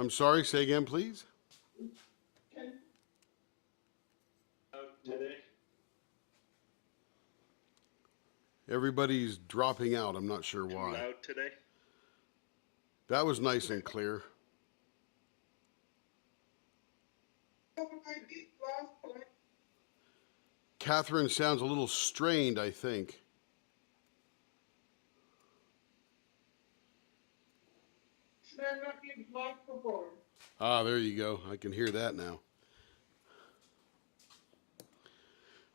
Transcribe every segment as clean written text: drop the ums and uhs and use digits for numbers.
I'm sorry, say again, please. Today? Everybody's dropping out. I'm not sure Too why. loud today? That was nice and clear. Catherine sounds a little strained, I think. Ah, there you go. I can hear that now.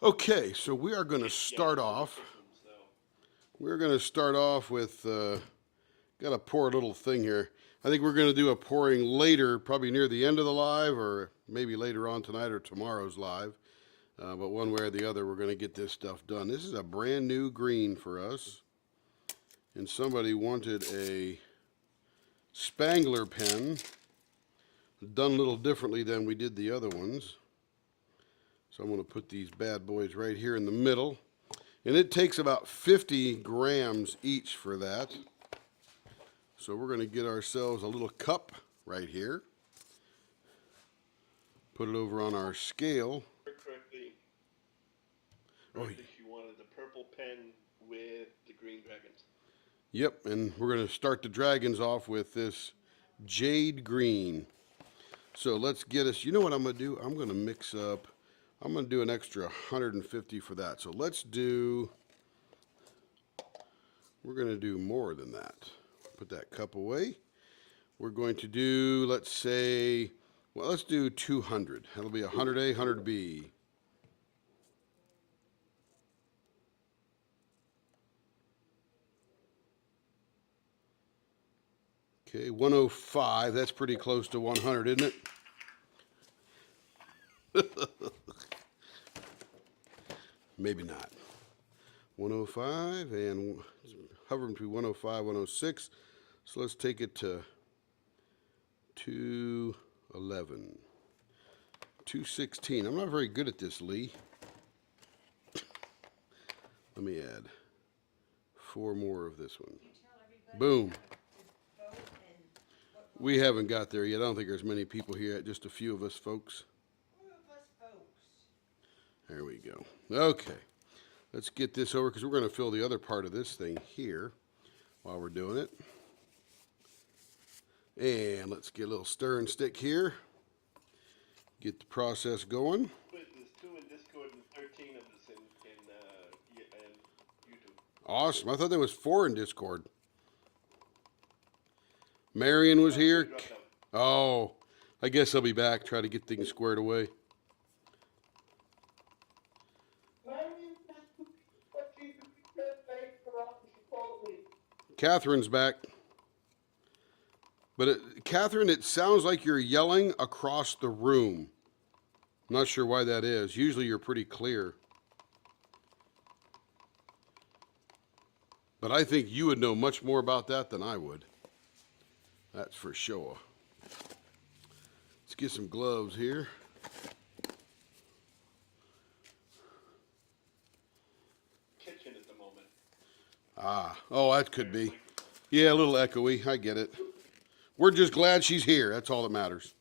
Okay, so we are going to start off. We're going to start off with, got to pour a little thing here. I think we're going to do a pouring later, probably near the end of the live, or maybe later on tonight or tomorrow's live. But one way or the other, we're going to get this stuff done. This is a brand new green for us. And somebody wanted a Spangler pen, done a little differently than we did the other ones. So I'm going to put these bad boys right here in the middle. And it takes about 50 grams each for that. So we're going to get ourselves a little cup right here. Put it over on our scale. Correctly, Oh, she wanted the purple pen with the green dragons. yep, and we're going to start the dragons off with this jade green. So let's get us, you know what I'm going to do? I'm going to mix up, I'm going to do an extra 150 for that. So let's do, we're going to do more than that. Put that cup away. We're going to do, let's say, well, let's do 200. That'll be 100A, 100B. Okay, 105. That's pretty close to 100, isn't it? Maybe not. 105 and hovering between 105, 106. So let's take it to 211. 216. I'm not very good at this, Lee. Let me add 4 more of this one. Boom. We haven't got there yet. I don't think there's many people here yet, just a few of us folks. There we go. Okay. Let's get this over because we're going to fill the other part of this thing here while we're doing it. And let's get a little stirring stick here. Get the process going. There's 2 in Discord and 13 of us in YouTube. Awesome. I thought there was 4 in Discord. Marion was here. Oh, I guess I'll be back. Try to get things squared away. Catherine's back. But Catherine, it sounds like you're yelling across the room. I'm not sure why that is. Usually you're pretty clear. But I think you would know much more about that than I would. That's for sure. Let's get some gloves here. Kitchen at the moment. Ah, oh, that could be. Yeah, a little echoey. I get it. We're just glad she's here. That's all that matters.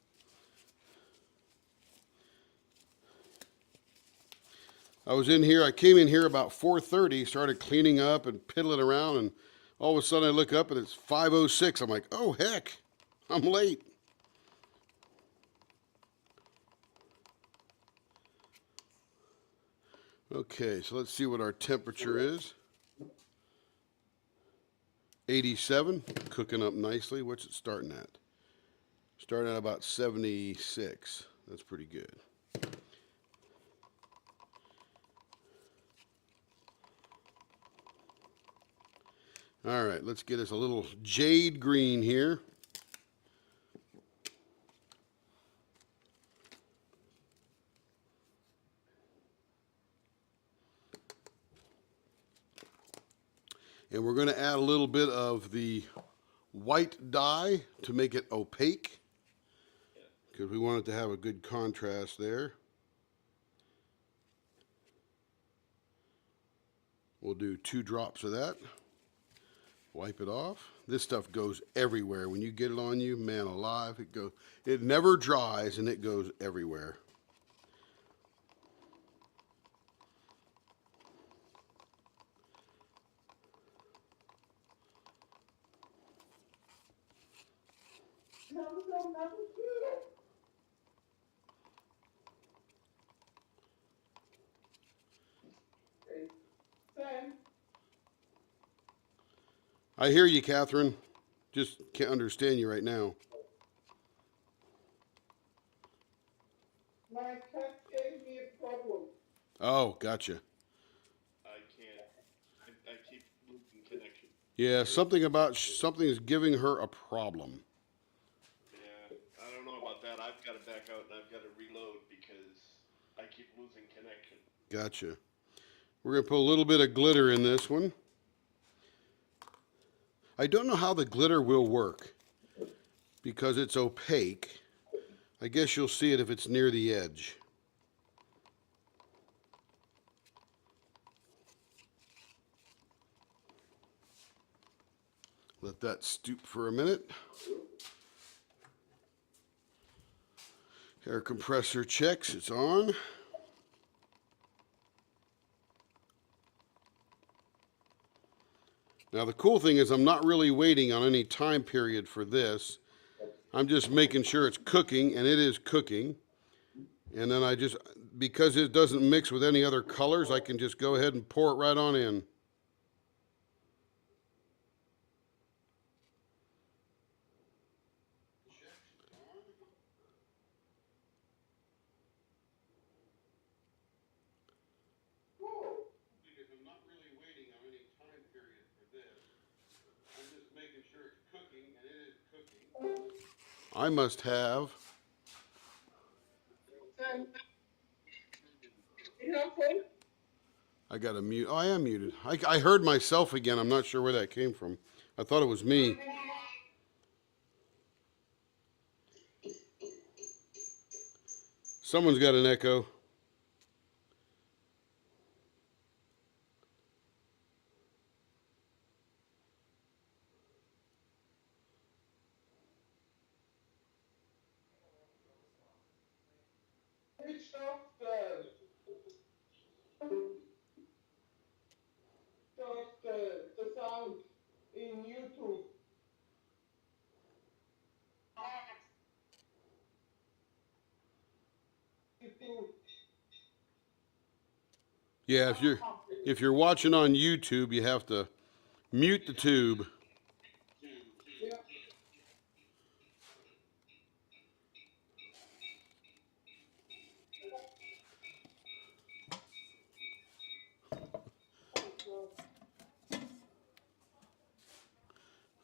I was in here. I came in here about 4:30, started cleaning up and piddling around, and all of a sudden I look up and it's 5:06. I'm like, oh, heck, I'm late. Okay, so let's see what our temperature is. 87, cooking up nicely. What's it starting at? Starting at about 76. That's pretty good. All right, let's get us a little jade green here. And we're going to add a little bit of the white dye to make it opaque, because we want it to have a good contrast there. We'll do 2 drops of that. Wipe it off. This stuff goes everywhere. When you get it on you, man alive, it never dries and it goes everywhere. I hear you, Catherine. Just can't understand you right now. My cat gave me a problem. Oh, gotcha. I can't. I keep losing connection. Yeah, something about something is giving her a problem. Yeah, I don't know about that. I've got to back out and I've got to reload because I keep losing connection. Gotcha. We're going to put a little bit of glitter in this one. I don't know how the glitter will work because it's opaque. I guess you'll see it if it's near the edge. Let that stoop for a minute. Air compressor checks, it's on. Now the cool thing is I'm not really waiting on any time period for this. I'm just making sure it's cooking, and it is cooking. And then because it doesn't mix with any other colors, I can just go ahead and pour it right on in. Because I'm not really waiting on any time period for this. I'm just making sure it's cooking, and it is cooking. I must have. I got to mute. Oh, I am muted. I heard myself again. I'm not sure where that came from. I thought it was me. Someone's got an echo. Switched off the sound in YouTube. Yeah, if you're watching on YouTube, you have to mute the tube. Yeah.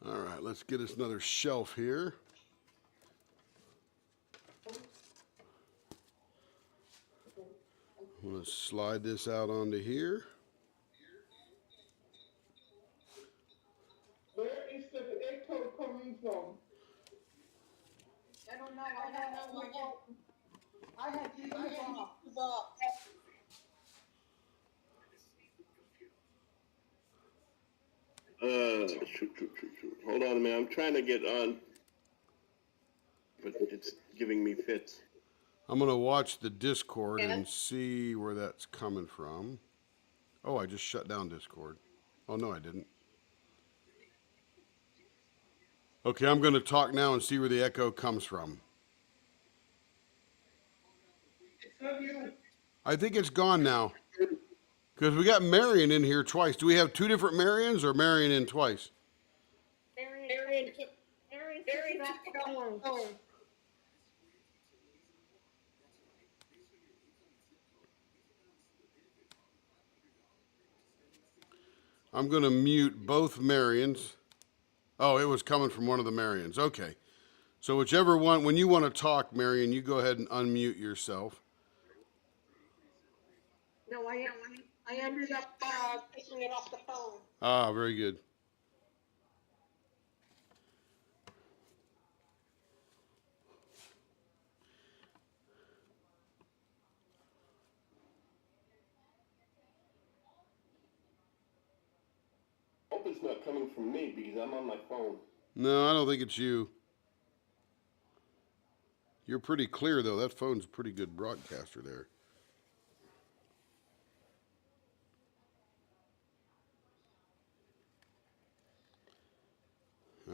All right, let's get us another shelf here. I'm going to slide this out onto here. Where is the echo coming from? I don't know. I had to leave off. Shoot. Hold on a minute. I'm trying to get on, but it's giving me fits. I'm going to watch the Discord and see where that's coming from. Oh, I just shut down Discord. Oh, no, I didn't. Okay, I'm going to talk now and see where the echo comes from. It's not you. I think it's gone now. Because we got Marion in here twice. Do we have two different Marions or Marion in twice? Marion took the phone. I'm going to mute both Marions. Oh, it was coming from one of the Marions. Okay. So whichever one, when you want to talk, Marion, you go ahead and unmute yourself. No, I ended up taking it off the phone. Ah, very good. hope it's not coming from me because I'm on my phone. No, I don't think it's you. You're pretty clear, though. That phone's a pretty good broadcaster there.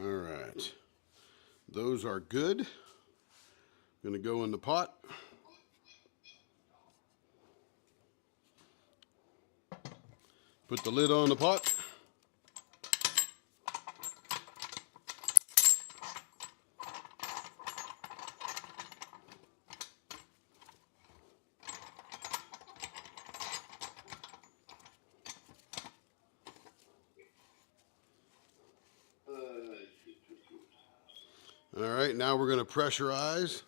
All right. Those are good. Going to go in the pot. Put the lid on the pot. All right, now we're going to pressurize.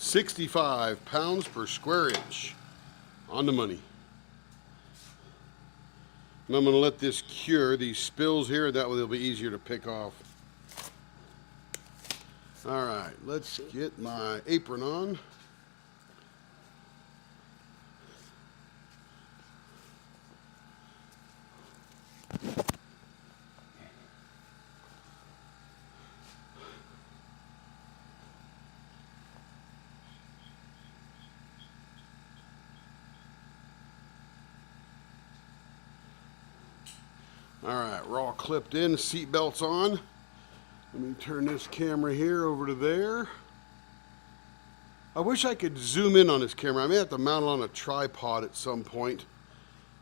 £65 per square inch. On the money. And I'm going to let this cure, these spills here, that way they'll be easier to pick off. All right, let's get my apron on. All right, we're all clipped in, seat belts on. Let me turn this camera here over to there. I wish I could zoom in on this camera. I may have to mount it on a tripod at some point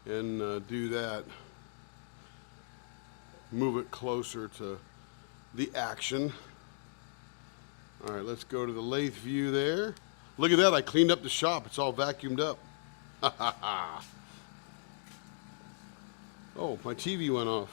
and do that. Move it closer to the action. All right, let's go to the lathe view there. Look at that, I cleaned up the shop. It's all vacuumed up. Ha ha ha. Oh, my TV went off.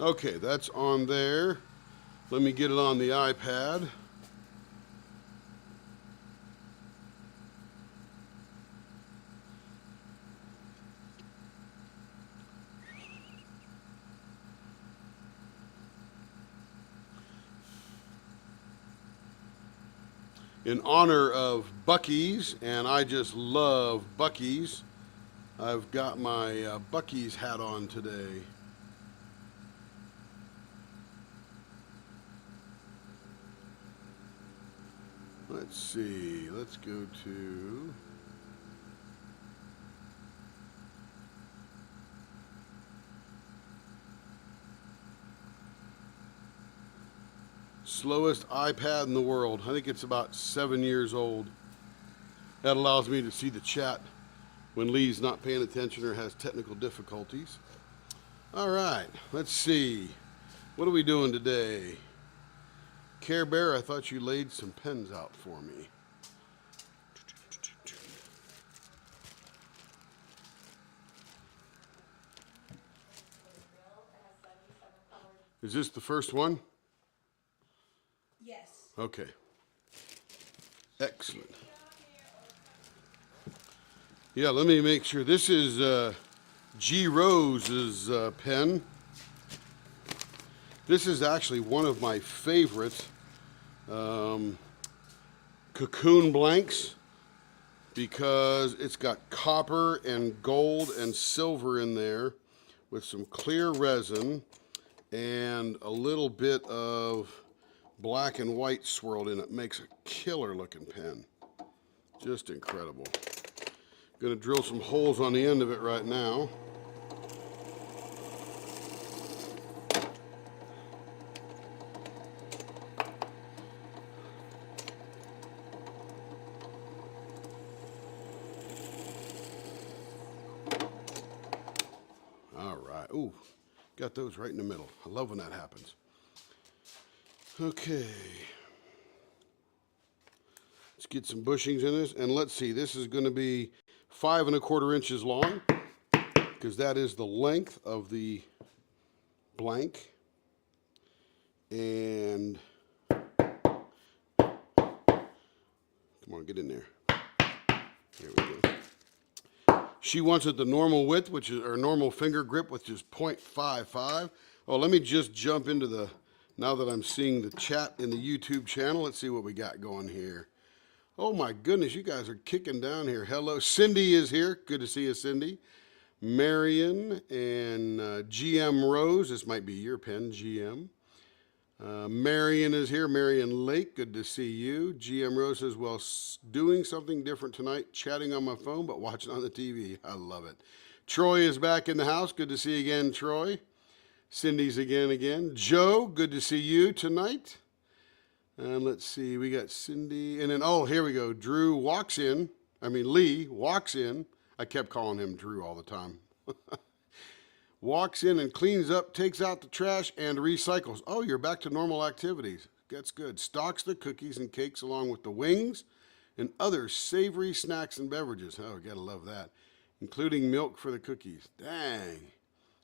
Okay, that's on there. Let me get it on the iPad. In honor of Buc-ee's, and I just love Buc-ee's, I've got my Buc-ee's hat on today. Let's see, let's go to slowest iPad in the world. I think it's about 7 years old. That allows me to see the chat when Lee's not paying attention or has technical difficulties. All right, let's see. What are we doing today? Care Bear, I thought you laid some pens out for me. Is this the first one? Yes. Okay. Excellent. Yeah, let me make sure. This is G. Rose's pen. This is actually one of my favorite cocoon blanks because it's got copper and gold and silver in there with some clear resin and a little bit of black and white swirled in it. Makes a killer looking pen. Just incredible. Gonna drill some holes on the end of it right now. All right. Ooh, got those right in the middle. I love when that happens. Okay. Let's get some bushings in this, and let's see. This is going to be 5 1/4 inches long. because that is the length of the blank. And come on, get in there. There we go. She wants it the normal width, which is, or normal finger grip, which is 0.55. Oh, let me just jump into the, now that I'm seeing the chat in the YouTube channel, let's see what we got going here. Oh my goodness, you guys are kicking down here. Hello, Cindy is here. Good to see you, Cindy. Marion and GM Rose, this might be your pen, GM. Marion is here. Marion Lake, good to see you. GM Rose says, well, doing something different tonight, chatting on my phone, but watching on the TV. I love it. Troy is back in the house. Good to see you again, Troy. Cindy's again. Joe, good to see you tonight. And let's see, we got Cindy. And then, oh, here we go. Drew walks in. Lee walks in. I kept calling him Drew all the time. Walks in and cleans up, takes out the trash, and recycles. Oh, you're back to normal activities. That's good. Stocks the cookies and cakes along with the wings and other savory snacks and beverages. Oh, gotta love that. Including milk for the cookies. Dang.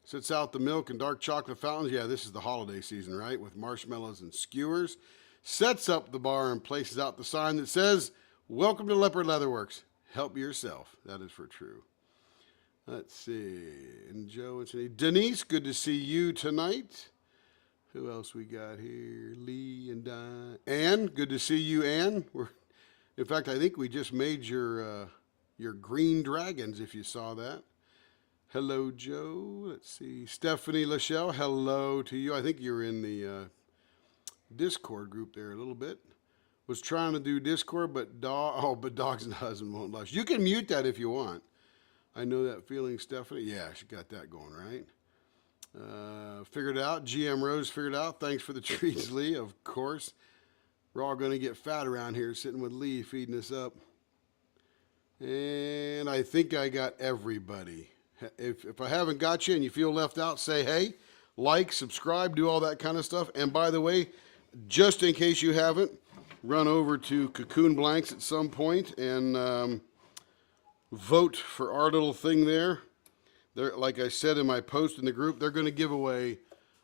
Sits out the milk and dark chocolate fountains. Yeah, this is the holiday season, right? With marshmallows and skewers. Sets up the bar and places out the sign that says, welcome to Leopard Leatherworks. Help yourself. That is for true. Let's see. And Joe and Cindy. Denise, good to see you tonight. Who else we got here? Lee and Don. Ann, good to see you, Ann. In fact, I think we just made your green dragons, if you saw that. Hello, Joe. Let's see. Stephanie Lachelle, hello to you. I think you're in the Discord group there a little bit. Was trying to do Discord, but dogs and husband won't last. You can mute that if you want. I know that feeling, Stephanie. Yeah, she got that going, right? Figured it out. GM Rose figured it out. Thanks for the treats, Lee. Of course. We're all going to get fat around here sitting with Lee feeding us up. And I think I got everybody. If I haven't got you and you feel left out, say hey, like, subscribe, do all that kind of stuff. And by the way, just in case you haven't, run over to Cocoon Blanks at some point and vote for our little thing there. Like I said in my post in the group, they're going to give away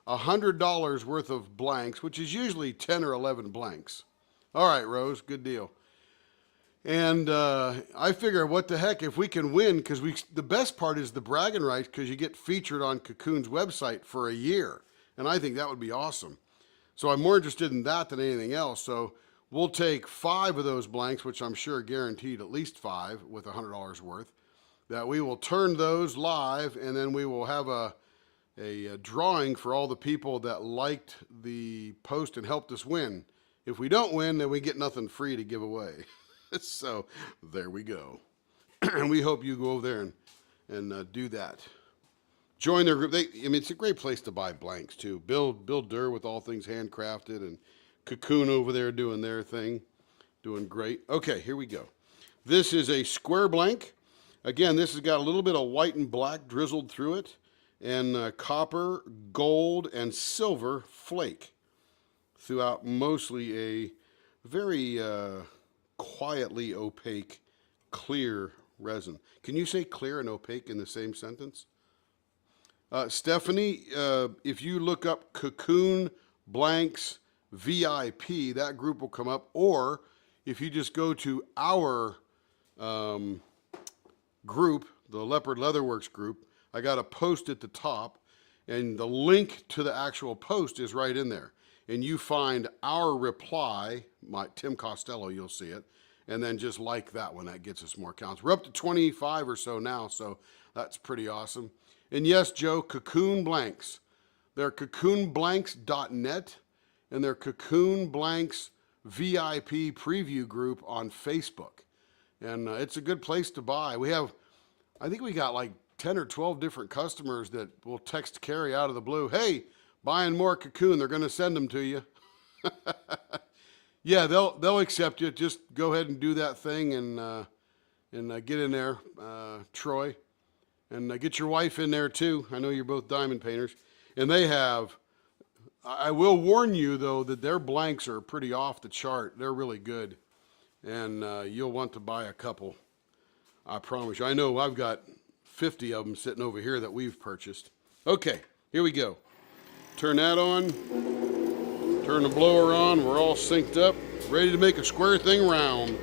$100 worth of blanks, which is usually 10 or 11 blanks. All right, Rose, good deal. And I figure, what the heck, if we can win, because the best part is the bragging rights, because you get featured on Cocoon's website for a year. And I think that would be awesome. So I'm more interested in that than anything else. So we'll take 5 of those blanks, which I'm sure guaranteed at least 5 with $100 worth, that we will turn those live, and then we will have a drawing for all the people that liked the post and helped us win. If we don't win, then we get nothing free to give away. So there we go. And we hope you go over there and do that. Join their group. It's a great place to buy blanks too. Bill Durr with All Things Handcrafted, and Cocoon over there doing their thing. Doing great. Okay, here we go. This is a square blank. Again, this has got a little bit of white and black drizzled through it, and copper, gold, and silver flake throughout mostly a very quietly opaque, clear resin. Can you say clear and opaque in the same sentence? Stephanie, if you look up Cocoon Blanks VIP, that group will come up. Or if you just go to our group, the Leopard Leatherworks group, I got a post at the top, and the link to the actual post is right in there. And you find our reply, Tim Costello, you'll see it, and then just like that one. That gets us more counts. We're up to 25 or so now, so that's pretty awesome. And yes, Joe, Cocoon Blanks. They're cocoonblanks.net, and they're Cocoon Blanks VIP preview group on Facebook. And it's a good place to buy. I think we got like 10 or 12 different customers that will text Carrie out of the blue, hey, buying more Cocoon, they're going to send them to you. Yeah, they'll accept you. Just go ahead and do that thing and get in there, Troy. And get your wife in there too. I know you're both diamond painters. And I will warn you though that their blanks are pretty off the chart. They're really good. And you'll want to buy a couple. I promise you. I know I've got 50 of them sitting over here that we've purchased. Okay, here we go. Turn that on. Turn the blower on. We're all synced up, ready to make a square thing round.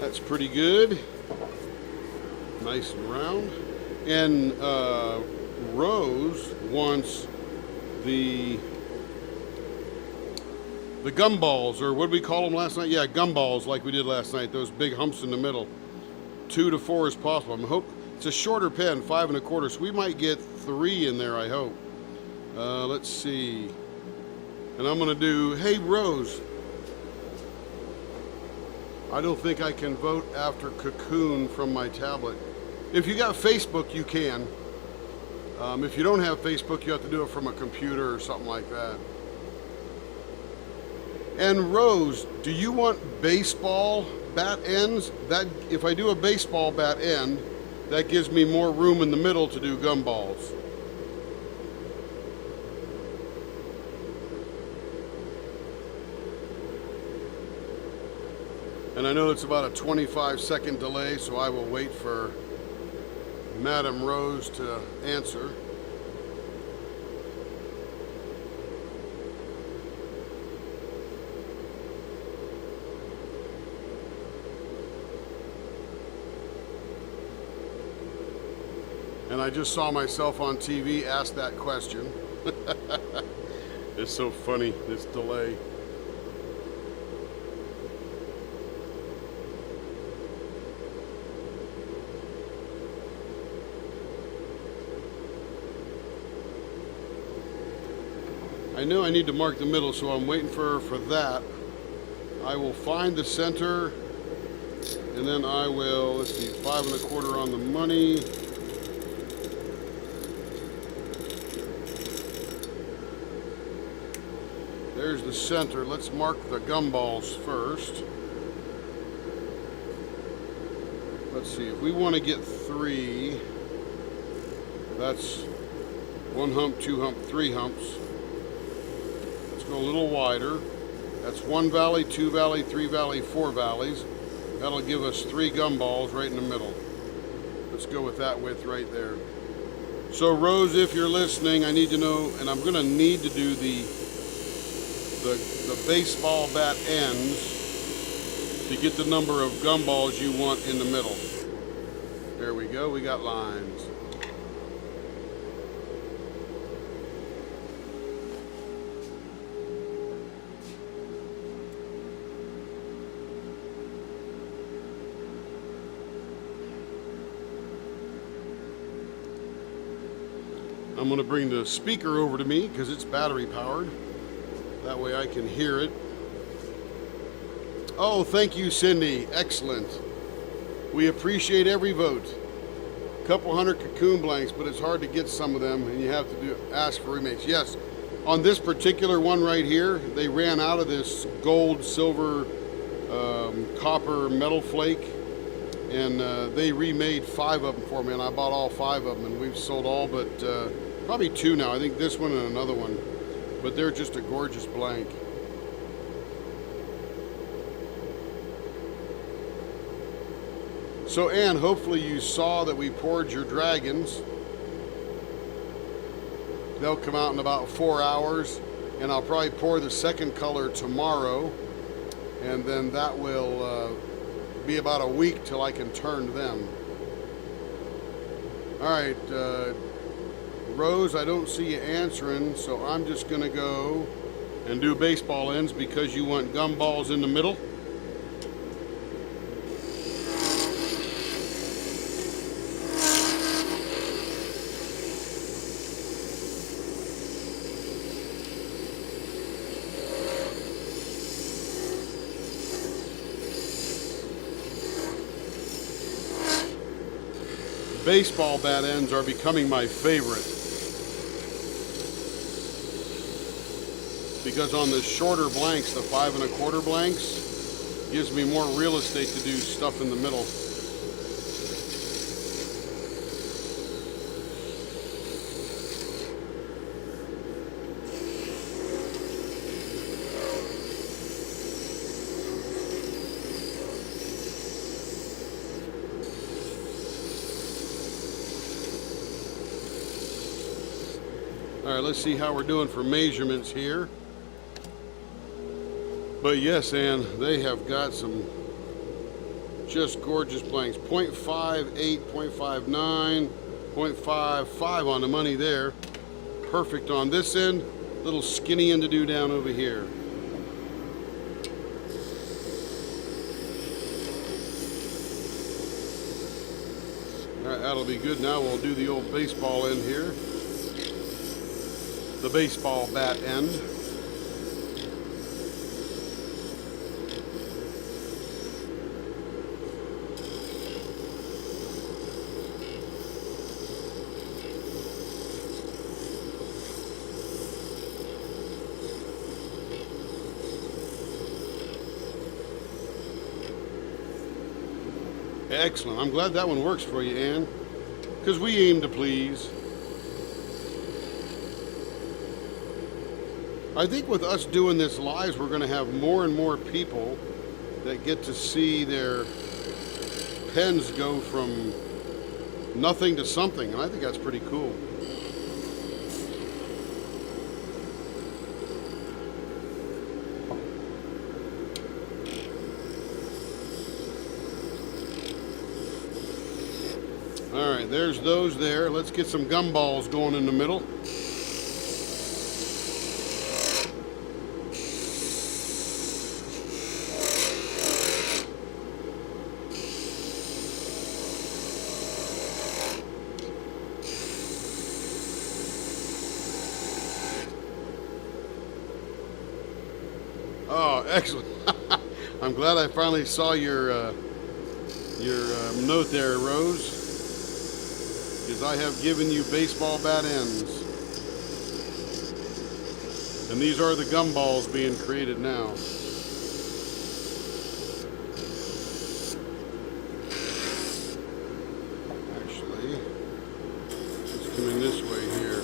That's pretty good. Nice and round. And Rose wants the gumballs, or what did we call them last night? Yeah, gumballs like we did last night. Those big humps in the middle. 2 to 4 as possible. I hope it's a shorter pen, 5 1/4. So we might get 3 in there, I hope. Let's see. And I'm gonna do, hey Rose, I don't think I can vote after Cocoon from my tablet. If you got Facebook, you can. If you don't have Facebook, you have to do it from a computer or something like that. And Rose, do you want baseball bat ends? That if I do a baseball bat end, that gives me more room in the middle to do gumballs. And I know it's about a 25-second delay, so I will wait for Madam Rose to answer. And I just saw myself on TV ask that question. It's so funny, this delay. I know I need to mark the middle, so I'm waiting for that. I will find the center, and then I will, let's see, 5 1/4 on the money. There's the center. Let's mark the gumballs first. Let's see, if we want to get 3, that's 1 hump, 2 hump, 3 humps. Let's go a little wider. That's 1 valley, 2 valley, 3 valley, 4 valleys. That'll give us 3 gumballs right in the middle. Let's go with that width right there. So Rose, if you're listening, I need to know, and I'm gonna need to do the baseball bat ends to get the number of gumballs you want in the middle. There we go, we got lines. I'm going to bring the speaker over to me because it's battery powered. That way I can hear it. Oh, thank you, Cindy. Excellent. We appreciate every vote. Couple hundred cocoon blanks, but it's hard to get some of them, and you have to ask for remakes. Yes, on this particular one right here, they ran out of this gold, silver, copper metal flake, and they remade 5 of them for me, and I bought all 5 of them, and we've sold all but probably 2 now. I think this one and another one, but they're just a gorgeous blank. So Ann, hopefully you saw that we poured your dragons. They'll come out in about 4 hours, and I'll probably pour the second color tomorrow, and then that will be about a week till I can turn them. All right, Rose, I don't see you answering, so I'm just gonna go and do baseball ends because you want gumballs in the middle. baseball bat ends are becoming my favorite. Because on the shorter blanks, the 5 1/4 blanks, gives me more real estate to do stuff in the middle. All right, let's see how we're doing for measurements here. But yes, Ann, they have got some just gorgeous blanks. 0.58, 0.59, 0.55 on the money there. Perfect on this end. Little skinny end to do down over here. All right, that'll be good. Now we'll do the old baseball end here. The baseball bat end. Excellent. I'm glad that one works for you, Ann, because we aim to please. I think with us doing this live, we're going to have more and more people that get to see their pens go from nothing to something, and I think that's pretty cool. All right, there's those there. Let's get some gumballs going in the middle. Oh, excellent. I'm glad I finally saw your note there, Rose. Because I have given you baseball bat ends. And these are the gumballs being created now. Actually, let's come in this way here.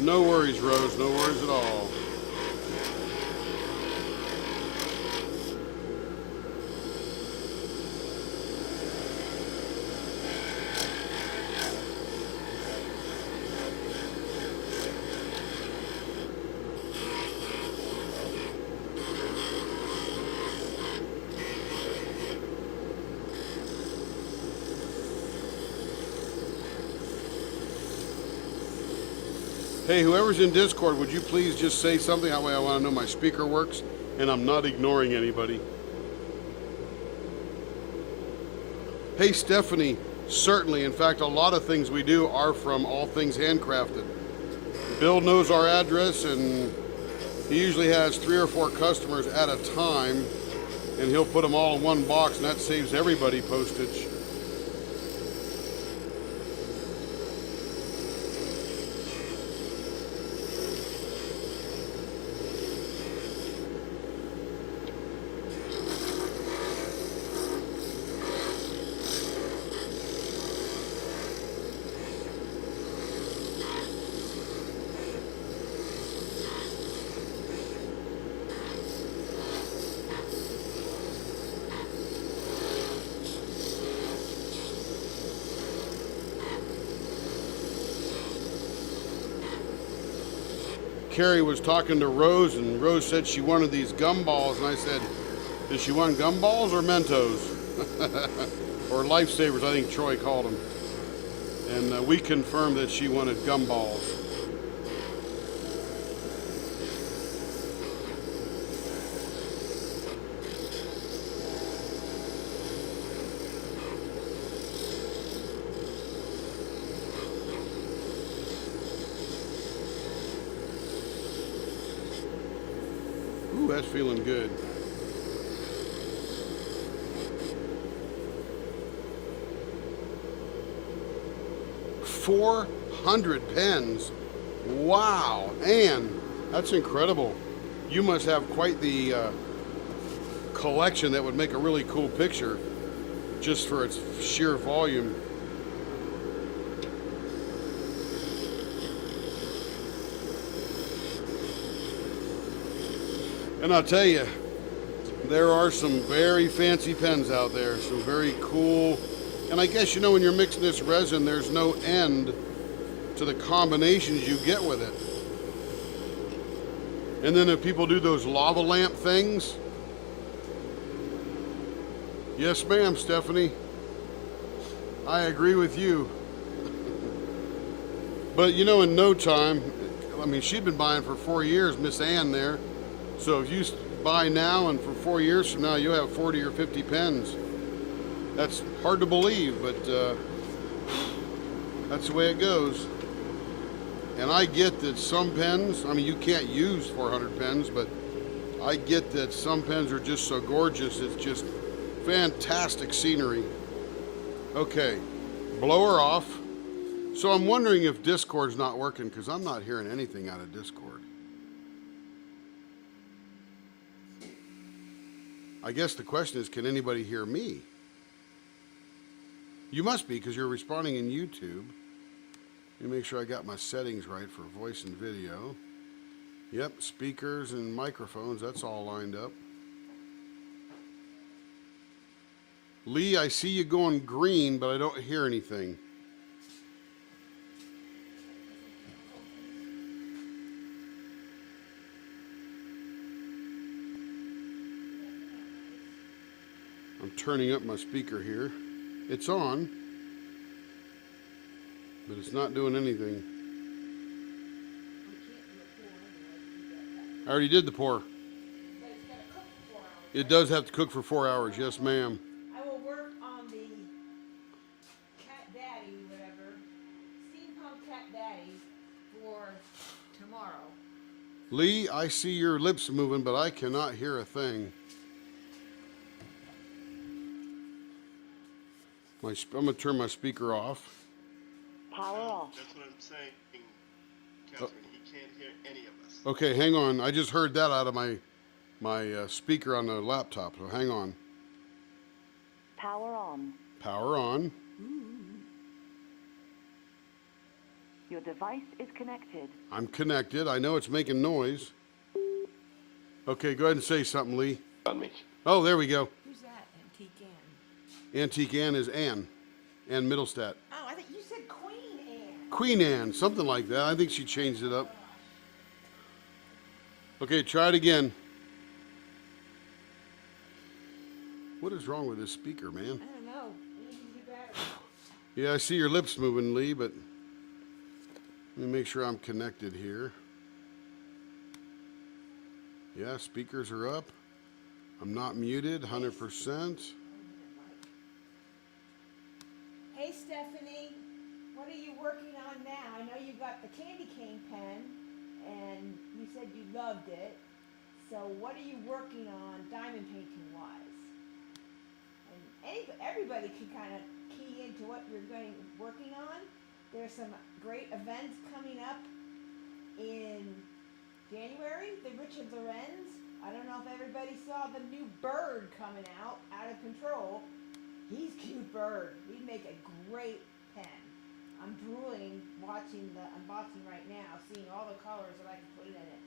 No worries, Rose, no worries at all. Hey, whoever's in Discord, would you please just say something? That way I want to know my speaker works and I'm not ignoring anybody. Hey, Stephanie, certainly. In fact, a lot of things we do are from All Things Handcrafted. Bill knows our address, and he usually has 3 or 4 customers at a time, and he'll put them all in one box, and that saves everybody postage. Carrie was talking to Rose, and Rose said she wanted these gumballs, and I said, Does she want gumballs or Mentos? Or lifesavers, I think Troy called them. And we confirmed that she wanted gumballs. Ooh, that's feeling good. $400 pens. Wow. Ann, that's incredible. You must have quite the collection that would make a really cool picture just for its sheer volume. And I'll tell you, there are some very fancy pens out there, some very cool. And I guess, you know, when you're mixing this resin, there's no end to the combinations you get with it. And then if people do those lava lamp things, yes ma'am, Stephanie, I agree with you. But you know, in no time, I mean, she'd been buying for 4 years, Miss Ann there. So if you buy now and for 4 years from now, you'll have 40 or 50 pens. That's hard to believe, but that's the way it goes. And I get that some pens, I mean, you can't use 400 pens, but I get that some pens are just so gorgeous. It's just fantastic scenery. Okay, blow her off. So I'm wondering if Discord's not working, because I'm not hearing anything out of Discord. I guess the question is, can anybody hear me? You must be, because you're responding in YouTube. Let me make sure I got my settings right for voice and video. Yep, speakers and microphones, that's all lined up. Lee, I see you going green, but I don't hear anything. I'm turning up my speaker here. It's on, but it's not doing anything. I already did the pour. It does have to cook for 4 hours, yes ma'am. I will work on the Cat Daddy, whatever, Steampunk Cat Daddy for tomorrow. Lee, I see your lips moving, but I cannot hear a thing. I'm gonna turn my speaker off. Power off. That's what I'm saying, Catherine. He can't hear any of us. Okay, hang on. I just heard that out of my speaker on the laptop, so hang on. Power on. Power on. Your device is connected. I'm connected. I know it's making noise. Okay, go ahead and say something, Lee. On me. Oh, there we go. Who's that, Antique Ann? Antique Ann is Ann Middlestat. Oh, I think you said Queen Anne. Queen Anne, something like that. I think she changed it up. Okay, try it again. What is wrong with this speaker, man? I don't know. Maybe you do better. Yeah, I see your lips moving, Lee, but let me make sure I'm connected here. Yeah, speakers are up. I'm not muted, 100%. Hey, Stephanie, what are you working on now? I know you got the candy cane pen, and you said you loved it. So what are you working on diamond painting wise? And everybody can kind of key into what you're working on. There's some great events coming up in January. The Richard Lorenz. I don't know if everybody saw the new bird coming out of control. He's cute bird. He'd make a great pen. I'm drooling watching the unboxing right now, seeing all the colors that I can put in it.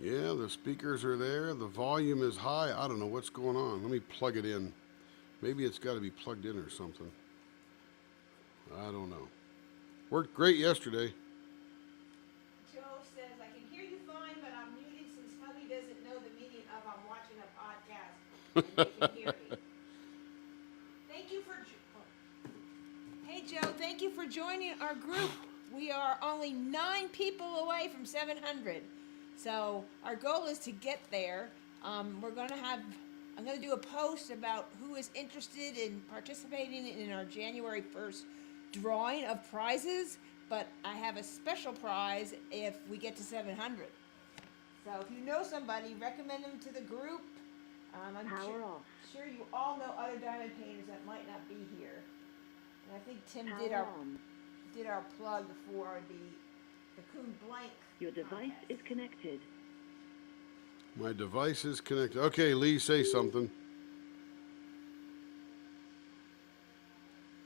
Yeah, the speakers are there. The volume is high. I don't know what's going on. Let me plug it in. Maybe it's got to be plugged in or something. I don't know. Worked great yesterday. Joe says, I can hear you fine, but I'm muted since and they can hear me. Thank you for. Hey Joe, thank you for joining our group. We are only 9 people away from 700, so our goal is to get there. I'm going to do a post about who is interested in participating in our January 1st drawing of prizes, but I have a special prize if we get to 700. So if you know somebody, recommend them to the group. I'm Power off. sure you all know other diamond painters that might not be here. And I think Tim Power did on. our plug for the Coon Blank. Your device contest. is connected. My device is connected. Okay, Lee, say something.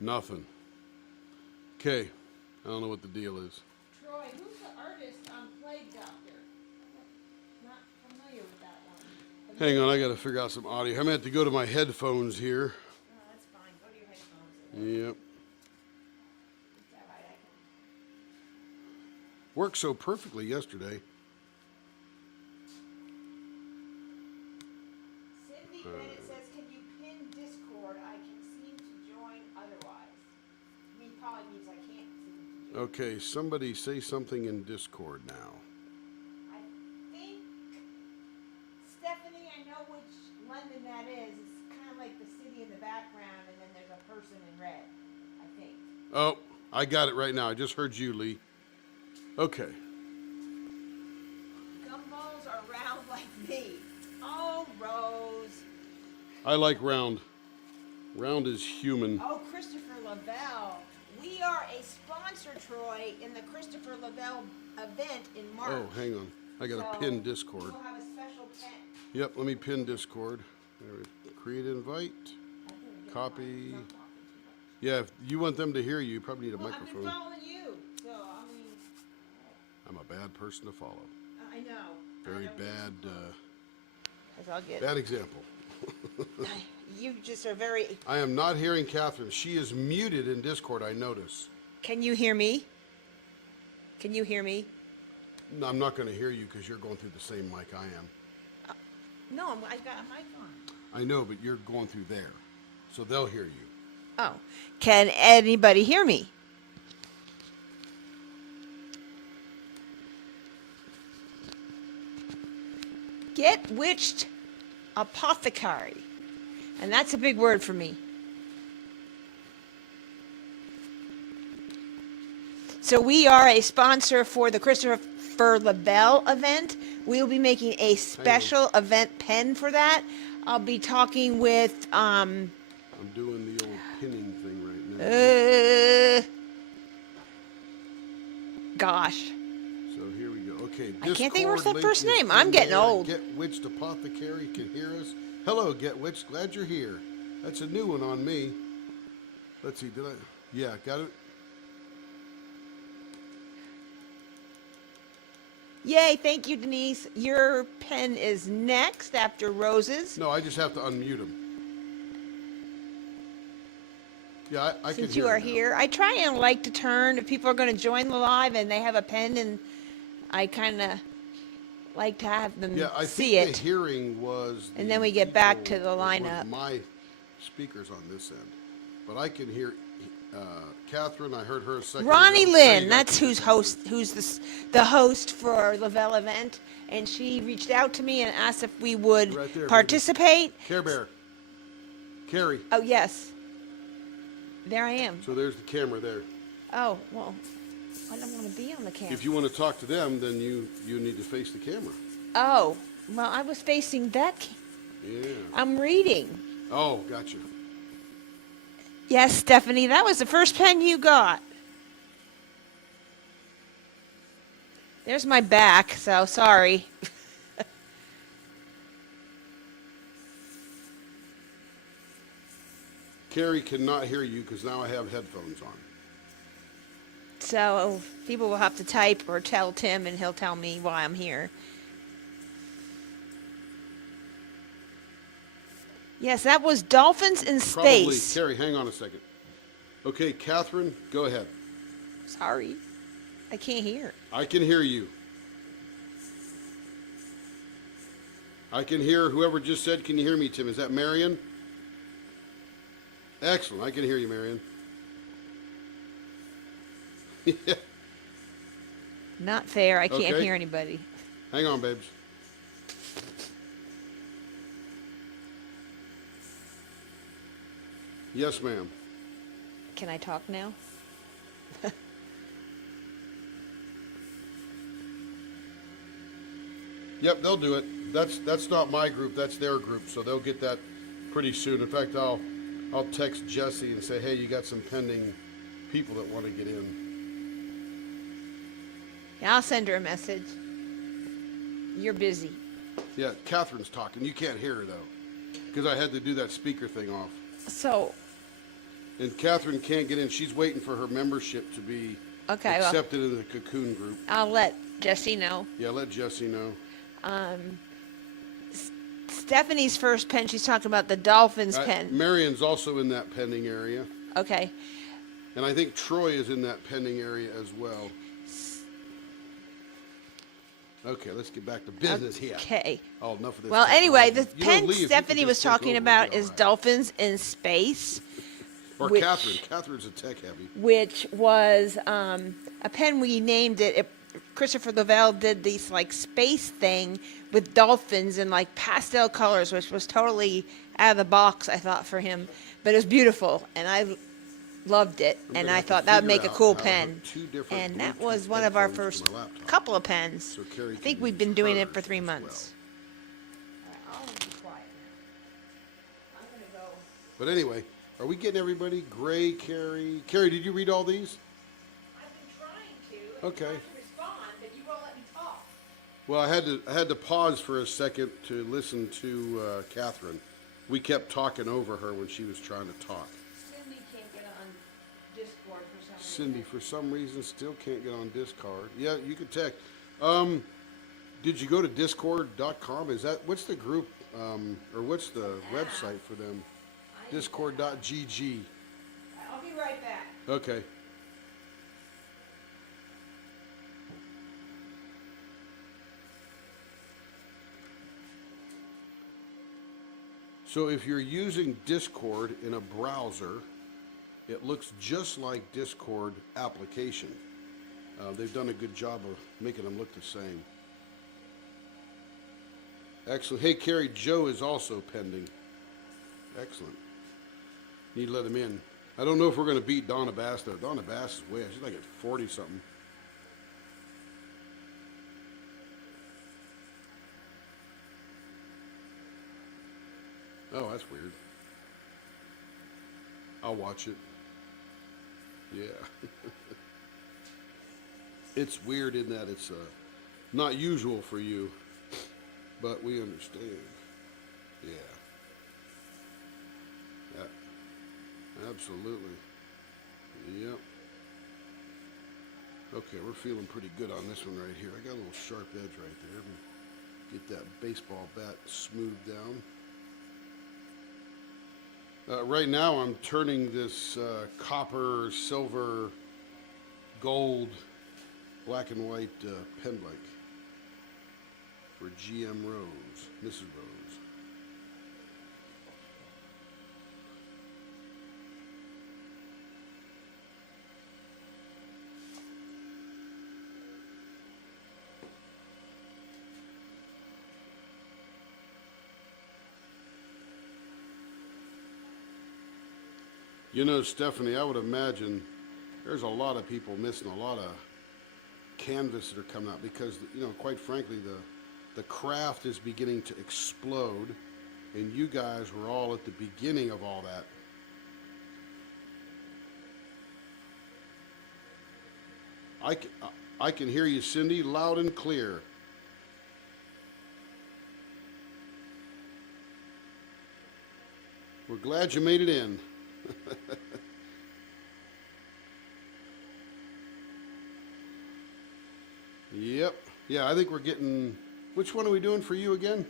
Nothing. Okay, I don't know what the deal is. Troy, who's the artist on Plague Doctor? Not familiar with that one. Hang on, I got to figure out some audio. I'm going to have to go to my headphones here. Oh, that's fine. Go to your headphones. Yep. It's all right. I can. Worked so perfectly yesterday. Cindy Bennett says, "Can you pin Discord? I can seem to join otherwise." Probably means I can't seem to join. Okay, somebody say something in Discord now. I think Stephanie, I know which London that is. It's kind of like the city in the background, and then there's a person in red. I think. Oh, I got it right now. I just heard you, Lee. Okay. Gumballs are round like me. Oh, Rose. I like round. Round is human. Oh, Christopher Lavelle. We are a sponsor, Troy, in the Christopher Lavelle event in March. Oh, hang on. I got to So, pin Discord. We'll have a special pen. Yep, let me pin Discord. Create invite. Copy. Yeah, if you want them to hear you, you probably need a Well, microphone. I've been following you, so I mean, I'm a bad person to follow. I know. Very I don't get bad, too close. 'Cause I'll get. bad example. You just are very. I am not hearing Catherine. She is muted in Discord, I notice. Can you hear me? Can you hear me? No, I'm not going to hear you because you're going through the same mic I am. No, I've got a mic on. I know, but you're going through there. So they'll hear you. Oh, can anybody hear me? Get witched apothecary. And that's a big word for me. So we are a sponsor for the Christopher Lavelle event. We will be making a special event pen for that. I'll be talking with I'm doing the old pinning thing right now. gosh. So here we go. Okay, I can't think of her Discord first link is name. I'm in getting there. old. Get Witched Apothecary can hear us. Hello, Get Witched. Glad you're here. That's a new one on me. Let's see. Did I? Yeah, got it. Yay, thank you, Denise. Your pen is next after Rose's. No, I just have to unmute him. Yeah, I can Since hear you are now. here, I try and like to turn if people are going to join the live and they have a pen, and I kind of like to have them Yeah, I see think it. the hearing was. And then we get back people- to the it was lineup. My speakers on this end, but I can hear Catherine. I heard her a second. Ronnie ago. Lynn, There you go. that's who's the host for Lavelle event, and she reached out to me and asked if we would Right there, baby. participate. Care Bear. Carrie. Oh yes, there I am. So there's the camera there. Oh well, I don't want to be on the camera. If you want to talk to them, then you need to face the camera. Oh well, I was facing that. Yeah. I'm reading. Oh, gotcha. Yes, Stephanie, that was the first pen you got. There's my back, so sorry. Carrie cannot hear you because now I have headphones on. So people will have to type or tell Tim, and he'll tell me why I'm here. Yes, that was Dolphins in Probably. Space. Carrie, hang on a second. Okay, Catherine, go ahead. Sorry, I can't hear. I can hear you. I can hear whoever just said, can you hear me, Tim? Is that Marion? Excellent. I can hear you, Marion. Yeah. Not fair. I can't Okay. hear anybody. Hang on, babes. Yes, ma'am. Can I talk now? Yep, they'll do it. That's not my group. That's their group, so they'll get that pretty soon. In fact, I'll text Jesse and say, hey, you got some pending people that want to get in. Yeah, I'll send her a message. You're busy. Yeah, Catherine's talking. You can't hear her though, because I had to do that speaker thing off. So, And Catherine can't get in. She's waiting for her membership to be okay, well, accepted into the Cocoon group. I'll let Jesse know. Yeah, let Jesse know. Stephanie's first pen, she's talking about the Dolphins pen. Marion's also in that pending area. Okay. And I think Troy is in that pending area as well. Okay, let's get back to business here. Okay. Oh, enough of this. Well, anyway, the You don't pen leave, you can Stephanie just was take talking over, about it'll be is all right. Dolphins in Space, Or which- Catherine. Catherine's a tech heavy. which was a pen we named it. Christopher Lavelle did these like space thing with dolphins in like pastel colors, which was totally out of the box, I thought, for him. But it was beautiful, and I loved it, I'm and gonna I have to thought that would figure make a out cool how to pen. hook two different And that Bluetooth was one of our headphones to first my laptop. couple of pens. So Carrie I can think we've use been doing it for hers 3 as months. All right, I'll be quiet now. I'm gonna go. But anyway, are we getting everybody? Gray, Carrie. Carrie, did you read all these? I've been trying to. Okay. To respond, but you won't let me talk. Well, I had to pause for a second to listen to Catherine. We kept talking over her when she was trying to talk. Cindy can't get on Discord for some reason. Cindy, for some reason, still can't get on Discord. Yeah, you can text. Did you go to discord.com? Is that, what's the group, or what's the website for them? Discord.gg. I'll be right back. Okay. So if you're using Discord in a browser, it looks just like Discord application. They've done a good job of making them look the same. Excellent. Hey, Carrie, Joe is also pending. Excellent. Need to let him in. I don't know if we're going to beat Donna Bass, though. Donna Bass is way, she's like at 40-something. Oh, that's weird. I'll watch it. Yeah. It's weird in that it's not usual for you, but we understand. Yeah. Absolutely. Yep. Okay, we're feeling pretty good on this one right here. I got a little sharp edge right there. Get that baseball bat smoothed down. Right now I'm turning this copper, silver, gold, black and white pen blank for GM Rose, Mrs. Rose. You know, Stephanie, I would imagine there's a lot of people missing a lot of canvas that are coming out because, you know, quite frankly, the craft is beginning to explode, and you guys were all at the beginning of all that. I can hear you, Cindy, loud and clear. We're glad you made it in. Yep. Yeah, I think we're getting. Which one are we doing for you again?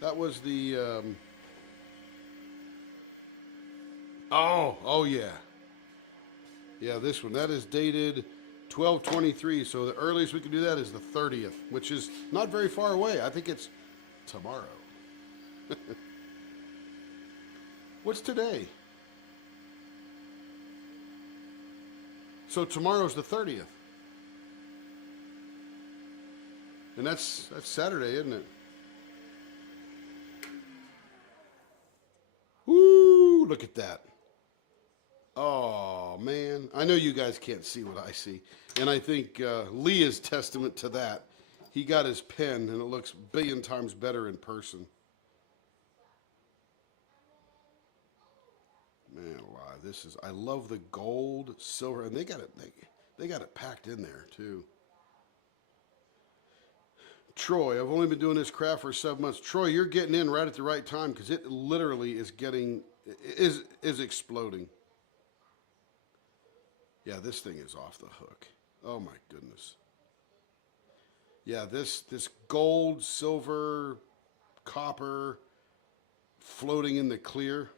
That was the. Oh yeah. Yeah, this one. That is dated 12/23. So the earliest we can do that is the 30th, which is not very far away. I think it's tomorrow. What's today? So tomorrow's the 30th. And that's Saturday, isn't it? Woo! Look at that. Oh, man. I know you guys can't see what I see. And I think Lee is testament to that. He got his pen, and it looks a billion times better in person. Man alive, this is, I love the gold, silver, and they got it packed in there, too. Troy, I've only been doing this craft for 7 months. Troy, you're getting in right at the right time because it literally is is exploding. Yeah, this thing is off the hook. Oh my goodness. Yeah, this gold, silver, copper floating in the clear.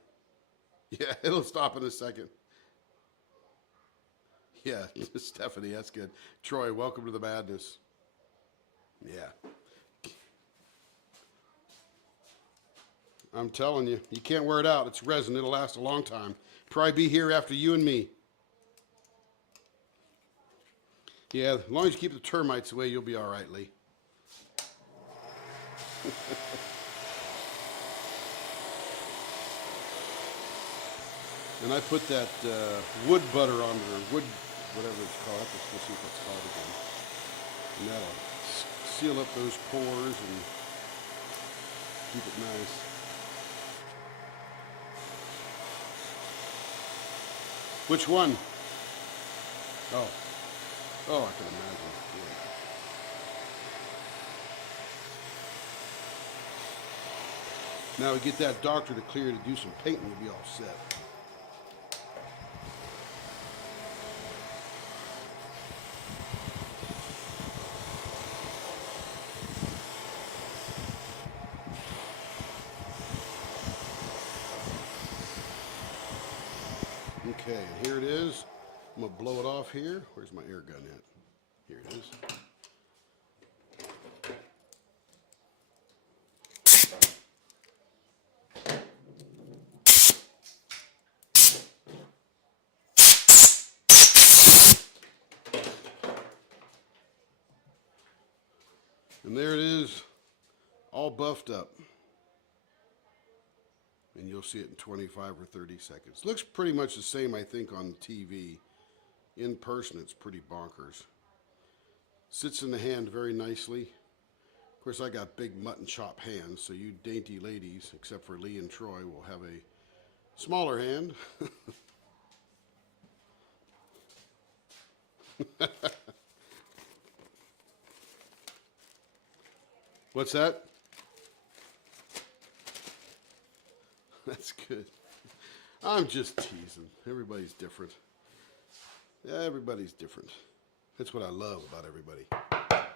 Yeah, it'll stop in a second. Yeah, Stephanie, that's good. Troy, welcome to the madness. Yeah. I'm telling you, you can't wear it out. It's resin. It'll last a long time. Probably be here after you and me. Yeah, as long as you keep the termites away, you'll be all right, Lee. And I put that wood butter on it, or wood, whatever it's called. We'll see what it's called again. And that'll seal up those pores and keep it nice. Which one? Oh. Oh, I can imagine. Yeah. Now we get that doctor to clear to do some painting, we'll be all set. Okay, and here it is. I'm gonna blow it off here. Where's my air gun at? Here it is. And there it is, all buffed up. And you'll see it in 25 or 30 seconds. Looks pretty much the same, I think, on TV. In person, it's pretty bonkers. Sits in the hand very nicely. Of course, I got big mutton chop hands, so you dainty ladies, except for Lee and Troy, will have a smaller hand. What's that? That's good. I'm just teasing. Everybody's different. Yeah, everybody's different. That's what I love about everybody. They're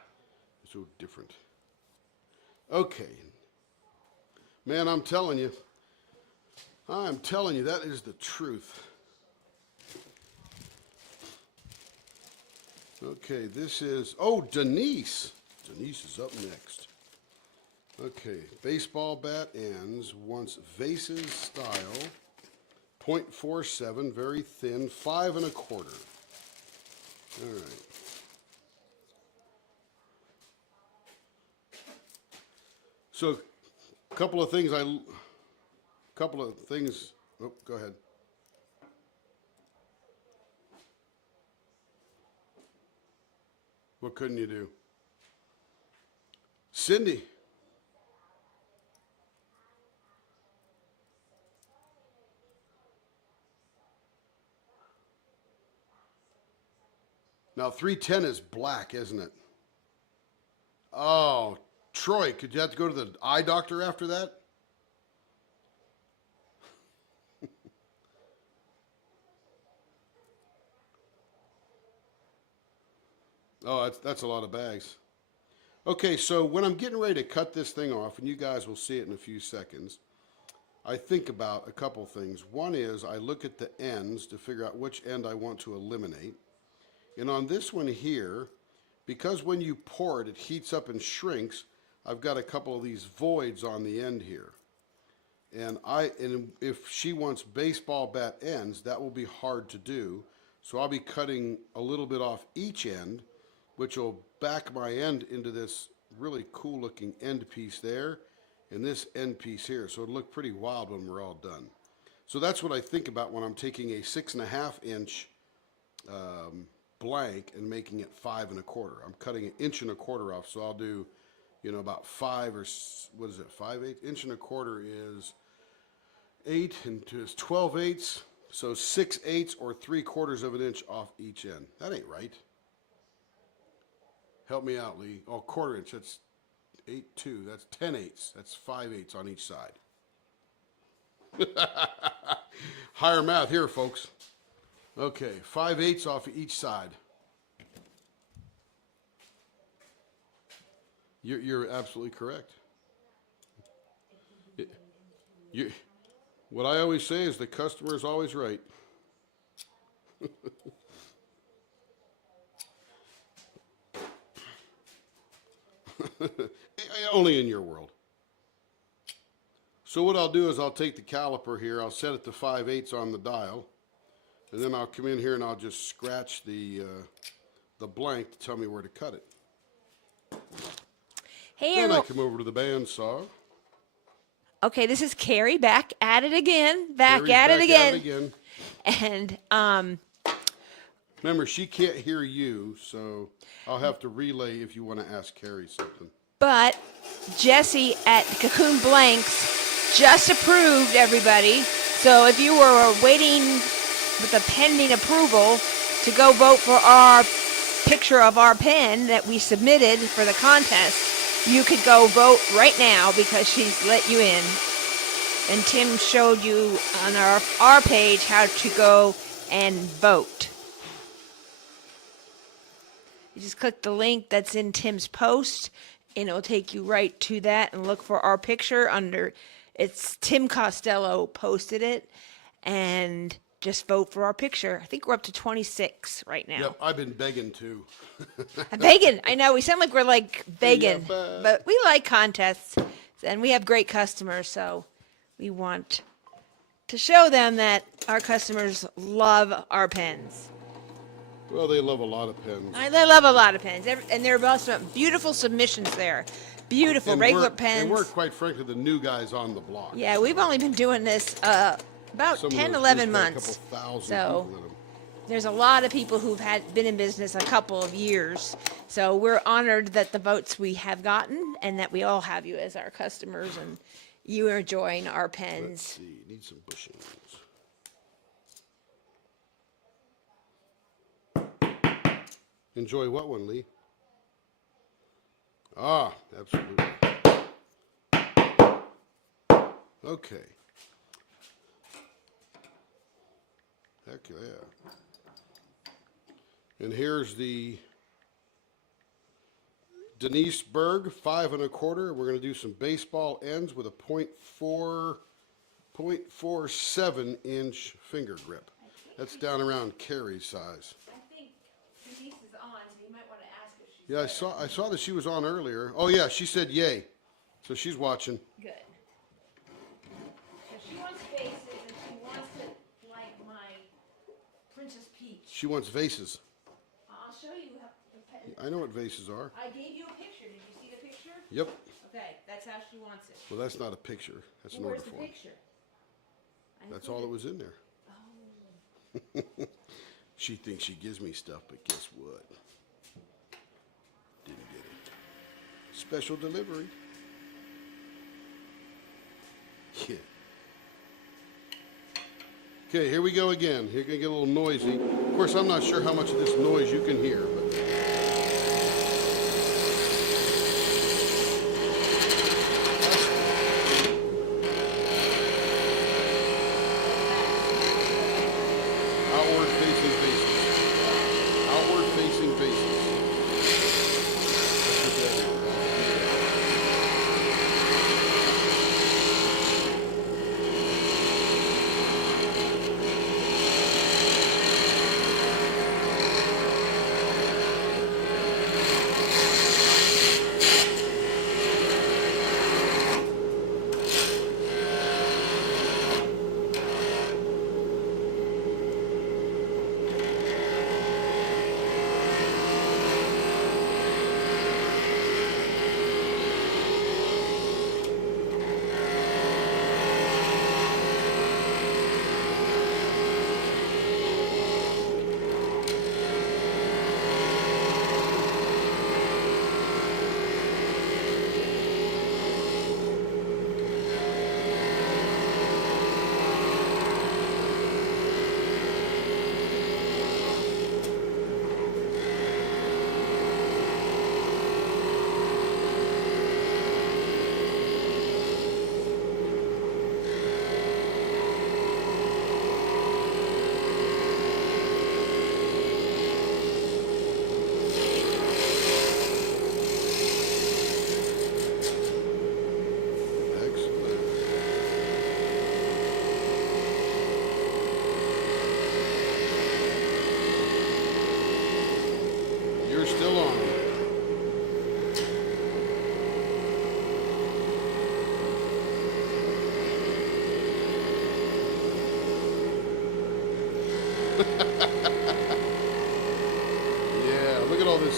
so different. Okay. Man, I'm telling you, that is the truth. Okay, this is, oh, Denise. Denise is up next. Okay, baseball bat ends, wants vases style, .47, very thin, 5 1/4. All right. So, couple of things, oh, go ahead. What couldn't you do? Cindy. Now, 310 is black, isn't it? Oh, Troy, could you have to go to the eye doctor after that? Oh, that's a lot of bags. Okay, so when I'm getting ready to cut this thing off, and you guys will see it in a few seconds, I think about a couple things. One is I look at the ends to figure out which end I want to eliminate. And on this one here, because when you pour it, it heats up and shrinks, I've got a couple of these voids on the end here. And if she wants baseball bat ends, that will be hard to do. So I'll be cutting a little bit off each end, which will back my end into this really cool looking end piece there, and this end piece here. So it'll look pretty wild when we're all done. So that's what I think about when I'm taking a 6.5 inch blank and making it 5 1/4. I'm cutting 1 1/4 off, so I'll do, about 5 or what is it, 5/8? 1 1/4 is 8 and 2 is 12/8. So 6/8 or 3/4 of an inch off each end. That ain't right. Help me out, Lee. Oh, 1/4 inch. That's 8/2. That's 10/8. That's 5/8 on each side. Higher math here, folks. Okay, 5/8 off each side. You're absolutely correct. What I always say is the customer is always right. Only in your world. So what I'll do is I'll take the caliper here, I'll set it to 5/8 on the dial, and then I'll come in here and I'll just scratch the blank to tell me where to cut it. Hey, Then I everyone. come over to the bandsaw. Okay, this is Carrie back at it again. Back Carrie's at it back again. again. And Remember, she can't hear you, so I'll have to relay if you want to ask Carrie something. but Jesse at Cocoon Blanks just approved, everybody. So if you were waiting with a pending approval to go vote for our picture of our pen that we submitted for the contest, you could go vote right now because she's let you in. And Tim showed you on our page how to go and vote. You just click the link that's in Tim's post, and it'll take you right to that, and look for our picture under, it's Tim Costello posted it, and just vote for our picture. I think we're up to 26 right now. Yep, I've been begging too. Begging. I know, we sound like we're like begging, Yeah, but we like contests, and we have great customers, so we want to show them that our customers love our pens. Well, they love a lot of pens. They love a lot of pens, and there are also beautiful submissions there. Beautiful, And regular we're, pens. And we're, quite frankly, the new guys on the block. Yeah, we've only been doing this about Some of 10, those 11 groups got months. A couple thousand So people in them. there's a lot of people who've been in business a couple of years. So we're honored that the votes we have gotten and that we all have you as our customers and you are enjoying our Let's pens. see, need some bushings. Enjoy what one, Lee? Ah, absolutely. Okay. Heck yeah. And here's the Denise Berg 5 1/4. We're going to do some baseball ends with a 0.47 inch finger grip. That's down around Carrie's size. I think Denise is on, so you might want to ask if she's Yeah, I saw that she was on earlier. Oh yeah, she said yay. So she's watching. good. So she wants faces and she wants it like my Princess Peach. She wants vases. I'll show you how the pen. I know what vases are. I gave you a picture. Did you see the picture? Yep. Okay, that's how she wants it. Well, that's not a picture. That's an Well, order where's the form. picture? I That's all that included- was in there. She thinks she gives me stuff, but guess what? Didn't get it. Special delivery. Yeah. Okay, here we go again. Here gonna get a little noisy. Of course, I'm not sure how much of this noise you can hear, but outward facing faces. Outward facing faces. Let's put that in.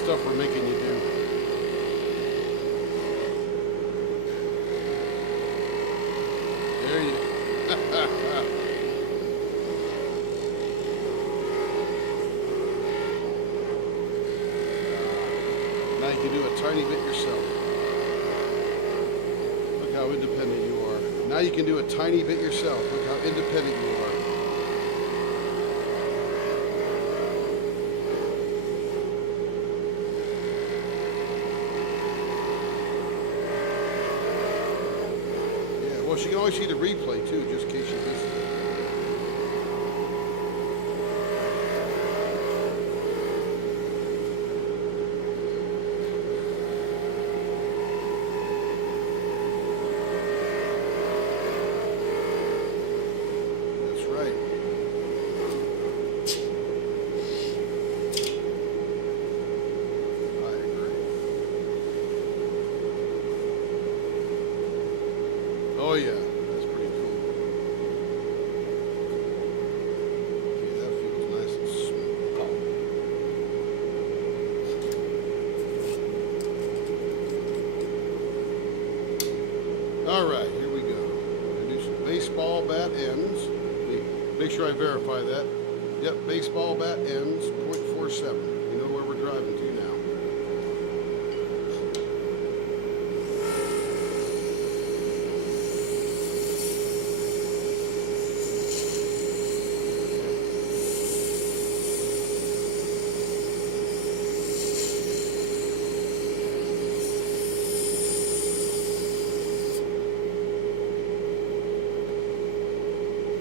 stuff we're making you do. There you Now you can do a tiny bit yourself. Look how independent you are. Now you can do a tiny bit yourself. Look how independent you are. Yeah, well, she can always see the replay too, just in case she misses it. That's right. I agree. Oh yeah, that's pretty cool. Okay, that feels nice and smooth. All right, here we go. We're gonna do some baseball bat ends. Make sure I verify that. Yep, baseball bat ends, .47. You know where we're driving to now.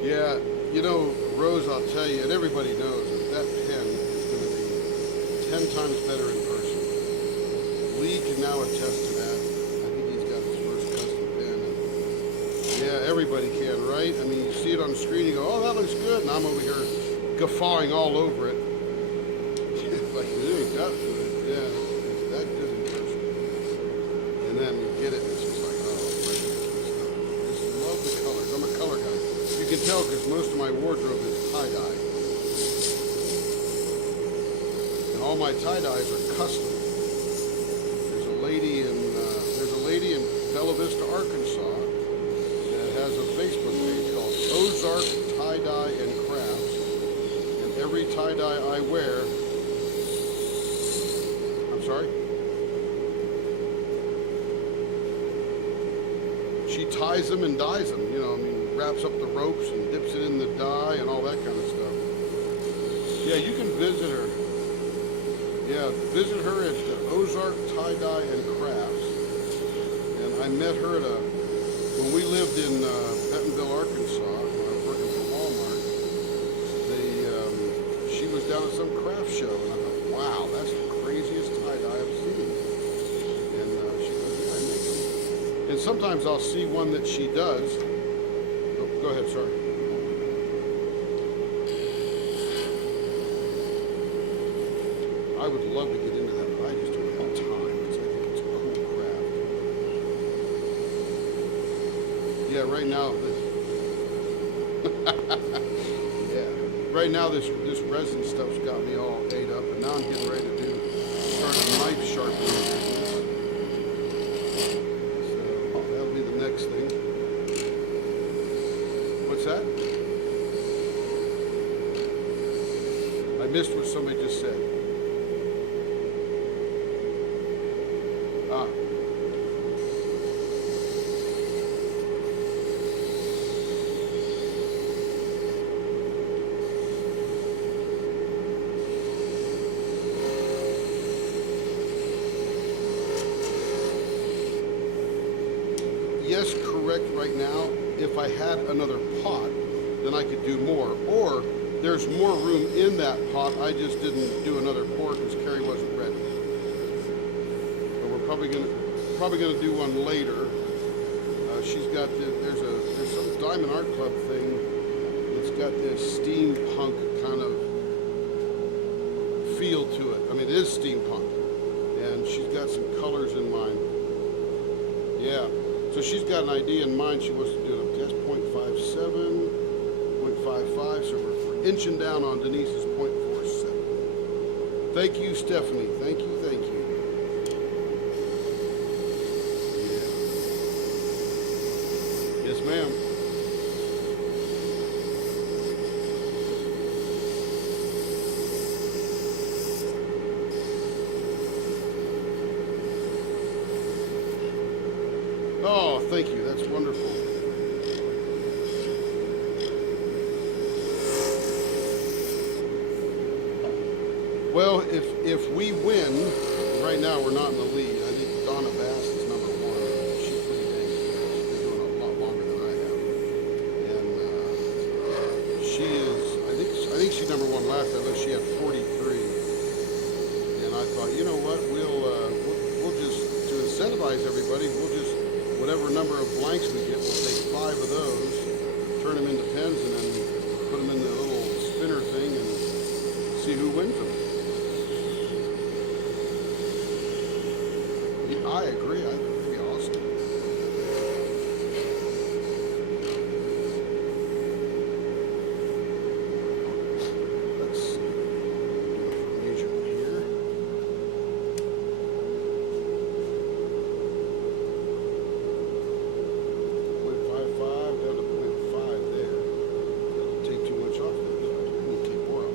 Yeah, you know, Rose, I'll tell you, and everybody knows that that pen is going to be 10 times better in person. Lee can now attest to that. I think he's got his first custom pen. And yeah, everybody can, right? I mean, you see it on the screen, you go, oh, that looks good. And I'm over here guffawing all over it. Like, really, that good. Yeah, it's that good in person. And then you get it, and it's just like, oh, right. Just love the colors. I'm a color guy. You can tell because most of my wardrobe is tie-dye. And all my tie-dyes are custom. There's a lady in Bella Vista, Arkansas that has a Facebook page called Ozark Tie-Dye and Crafts. And every tie-dye I wear, I'm sorry? She ties them and dyes them, you know, I mean, wraps up the ropes and dips it in the dye and all that kind of stuff. Yeah, you can visit her. Yeah, visit her at Ozark Tie-Dye and Crafts. And I met her at when we lived in Bentonville, Arkansas, when I was working for Walmart. She was down at some craft show, and I thought, wow, that's the craziest tie-dye I've seen. And she goes, yeah, I make them. And sometimes I'll see one that she does. Oh, go ahead, sorry. I would love to get into that, but I just don't have time. I think it's a cool craft. Yeah, right now, yeah, right now this resin stuff's got me all ate up, and now I'm getting ready to start a knife sharpening business. So that'll be the next thing. What's that? I missed what somebody just said. Ah. Yes, correct right now. If I had another pot, then I could do more. Or there's more room in that pot. I just didn't do another pour because Carrie wasn't ready. But we're probably gonna do one later. She's got there's some Diamond Art Club thing. It's got this steampunk kind of feel to it. I mean, it is steampunk, and she's got some colors in mind. Yeah. So she's got an idea in mind. She wants to do it. That's 0.57, 0.55. So we're inching down on Denise's 0.47. Thank you, Stephanie. Thank you, thank you. Yeah. Yes, ma'am. Oh, thank you. That's wonderful. Well, if we win, right now we're not in the lead. I think Donna Bass is number one. She's pretty dang good. She's been doing a lot longer than I have, and she is. I think she's number one last time. She had 43, and I thought, you know what, we'll just, to incentivize everybody, we'll just, whatever number of blanks we get, we'll take 5 of those, turn them into pens, and then put them in the little spinner thing and see who wins them. I agree. I think it'd be awesome. Let's see. Measure here. .55 down to .5 there. Doesn't take too much off there. We'll take more off.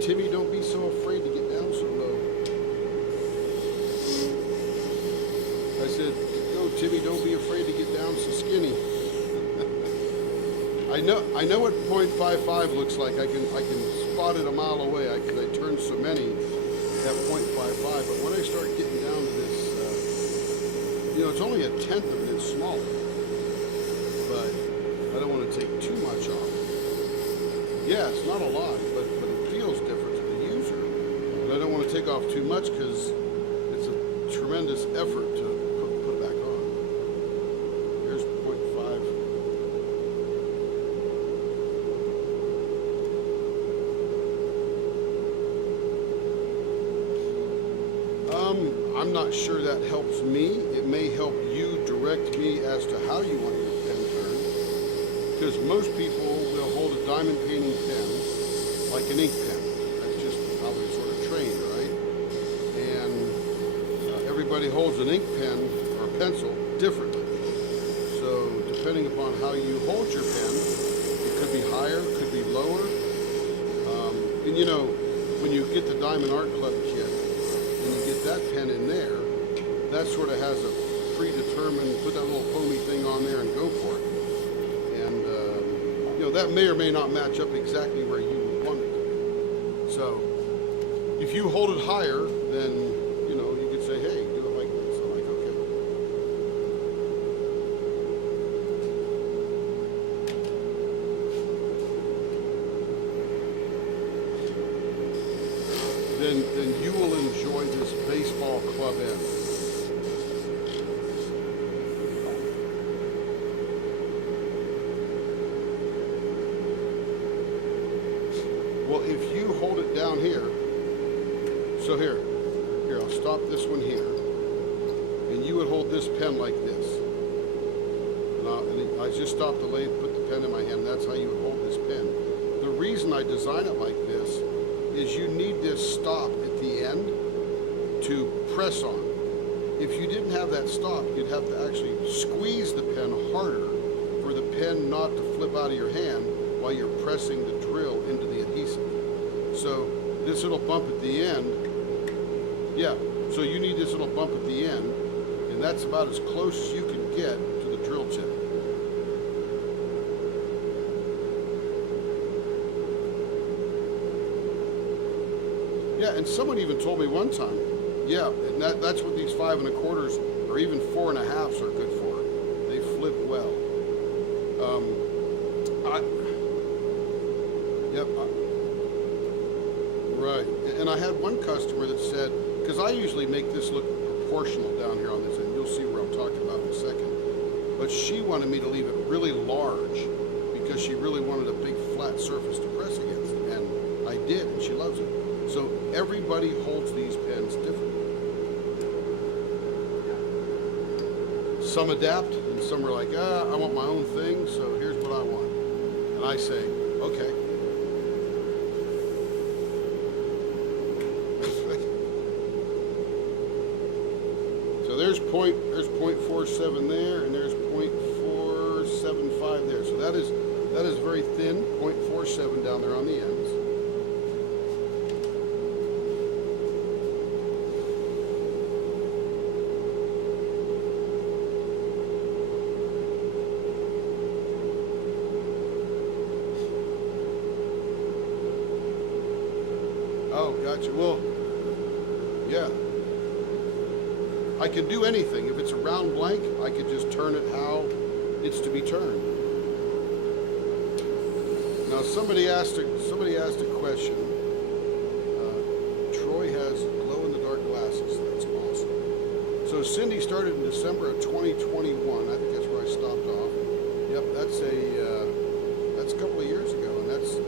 Timmy, don't be so afraid to get down so low. I said, no, Timmy, don't be afraid to get down so skinny. I know what .55 looks like. I can spot it a mile away because I turn so many at .55. But when I start getting down to this, it's only a tenth of an inch smaller. But I don't want to take too much off. Yeah, it's not a lot, but it feels different to the user. But I don't want to take off too much because it's a tremendous effort to put back on. Here's .5. I'm not sure that helps me. It may help you direct me as to how you want your pen turned. Because most people will hold a diamond painting pen like an ink pen. That's just how they're sort of trained, right? And everybody holds an ink pen or pencil differently. So depending upon how you hold your pen, it could be higher, could be lower. And when you get the Diamond Art Club kit and you get that pen in there, that sort of has a predetermined, put that little foamy thing on there and go for it. And that may or may not match up exactly where you would want it. So if you hold it higher, then you could say, hey, do it like this. I'm like, okay. Then you will enjoy this baseball club end. Well, if you hold it down here, so here, I'll stop this one here, and you would hold this pen like this. And I just stopped the lathe, put the pen in my hand, that's how you would hold this pen. The reason I design it like this is you need this stop at the end to press on. If you didn't have that stop, you'd have to actually squeeze the pen harder for the pen not to flip out of your hand while you're pressing the drill into the adhesive. So this little bump at the end, yeah, so you need this little bump at the end, and that's about as close as you can get to the drill tip. Yeah, and someone even told me one time, yeah, and that's what these 5 1/4s or even 4 1/2s are good for. split well. I, yep. Right. And I had one customer that said, because I usually make this look proportional down here on this end. You'll see where I'm talking about in a second. But she wanted me to leave it really large because she really wanted a big flat surface to press against. And I did, and she loves it. So everybody holds these pens differently. Some adapt, and some are like, I want my own thing, so here's what I want. And I say, okay. So there's 0.47 there, and there's 0.475 there. So that is very thin, 0.47 down there on the ends. Oh, gotcha. Well, yeah. I could do anything. If it's a round blank, I could just turn it how it's to be turned. Now, somebody asked a question. Troy has glow-in-the-dark glasses. That's awesome. So Cindy started in December of 2021. I think that's where I stopped off. Yep, that's a couple of years ago, and that's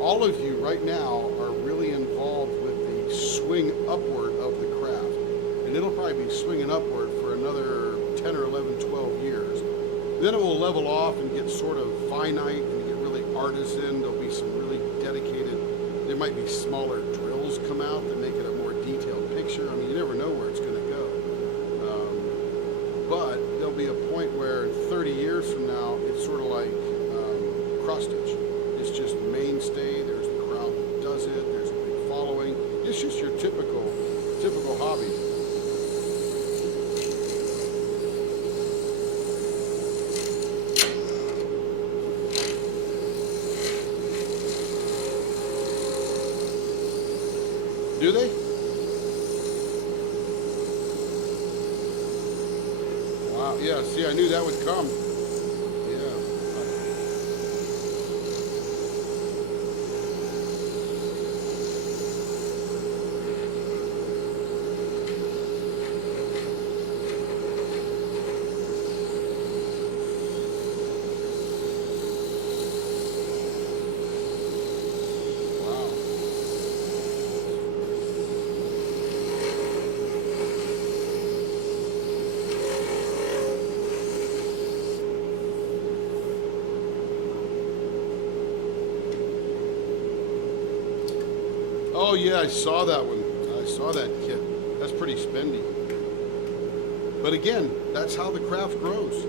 all of you right now are really involved with the swing upward of the craft. And it'll probably be swinging upward for another 10 or 11, 12 years. Then it will level off and get sort of finite and get really artisan. There'll be some really dedicated, there might be smaller drills come out that make it a more detailed picture. I mean, you never know where it's going to go. But there'll be a point where in 30 years from now, it's sort of like cross stitch. It's just mainstay. There's a crowd that does it. There's a big following. It's just your typical hobby. Do they? Wow. Yeah. See, I knew that would come. Oh yeah, I saw that one. I saw that kit. That's pretty spendy. But again, that's how the craft grows.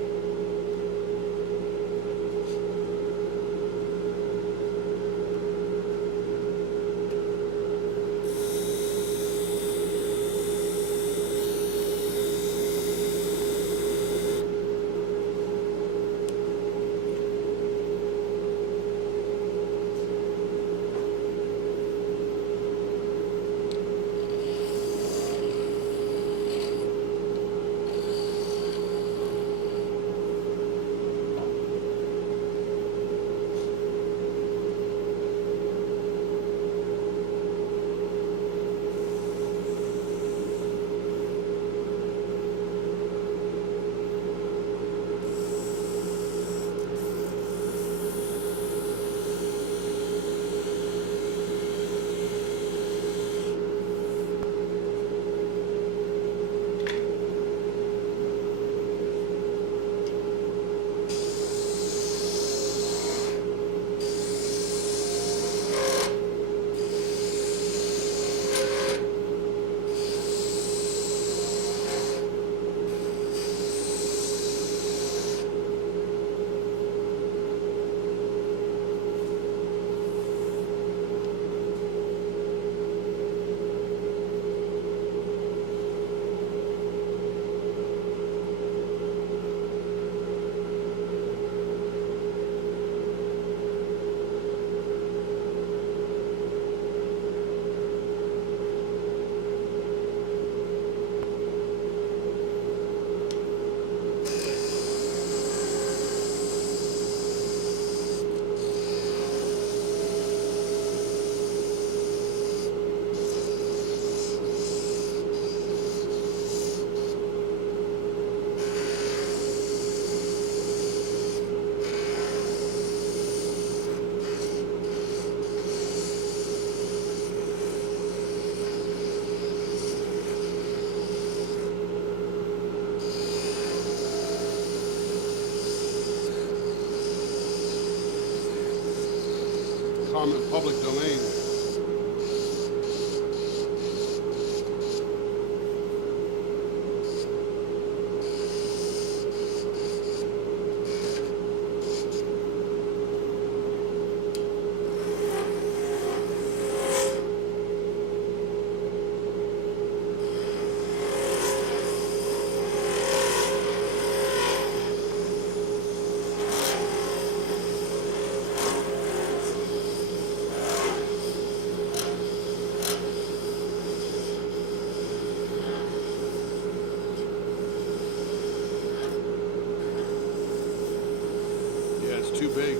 common public domain. Yeah, it's too big.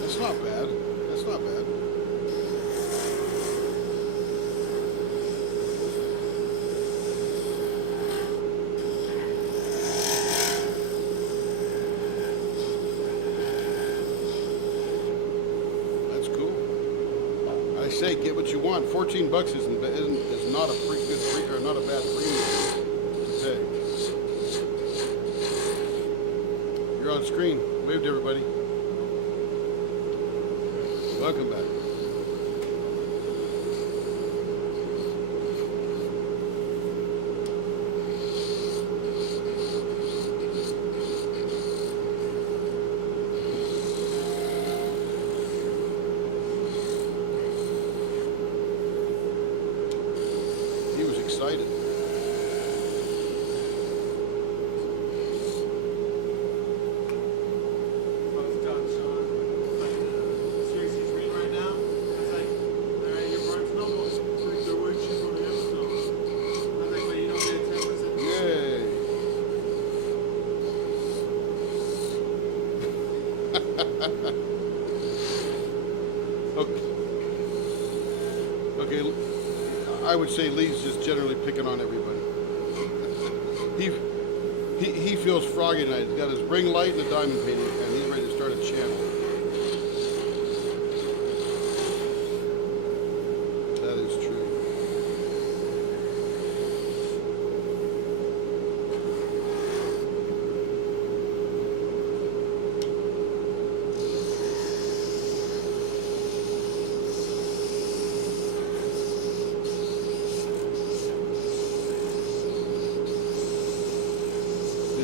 That's not bad. That's not bad. That's cool. I say, get what you want. $14 is not a good or not a bad premium to pay. You're on screen. Wave to everybody. Welcome back. He was excited. Well, it's done, Sean. Like the series he's reading right now, it's like, all right, your Barnes Noble is pretty good way cheaper on Amazon. I was like, but you don't get a 10% discount. Yay. Okay. Okay. I would say Lee's just generally picking on everybody. He feels froggy tonight. He's got his ring light and a diamond painting, and he's ready to start a channel. That is true.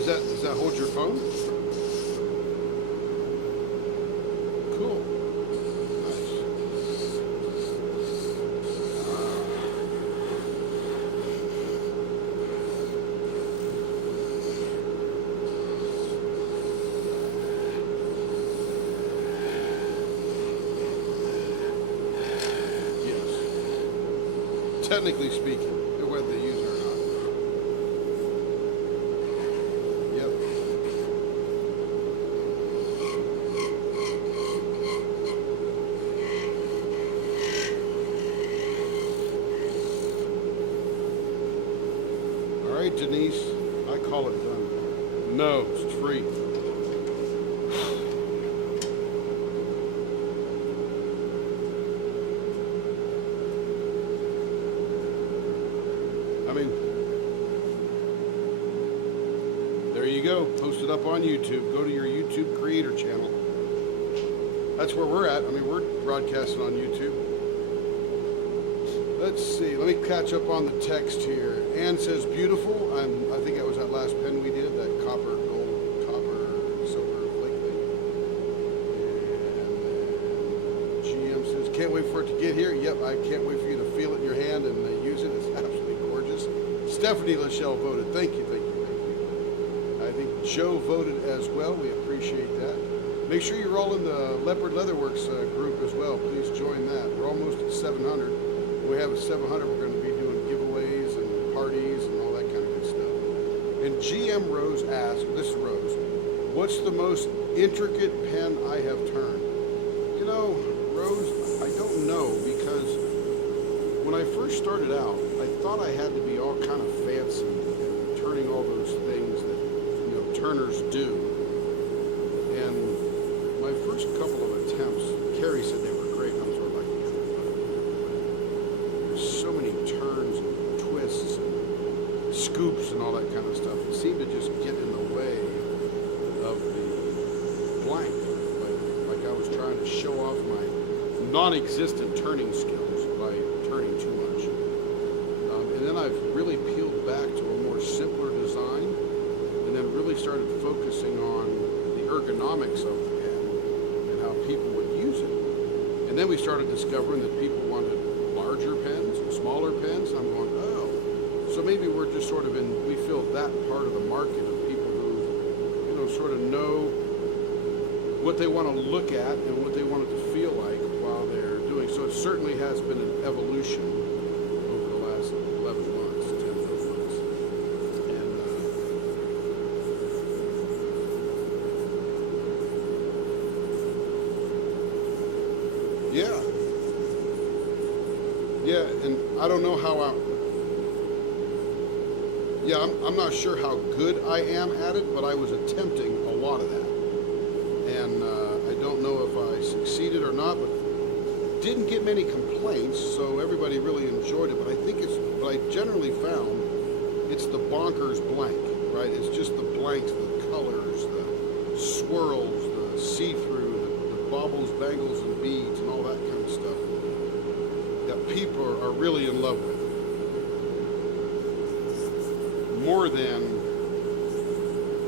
Does that hold your phone? Cool. Nice. Yes. Technically speaking, whether they use it or not. Yep. All right, Denise, I call it done. No, it's free. I mean, there you go. Post it up on YouTube. Go to your YouTube creator channel. That's where we're at. I mean, we're broadcasting on YouTube. Let's see. Let me catch up on the text here. Ann says beautiful. I think that was that last pen we did, that copper, gold, copper, silver flake thing. And GM says, can't wait for it to get here. Yep, I can't wait for you to feel it in your hand and use it. It's absolutely gorgeous. Stephanie Lachelle voted. Thank you, thank you, thank you. I think Joe voted as well. We appreciate that. Make sure you're all in the Leopard Leatherworks group as well. Please join that. We're almost at 700. When we have a 700, we're going to be doing giveaways and parties and all that kind of good stuff. And GM Rose asked, this is Rose, what's the most intricate pen I have turned? You know, Rose, I don't know, because when I first started out, I thought I had to be all kind of fancy and turning all those things that, you know, turners do. And my first couple of attempts, Carrie said they were great, and I was sort of like, there's so many turns and twists and scoops and all that kind of stuff. It seemed to just get in the way of the blank. Like I was trying to show off my non-existent turning skills by turning too much. And then I've really peeled back to a more simpler design, and then really started focusing on the ergonomics of the pen and how people would use it. And then we started discovering that people wanted larger pens and smaller pens. I'm going, oh, so maybe we're just sort of we fill that part of the market of people who, you know, sort of know what they want to look at and what they want it to feel like while they're doing. So it certainly has been an evolution over the last 11 months, 10, 12 months. And yeah. Yeah, and I don't know how I'm not sure how good I am at it, but I was attempting a lot of that. And I don't know if I succeeded or not, but didn't get many complaints, so everybody really enjoyed it. But I generally found it's the bonkers blank, right? It's just the blanks, the colors, the swirls, the see-through, the baubles, bangles, and beads, and all that kind of stuff that people are really in love with. More than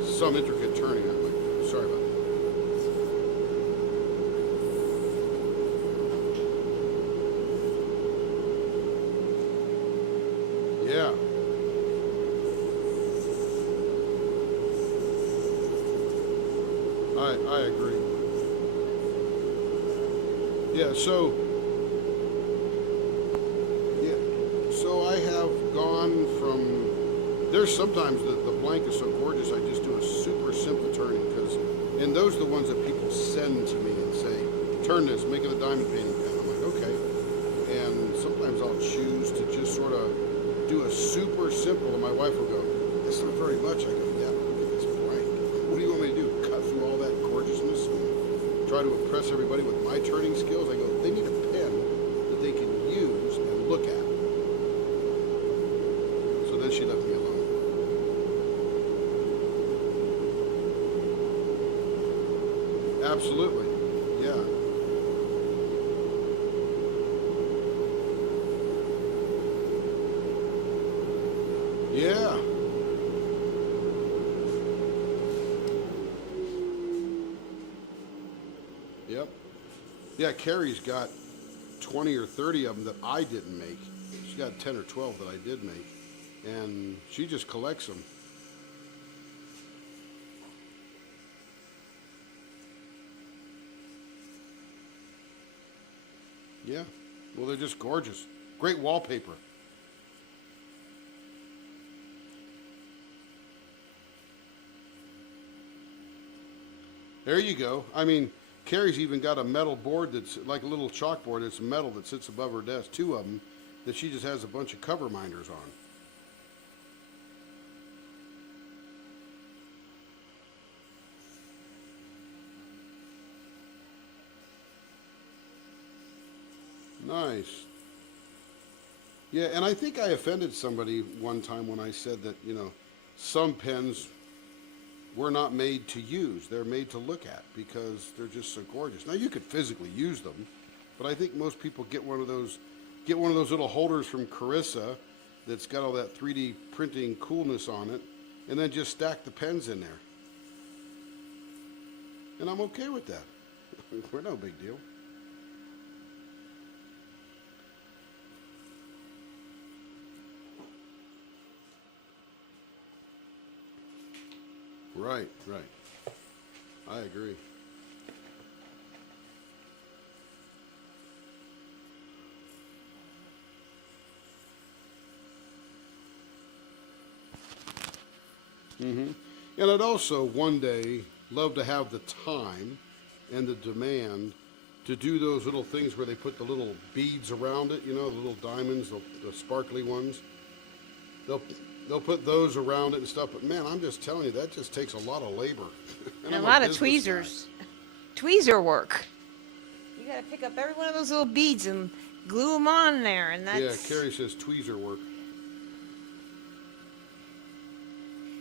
some intricate turning. I'm like, sorry about that. Yeah. I agree. Yeah, so I have gone from, there's sometimes the blank is so gorgeous I just do a super simple turning, and those are the ones that people send to me and say, turn this, make it a diamond painting pen. I'm like, okay. And sometimes I'll choose to just sort of do a super simple, and my wife will go, that's not very much. I go, yeah, look at this blank. What do you want me to do? Cut through all that gorgeousness and try to impress everybody with my turning skills? I go, they need a pen that they can use and look at. So then she left me alone. Absolutely, yeah. Yeah. Yep. Yeah, Carrie's got 20 or 30 of them that I didn't make. She's got 10 or 12 that I did make. And she just collects them. Yeah. Well, they're just gorgeous. Great wallpaper. There you go. I mean, Carrie's even got a metal board that's like a little chalkboard. It's metal that sits above her desk, 2 of them, that she just has a bunch of cover minders on. Nice. Yeah, and I think I offended somebody one time when I said that, you know, some pens were not made to use. They're made to look at because they're just so gorgeous. Now, you could physically use them, but I think most people get one of those little holders from Carissa that's got all that 3D printing coolness on it, and then just stack the pens in there. And I'm okay with that. We're no big deal. Right, right. I agree. And I'd also one day love to have the time and the demand to do those little things where they put the little beads around it, you know, the little diamonds, the sparkly ones. They'll put those around it and stuff, but man, I'm just telling you, that just takes a lot of labor. And a I'm lot of business tweezers. Tweezer work. You gotta pick up every one of those little beads and glue them on there, and guy. that's. Yeah, Carrie says tweezer work.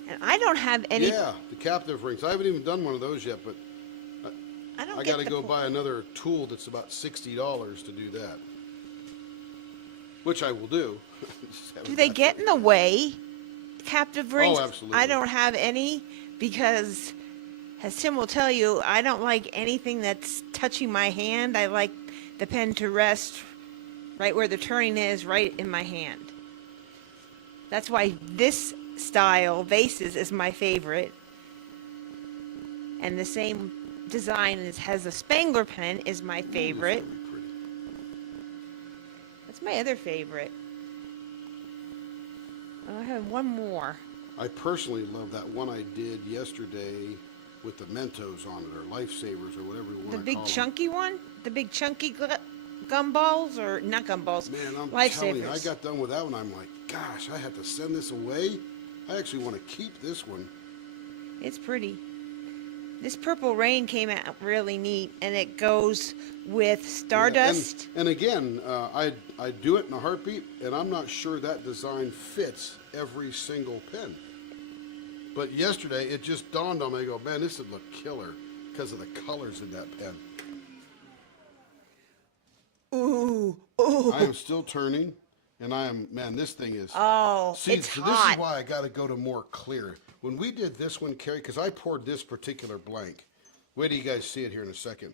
And I don't have any. Yeah, the captive rings. I haven't even done one of those yet, but I don't I get got to the go po- buy another tool that's about $60 to do that, which I will do. Just haven't Do they got get to in the way? Captive rings? absolutely. I don't have any because, as Tim will tell you, I don't like anything that's touching my hand. I like the pen to rest right where the turning is, right in my hand. That's why this style, vases, is my favorite. And the same design has a Spangler pen is my favorite. It's gonna be pretty. That's my other favorite. Oh, I have one more. I personally love that one I did yesterday with the Mentos on it, or Lifesavers, or whatever you want to The big call them. chunky one? The big chunky gumballs? Or not gumballs? Man, I'm Lifesavers. telling you, I got done with that one. I'm like, gosh, I have to send this away. I actually want to keep this one. It's pretty. This Purple Rain came out really neat, and it goes with Stardust. And again, I do it in a heartbeat, and I'm not sure that design fits every single pen. But yesterday, it just dawned on me. I go, man, this would look killer because of the colors in that pen. Ooh. I am still turning, and man, this thing is. Oh, See, it's so hot. this is why I got to go to more clear. When we did this one, Carrie, because I poured this particular blank. Wait till you guys see it here in a second.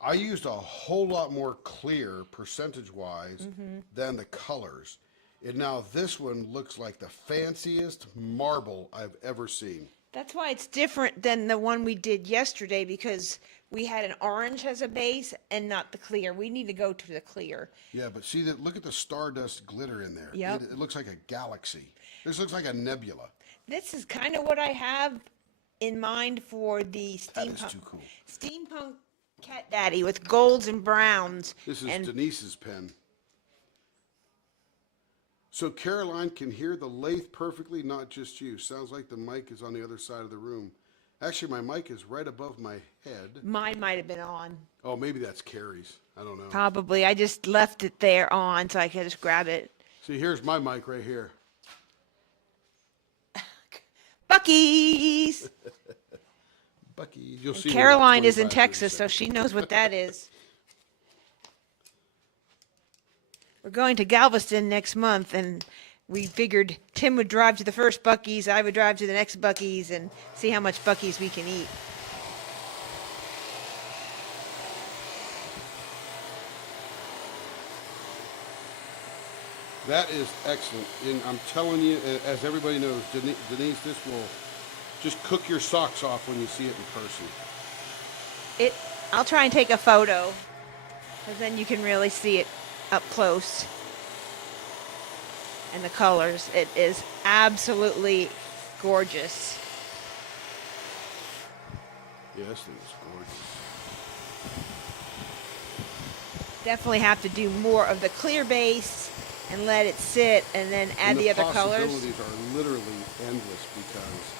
I used a whole lot more clear, percentage-wise, than the colors. And now this one looks like the fanciest marble I've ever seen. That's why it's different than the one we did yesterday, because we had an orange as a base and not the clear. We need to go to the clear. Yeah, but see that? Look at the stardust glitter in there. Yep. It looks like a galaxy. This looks like a nebula. This is kind of what I have in mind for the That is steampunk. too cool. Steampunk Cat Daddy with golds and browns. This is and Denise's pen. So Caroline can hear the lathe perfectly, not just you. Sounds like the mic is on the other side of the room. Actually, my mic is right above my head. Mine might have been on. Oh, maybe that's Carrie's. I don't know. Probably. I just left it there on so I could just grab it. See, here's my mic right here. Bucky's! Bucky, you'll And see. Caroline is in Texas, so she knows what that is. We're going to Galveston next month, and we figured Tim would drive to the first Bucky's, I would drive to the next Bucky's, and see how much Bucky's we can eat. That is excellent. And I'm telling you, as everybody knows, Denise, this will just cook your socks off when you see it in person. I'll try and take a photo, because then you can really see it up close. And the colors, it is absolutely gorgeous. Yeah, this thing is gorgeous. Definitely have to do more of the clear base and let it sit, and then add And the other colors. The possibilities are literally endless because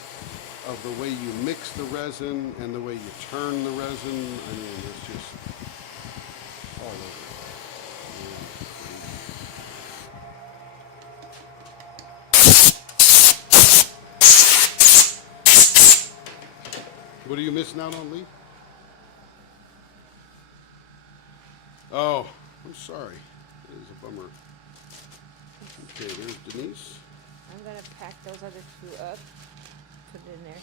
of the way you mix the resin and the way you turn the resin. I mean, it's just all over. What are you missing out on, Lee? Oh, I'm sorry. It is a bummer. Okay, there's Denise. I'm going to pack those other two up, put it in there.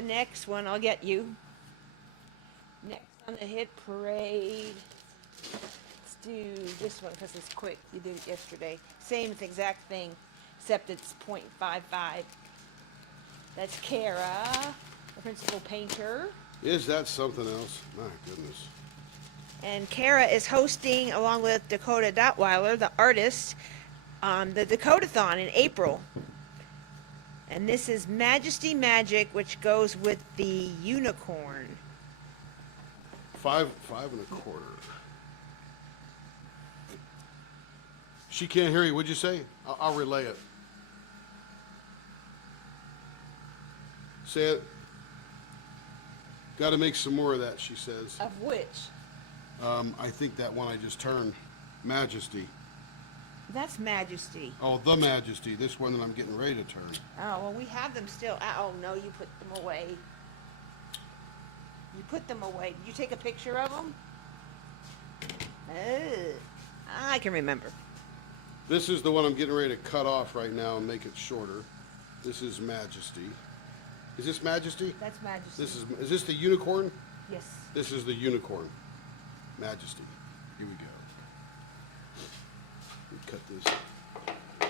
The next one, I'll get you. Next on the hit parade. Let's do this one because it's quick. You did it yesterday. Same exact thing, except it's .55. That's Kara, the principal painter. Is that something else? My goodness. And Kara is hosting, along with Dakota Dotweiler, the artist, the Dakotathon in April. And this is Majesty Magic, which goes with the unicorn. 5 1/4. She can't hear you. What'd you say? I'll relay it. Say it. Got to make some more of that, she says. Of which? I think that one I just turned, Majesty. That's Majesty. Oh, the Majesty. This one that I'm getting ready to turn. Oh, well, we have them still. Oh, no, you put them away. You put them away. Did you take a picture of them? Oh, I can remember. This is the one I'm getting ready to cut off right now and make it shorter. This is Majesty. Is this Majesty? That's Majesty. Is this the unicorn? Yes. This is the unicorn. Majesty. Here we go. Cut this.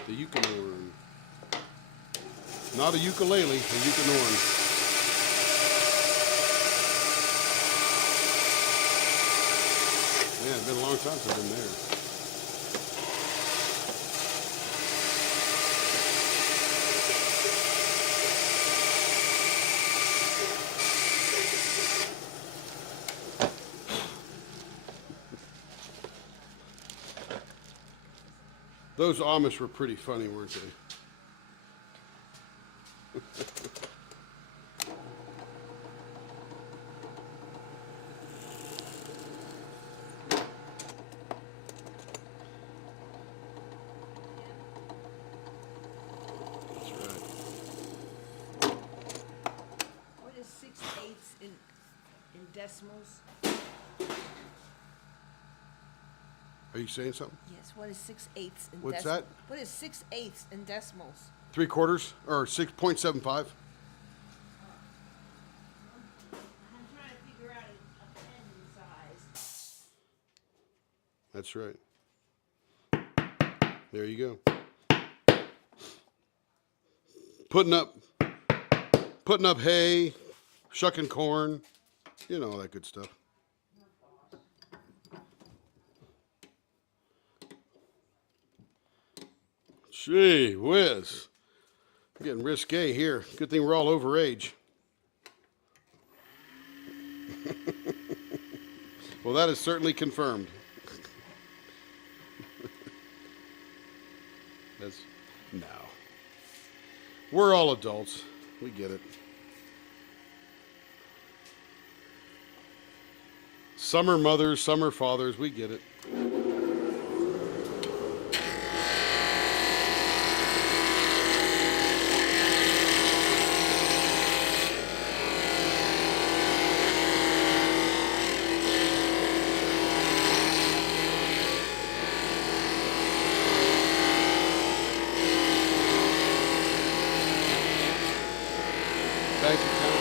The unicorn. Not a ukulele, a unicorn. Man, it's been a long time since I've been there. Those Amish were pretty funny, weren't they? That's right. What is 6/8 in decimals? Are you saying something? Yes, what is 6/8 in What's decimals? that? What is 6/8 in decimals? 3/4 or 6.75? I'm trying to figure out a pen size. That's right. There you go. Putting up hay, shucking corn, you know, all that good stuff. Gee whiz. Getting risque here. Good thing we're all over age. Well, that is certainly confirmed. That's no. We're all adults. We get it. Some are mothers, some are fathers. We get it. Thank you, Tom.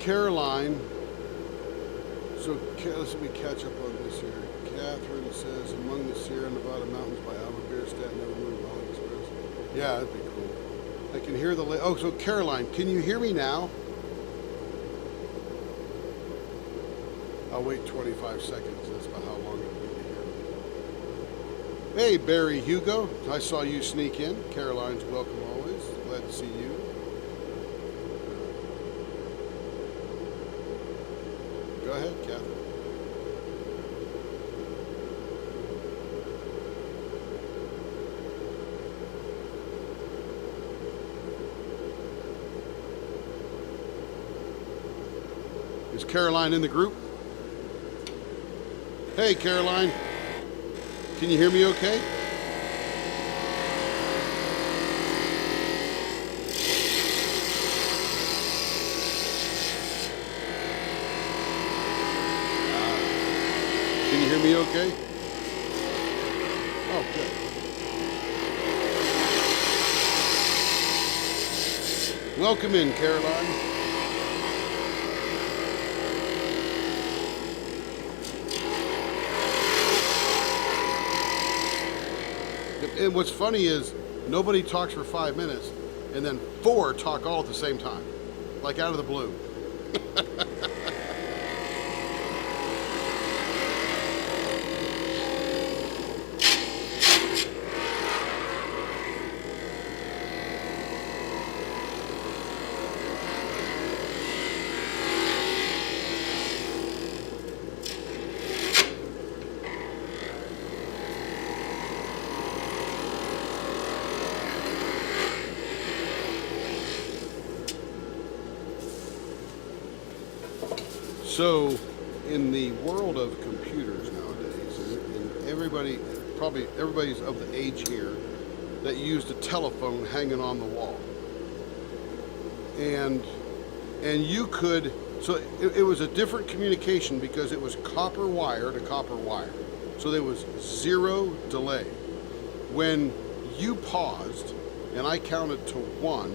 Caroline, so let me catch up on this here. Catherine says, among the Sierra Nevada mountains by Albert Bierstadt, never moved Valley Express. Yeah, that'd be cool. I can hear the, oh, so Caroline, can you hear me now? I'll wait 25 seconds. That's about how long it'll be to hear me. Hey, Barry Hugo. I saw you sneak in. Caroline's welcome always. Glad to see you. Go ahead, Catherine. Is Caroline in the group? Hey, Caroline. Can you hear me okay? Can you hear me okay? Oh, good. Welcome in, Caroline. And what's funny is nobody talks for 5 minutes, and then 4 talk all at the same time, like out of the blue. So, in the world of computers nowadays, and everybody, probably everybody's of the age here that used a telephone hanging on the wall, and you could, so it was a different communication because it was copper wire to copper wire, so there was 0 delay. When you paused and I counted to 1,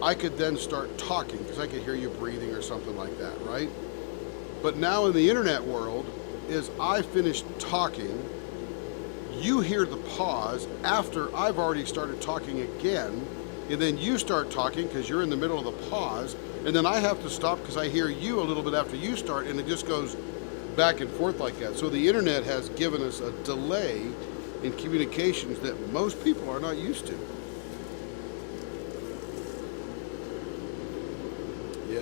I could then start talking because I could hear you breathing or something like that, right? But now in the internet world, is I finish talking, you hear the pause after I've already started talking again, and then you start talking because you're in the middle of the pause, and then I have to stop because I hear you a little bit after you start, and it just goes back and forth like that. So the internet has given us a delay in communications that most people are not used to. Yeah.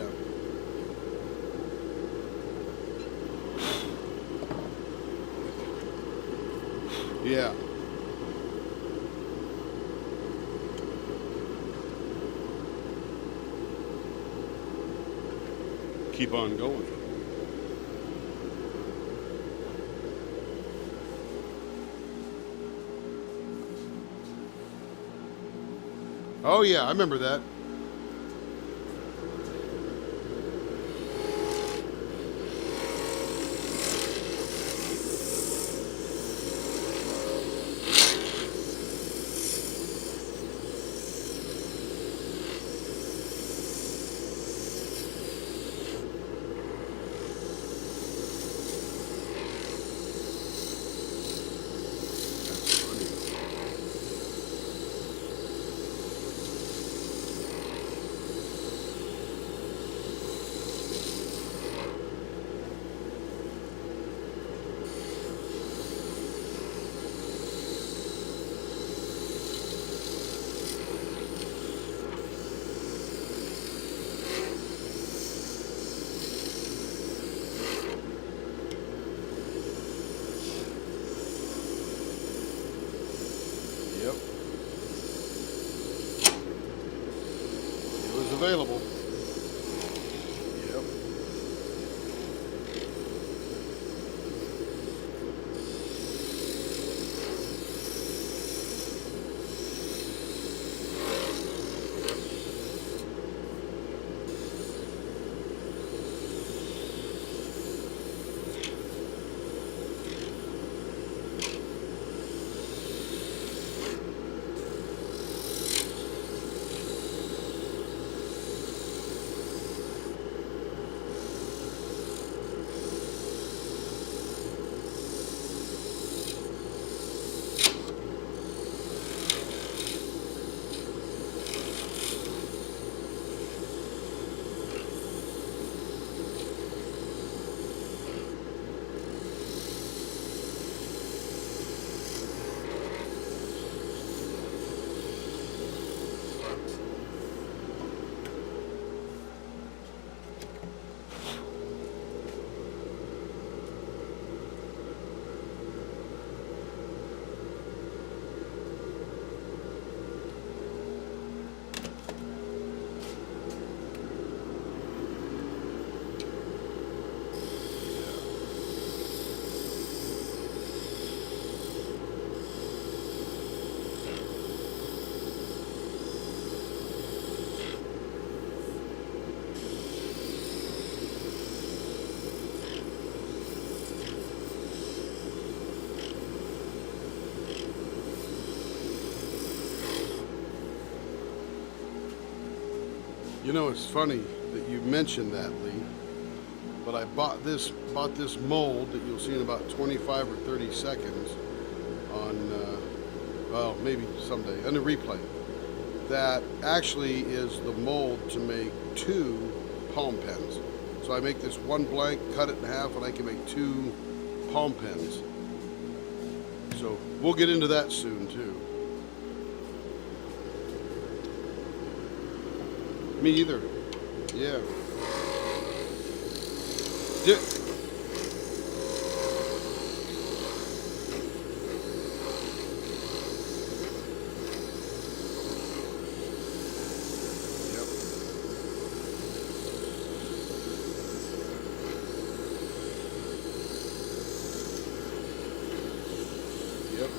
Yeah. Keep on going. Oh yeah, I remember that. Yep. It was available. Yep. You know, it's funny that you mentioned that, Lee. But I bought this mold that you'll see in about 25 or 30 seconds on well, maybe someday, on the replay, that actually is the mold to make 2 palm pens. So I make this one blank, cut it in half, and I can make 2 palm pens. So we'll get into that soon too. Me either. Yeah. Yep. Yep.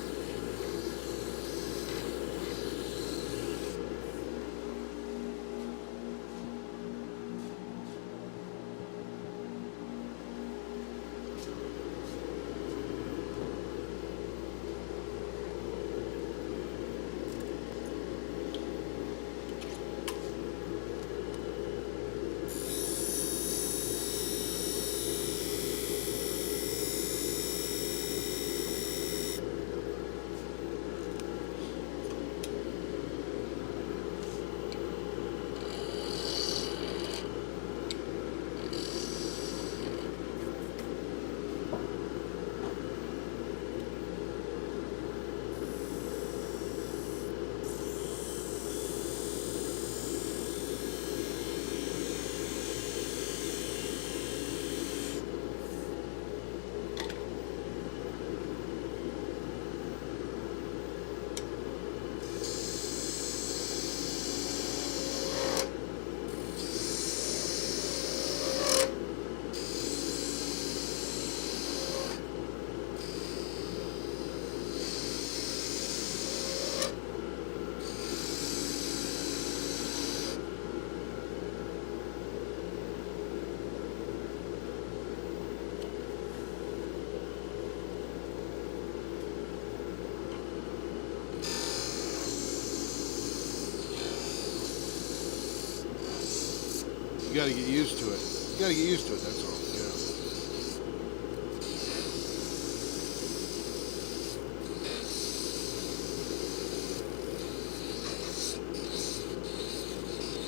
You gotta get used to it. You gotta get used to it, that's all. Yeah.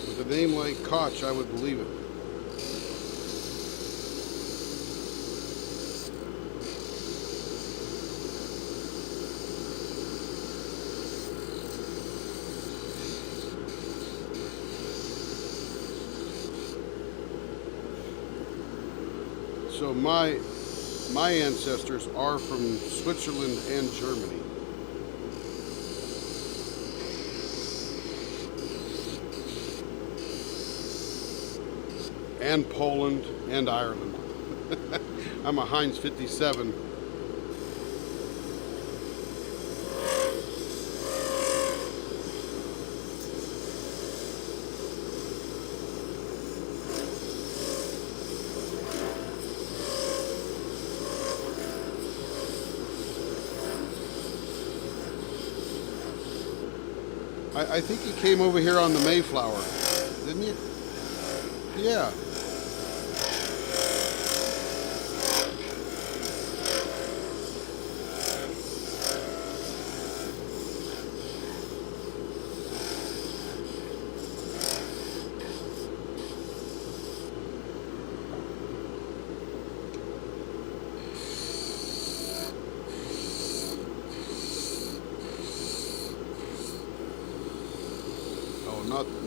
With a name like Koch, I would believe it. So my ancestors are from Switzerland and Germany. And Poland and Ireland. I'm a Heinz 57. I think he came over here on the Mayflower, didn't he? Yeah.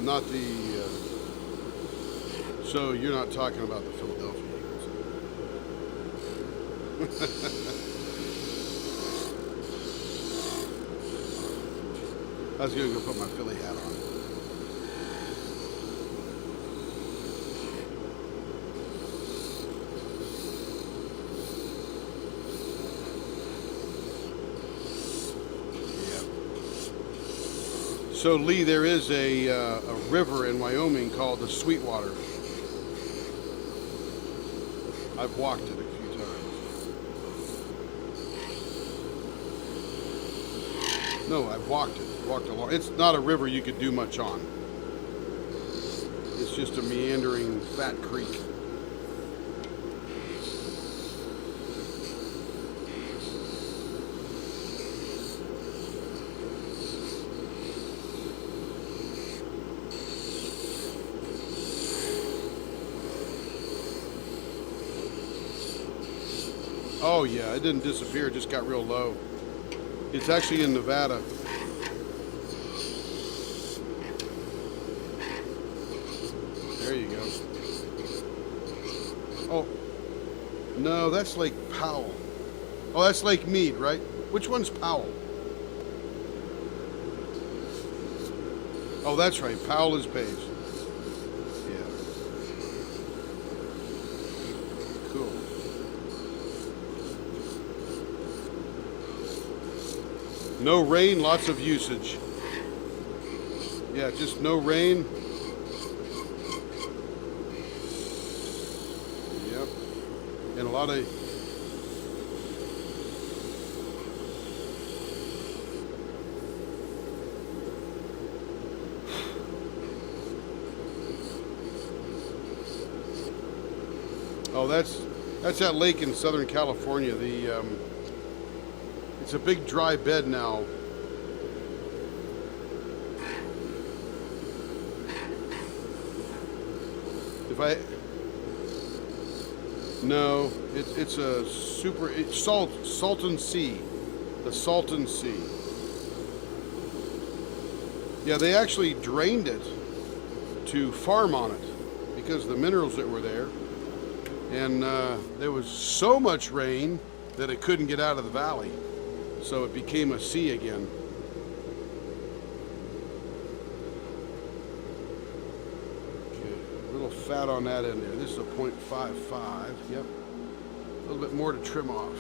Not the. So you're not talking about the Philadelphia Eagles. I was gonna go put my Philly hat on. So Lee, there is a river in Wyoming called the Sweetwater. I've walked it a few times. No, I've walked it. Walked along. It's not a river you could do much on. It's just a meandering fat creek. Oh yeah, it didn't disappear, it just got real low. It's actually in Nevada. There you go. Oh, no, that's Lake Powell. Oh, that's Lake Mead, right? Which one's Powell? Oh, that's right. Powell is Page. Yeah. Cool. No rain, lots of usage. Yeah, just no rain. Yep. And a lot of... Oh, that's that lake in Southern California. It's a big dry bed now. No, it's a super, it's Salton Sea, the Salton Sea. Yeah, they actually drained it to farm on it because of the minerals that were there. And there was so much rain that it couldn't get out of the valley. So it became a sea again. Okay, a little fat on that end there. This is a 0.55, yep. A little bit more to trim off.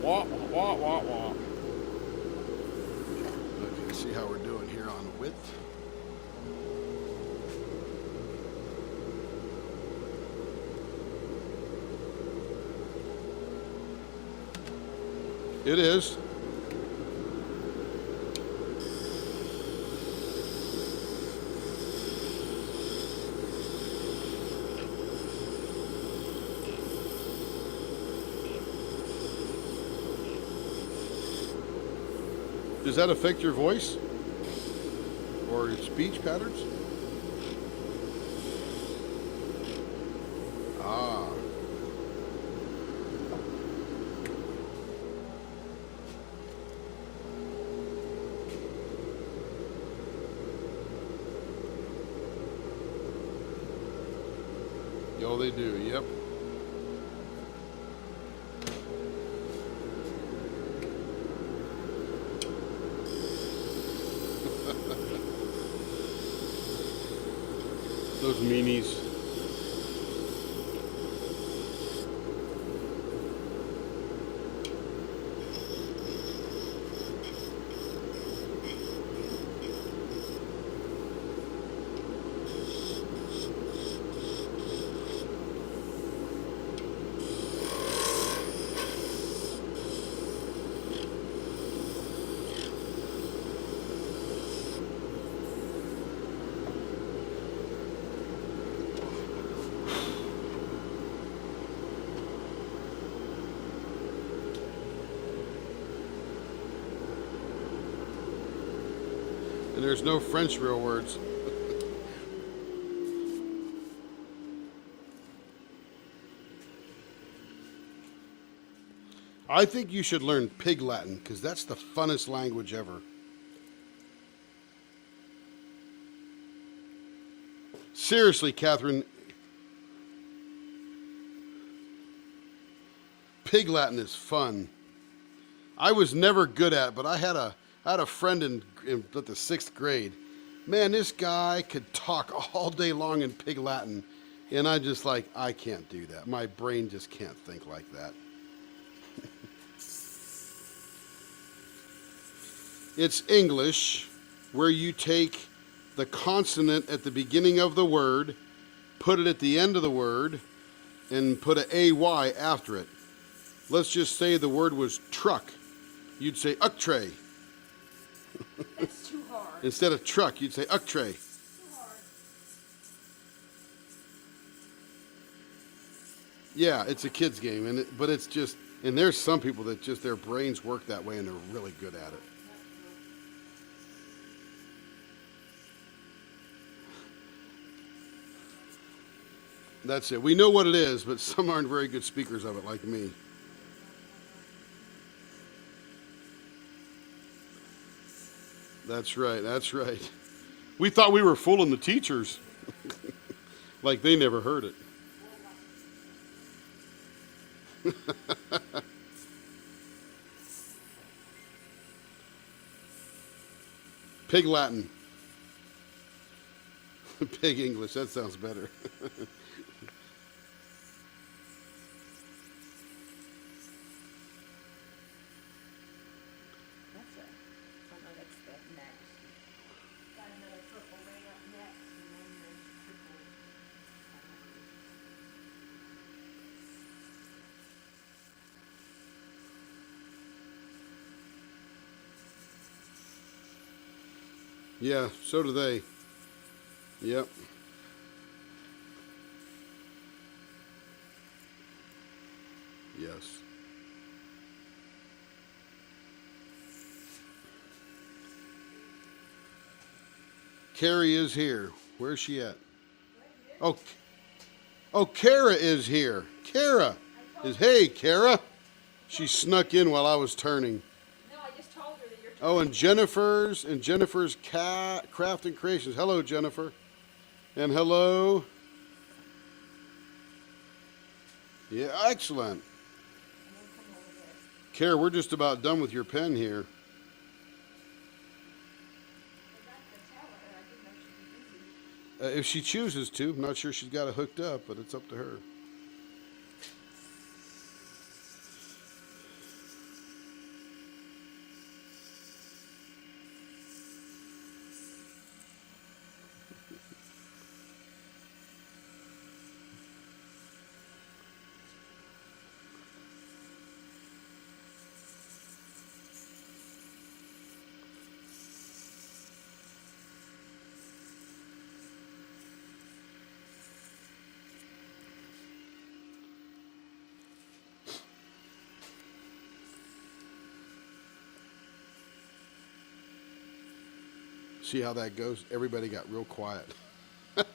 Wah, wah, wah, wah. Okay, see how we're doing here on width. It is. Does that affect your voice or your speech patterns? Ah. Oh, they do, yep. Those meanies. And there's no French real words. I think you should learn Pig Latin because that's the funnest language ever. Seriously, Catherine, Pig Latin is fun. I was never good at it, but I had a friend in the 6th grade. Man, this guy could talk all day long in Pig Latin. And I just like, I can't do that. My brain just can't think like that. It's English where you take the consonant at the beginning of the word, put it at the end of the word, and put a AY after it. Let's just say the word was truck. You'd say uck tray. That's too hard. Instead of truck, you'd say tray. Yeah, it's a kid's game, but it's just, and there's some people that just their brains work that way and they're really good at it. That's it. We know what it is, but some aren't very good speakers of it, like me. That's right. That's right. We thought we were fooling the teachers, like they never heard it. Pig Latin. Pig English. That sounds better. That's right. Oh no, that's the next. Got another purple rain up next, and then there's triple. Yeah, so do they. Yep. Yes. Carrie is here. Where's she at? Oh, Kara is here. Kara is, hey, Kara. She snuck in while I was turning. No, I just told her that you're. Oh, and Jennifer's Craft and Creations. Hello, Jennifer. And hello. Yeah, excellent. Kara, we're just about done with your pen here. If she chooses to. I'm not sure she's got it hooked up, but it's up to her. See how that goes? Everybody got real quiet. That's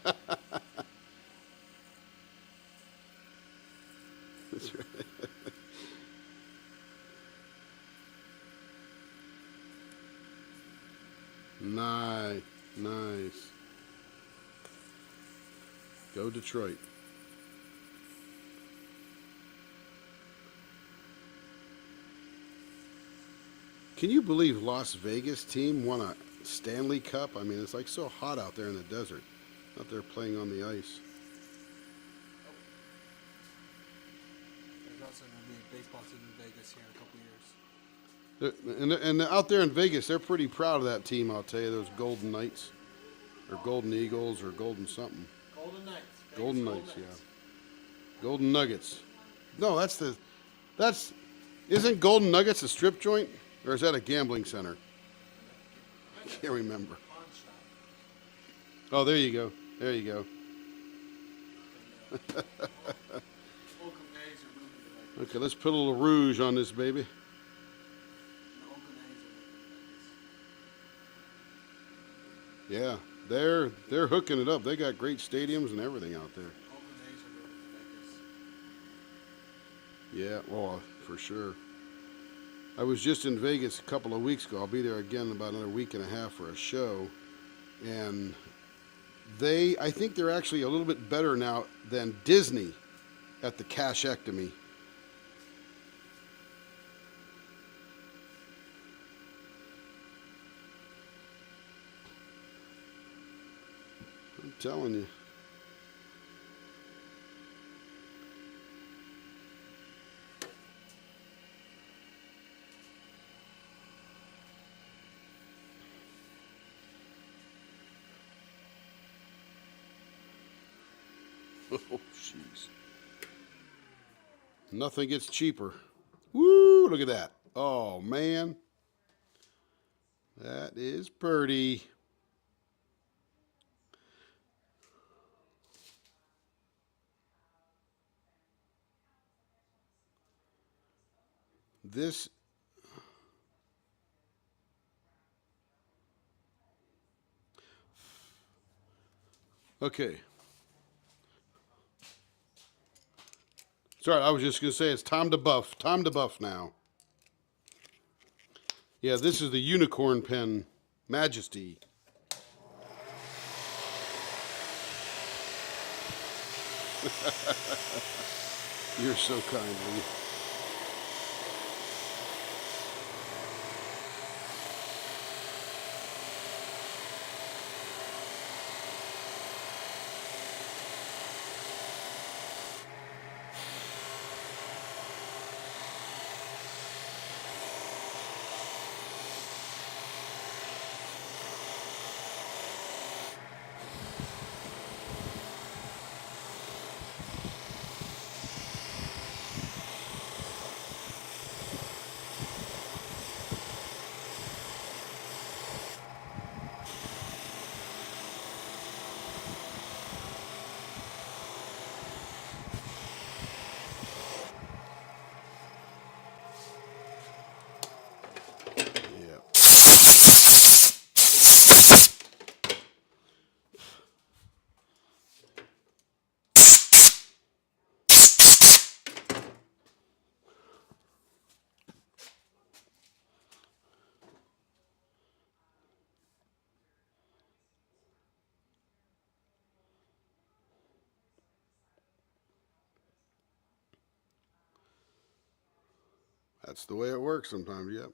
right. Nice. Go Detroit. Can you believe Las Vegas team won a Stanley Cup? I mean, it's like so hot out there in the desert. Out there playing on the ice. There's also going to be a baseball team in Vegas here in a couple years. And out there in Vegas, they're pretty proud of that team, I'll tell you, those Golden Knights. Or Golden Eagles, or Golden something. Golden Knights. Vegas Golden Knights, yeah. Golden Nuggets. No, isn't Golden Nuggets a strip joint? Or is that a gambling center? I can't remember. Oh, there you go. There you go. Okay, let's put a little rouge on this baby. Yeah, they're hooking it up. They got great stadiums and everything out there. Yeah, well, for sure. I was just in Vegas a couple of weeks ago. I'll be there again in about another week and a half for a show. And I think they're actually a little bit better now than Disney at the cashectomy. I'm telling you. Oh, jeez. Nothing gets cheaper. Woo, look at that. Oh, man. That is pretty. this. Okay. Sorry, I was just going to say it's time to buff. Time to buff now. Yeah, this is the unicorn pen, Majesty. You're so kind, Lee. That's the way it works sometimes, yep.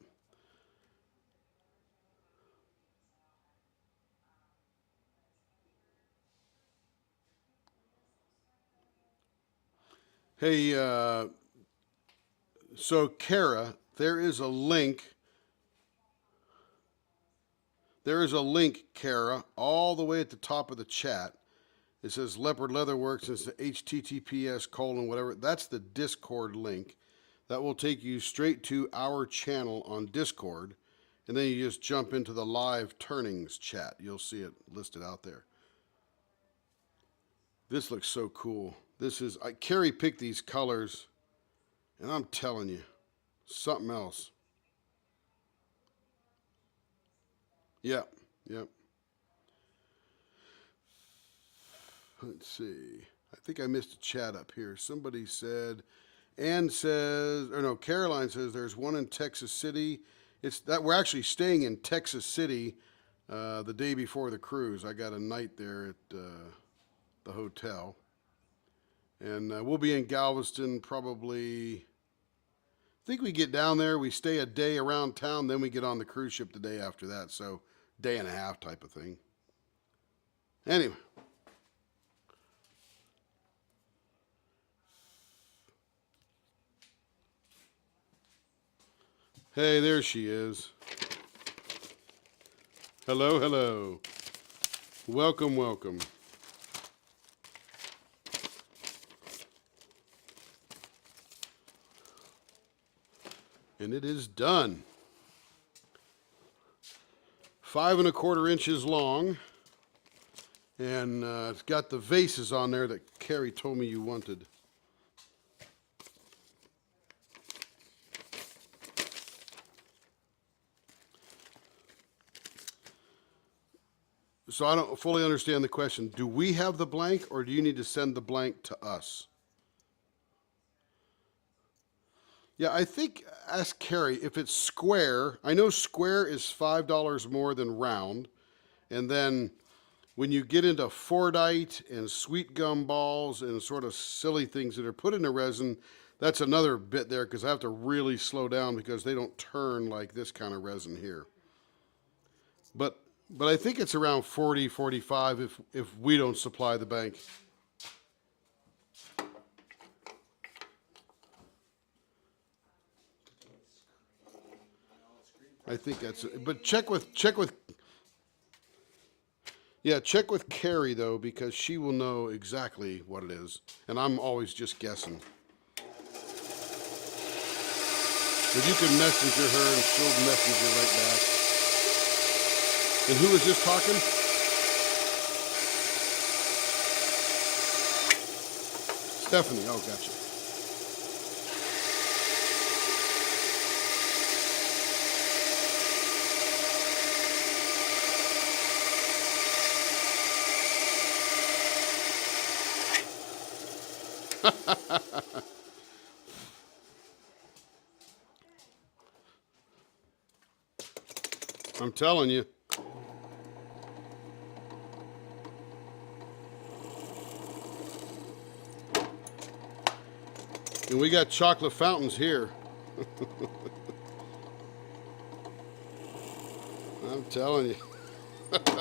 Hey, so Kara, there is a link. There is a link, Kara, all the way at the top of the chat. It says Leopard Leather Works. It's the https:// That's the Discord link. That will take you straight to our channel on Discord. And then you just jump into the live turnings chat. You'll see it listed out there. This looks so cool. This is, Carrie picked these colors, and I'm telling you, something else. Yep, yep. Let's see. I think I missed a chat up here. Somebody said, Ann says, or no, Caroline says there's one in Texas City. It's that we're actually staying in Texas City the day before the cruise. I got a night there at the hotel. And we'll be in Galveston probably, I think we get down there, we stay a day around town, then we get on the cruise ship the day after that. So day and a half type of thing. Anyway. Hey, there she is. Hello, hello. Welcome, welcome. And it is done. 5 1/4 inches long. And it's got the vases on there that Carrie told me you wanted. So I don't fully understand the question. Do we have the blank or do you need to send the blank to us? Yeah, I think, ask Carrie, if it's square, I know square is $5 more than round. And then when you get into Fordite and sweet gum balls and sort of silly things that are put into resin, that's another bit there because I have to really slow down because they don't turn like this kind of resin here. But I think it's around 40, 45 if we don't supply the bank. I think that's it. But check with Carrie though, because she will know exactly what it is. And I'm always just guessing. But you can messenger her and she'll messenger right back. And who is this talking? Stephanie. Oh, gotcha. I'm telling you. And we got chocolate fountains here. I'm telling you. Another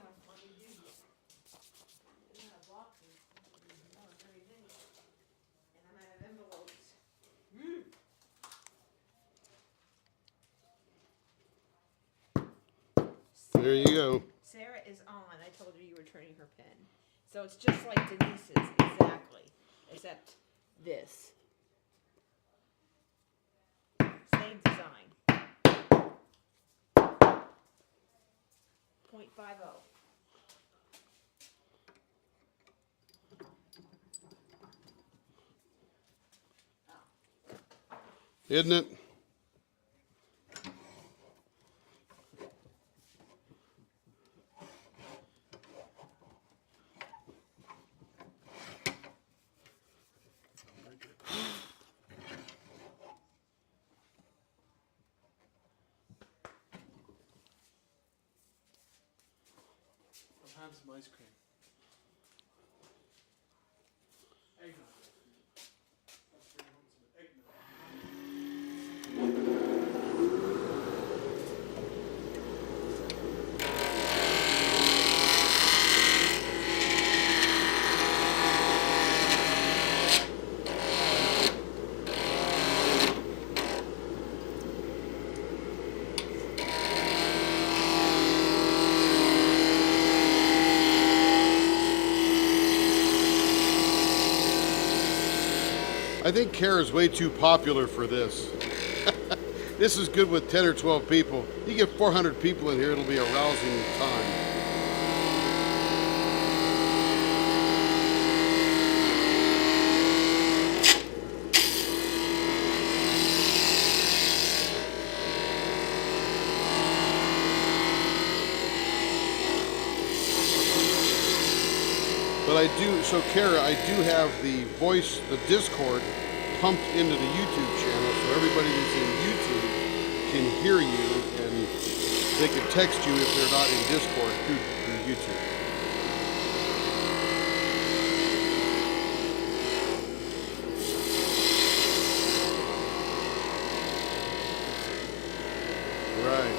one for you. In the boxes. Oh, very many. And I'm out of envelopes. There you go. Sarah is on. I told her you were turning her pen. So it's just like Denise's, exactly. Except this. Same design. 0.50. Isn't it? I'll have some ice cream. Eggnog. Let's bring home some eggnog. I think Kara's way too popular for this. This is good with 10 or 12 people. You get 400 people in here, it'll be a rousing time. But I do, so Kara, I do have the voice, the Discord pumped into the YouTube channel, so everybody that's in YouTube can hear you and they can text you if they're not in Discord through YouTube. Right.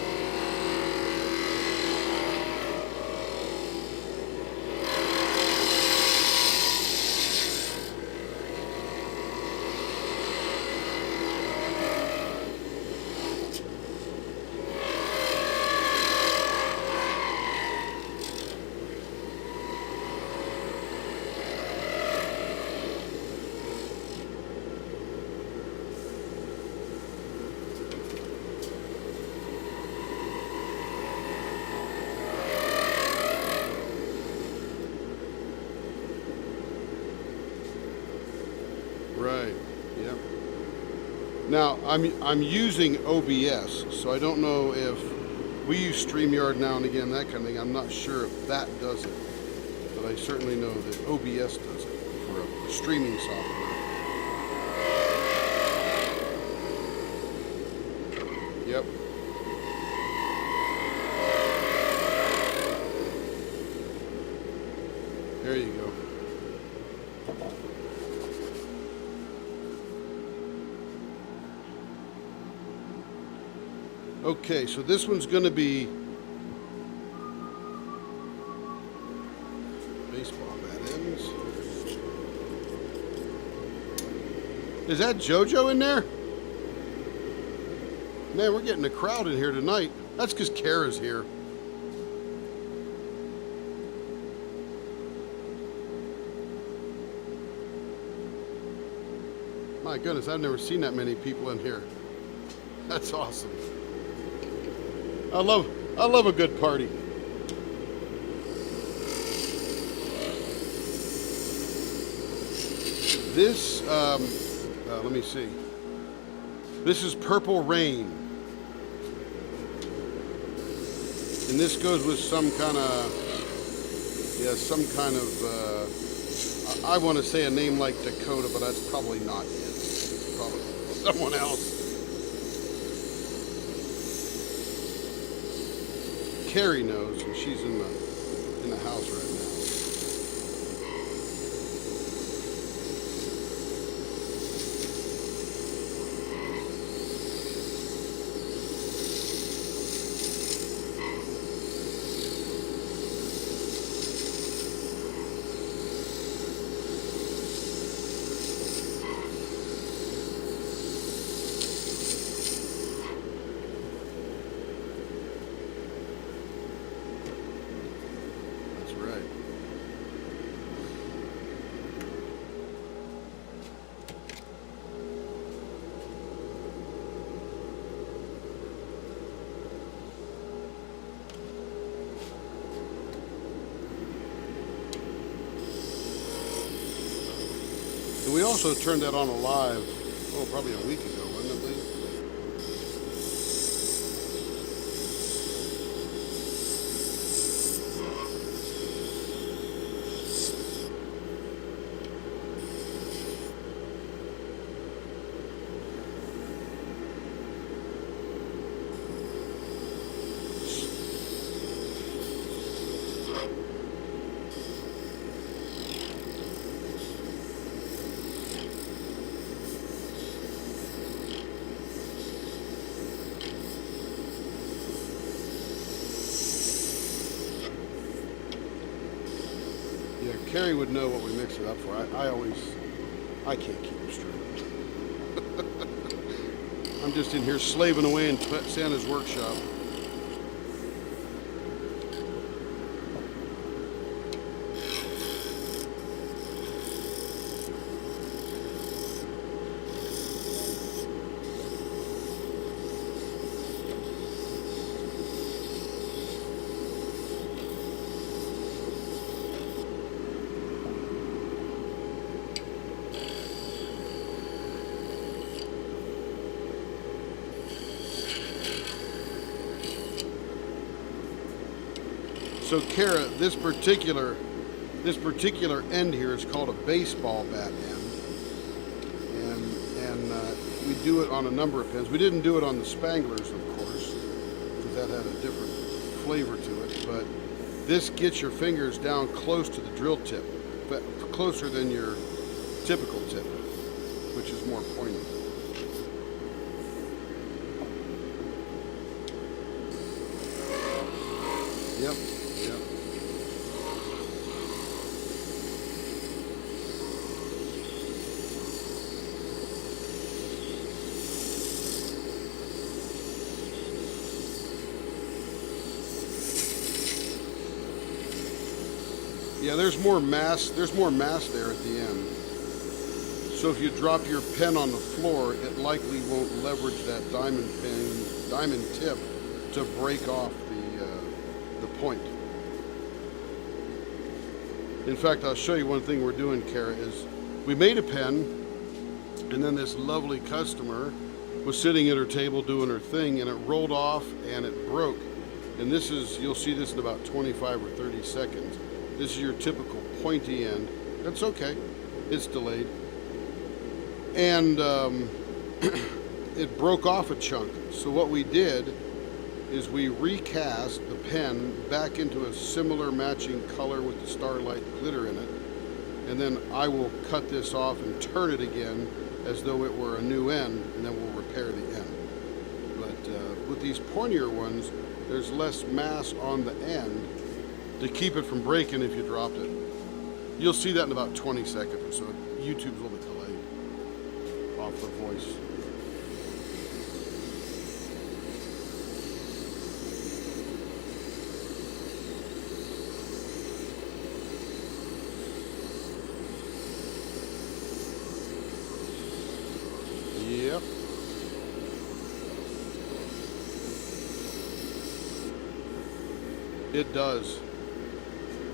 Right. Yep. Now I'm using OBS, so I don't know if we use StreamYard now and again, that kind of thing. I'm not sure if that does it, but I certainly know that OBS does it for a streaming software. Yep. There you go. Okay, so this one's going to be baseball bat ends. Is that JoJo in there? Man, we're getting a crowd in here tonight. That's because Kara's here. My goodness, I've never seen that many people in here. That's awesome. I love a good party. This, let me see. This is Purple Rain. And this goes with some kind of Yeah, some kind of, I want to say a name like Dakota, but that's probably not it. It's probably someone else. Carrie knows, and she's in the house right now. That's right. And we also turned that on a live, probably a week ago, wasn't it, Lee? Yeah, Carrie would know what we mix it up for. I can't keep it straight. I'm just in here slaving away in Santa's workshop. So Kara, this particular end here is called a baseball bat end, and we do it on a number of pens. We didn't do it on the Spanglers, of course, because that had a different flavor to it. But this gets your fingers down close to the drill tip, but closer than your typical tip, which is more poignant. Yep. Yep. Yeah, there's more mass there at the end. So if you drop your pen on the floor, it likely won't leverage that diamond tip to break off the point. In fact, I'll show you one thing we're doing, Kara, is we made a pen, and then this lovely customer was sitting at her table doing her thing, and it rolled off and it broke. And this is, you'll see this in about 25 or 30 seconds. This is your typical pointy end. That's okay. It's delayed. And it broke off a chunk. So what we did is we recast the pen back into a similar matching color with the starlight glitter in it. And then I will cut this off and turn it again as though it were a new end, and then we'll repair the end. But with these pointier ones, there's less mass on the end to keep it from breaking if you dropped it. You'll see that in about 20 seconds or so. YouTube's a little bit delayed off the voice. Yep. It does.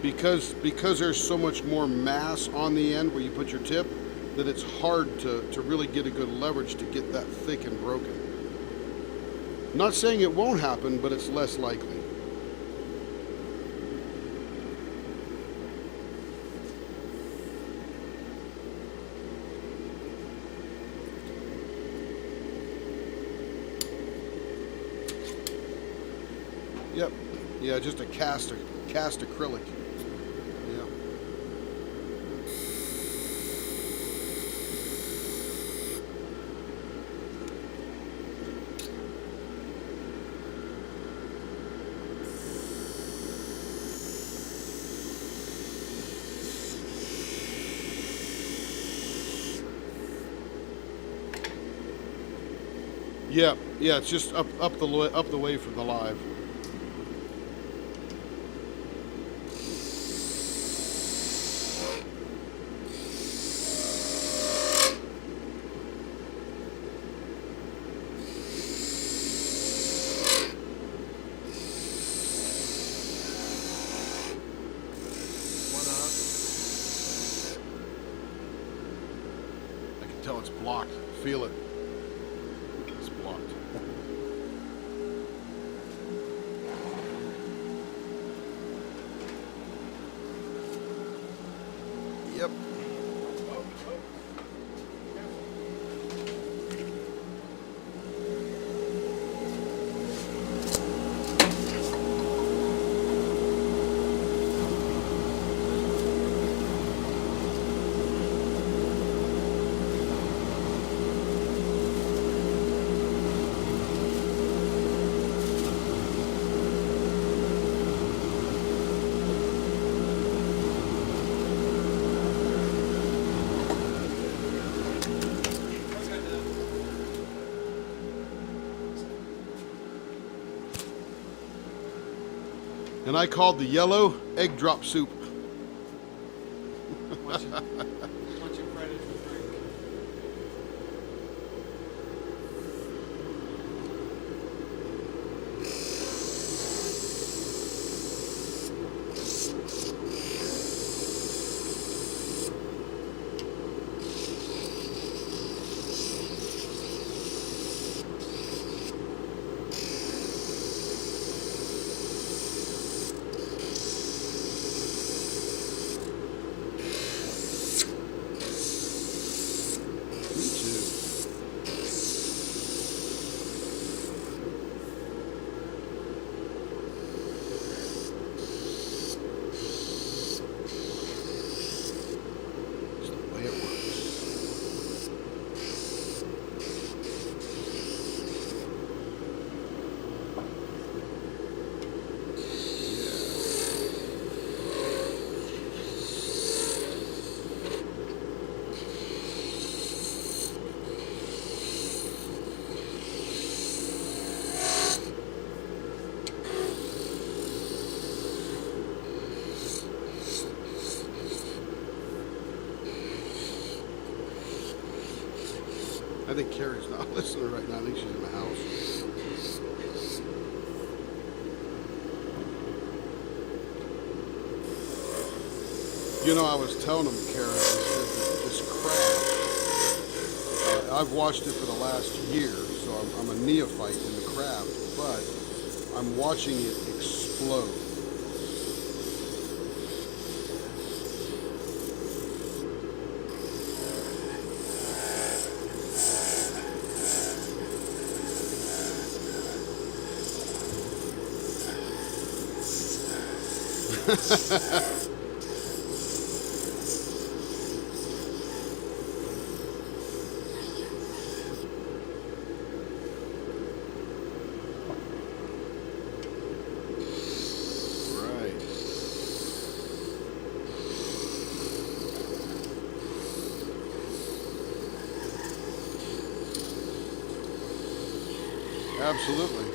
Because there's so much more mass on the end where you put your tip, that it's hard to really get a good leverage to get that thick and broken. Not saying it won't happen, but it's less likely. Yep. Yeah, just a cast acrylic. Yeah. Yeah, yeah, it's just up the way from the live. One up. I can tell it's blocked. Feel it. It's blocked. Yep. And I called the yellow egg drop soup. Bunch of credit for drink. Me too. It's the way it works. I think Carrie's not listening right now. I think she's in the house. You know, I was telling him, Kara, this craft, I've watched it for the last year, so I'm a neophyte in the craft, but I'm watching it explode. Right. Absolutely.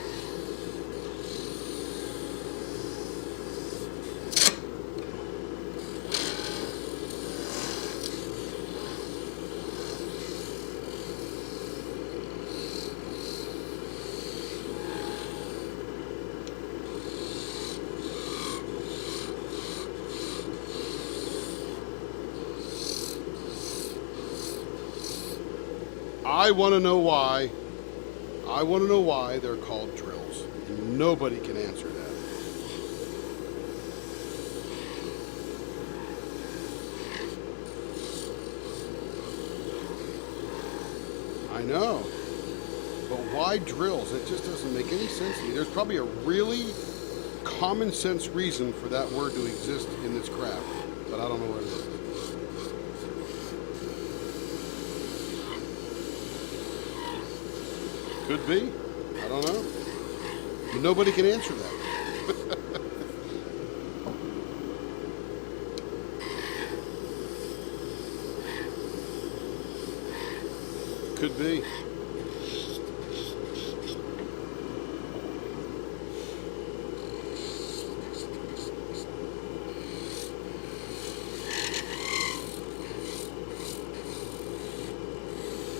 I want to know why. I want to know why they're called drills. And nobody can answer that. I know. But why drills? It just doesn't make any sense to me. There's probably a really common sense reason for that word to exist in this craft, but I don't know what it is. Could be. I don't know. But nobody can answer that. Could be.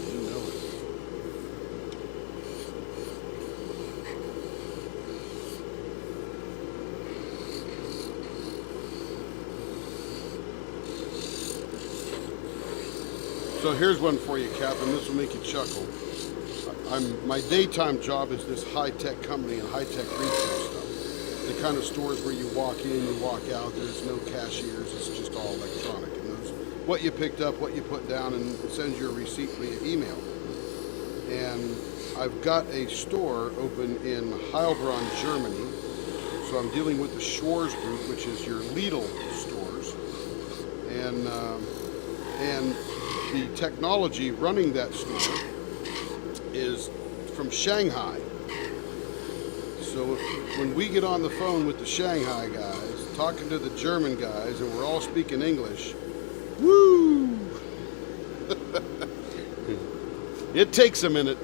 You know it. So here's one for you, Captain. This will make you chuckle. My daytime job is this high-tech company and high-tech retail stuff. The kind of stores where you walk in, you walk out. There's no cashiers. It's just all electronic. And those, what you picked up, what you put down, and it sends you a receipt via email. And I've got a store open in Heilbronn, Germany. So I'm dealing with the Schwarz Group, which is your Lidl stores, and the technology running that store is from Shanghai. So when we get on the phone with the Shanghai guys, talking to the German guys, and we're all speaking English, woo! It takes a minute.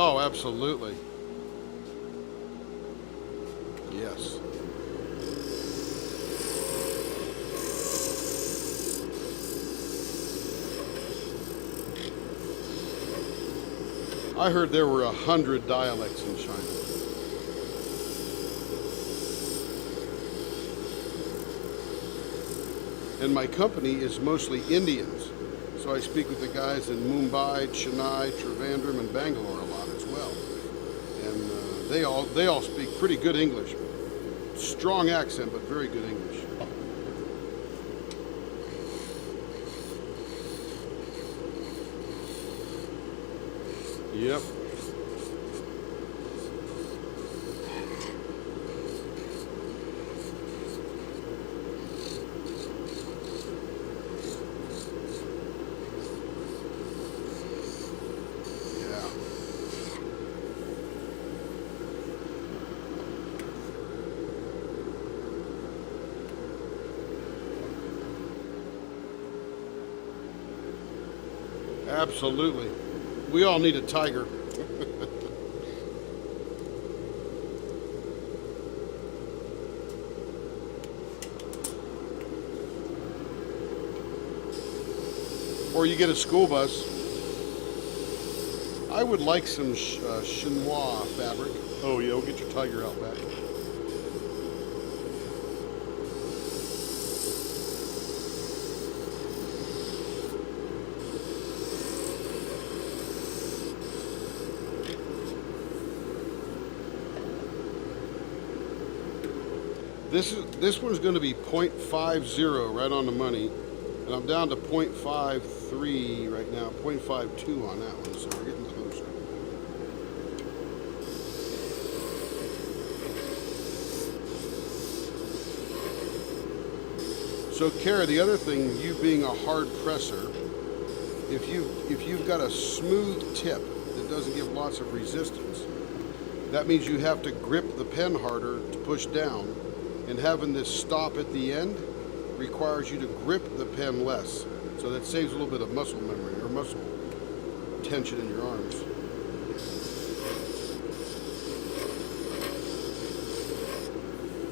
Oh, absolutely. Yes. I heard there were 100 dialects in China. And my company is mostly Indians. So I speak with the guys in Mumbai, Chennai, Trivandrum, and Bangalore a lot as well. And they all speak pretty good English. Strong accent, but very good English. Yep. Absolutely. We all need a tiger. Or you get a school bus. I would like some chinois fabric. Oh yeah, we'll get your tiger out back. This one's going to be 0.50 right on the money, and I'm down to 0.53 right now, 0.52 on that one, so we're getting closer. So Kara, the other thing, you being a hard presser, if you've got a smooth tip that doesn't give lots of resistance, that means you have to grip the pen harder to push down. And having this stop at the end requires you to grip the pen less. So that saves a little bit of muscle memory or muscle tension in your arms.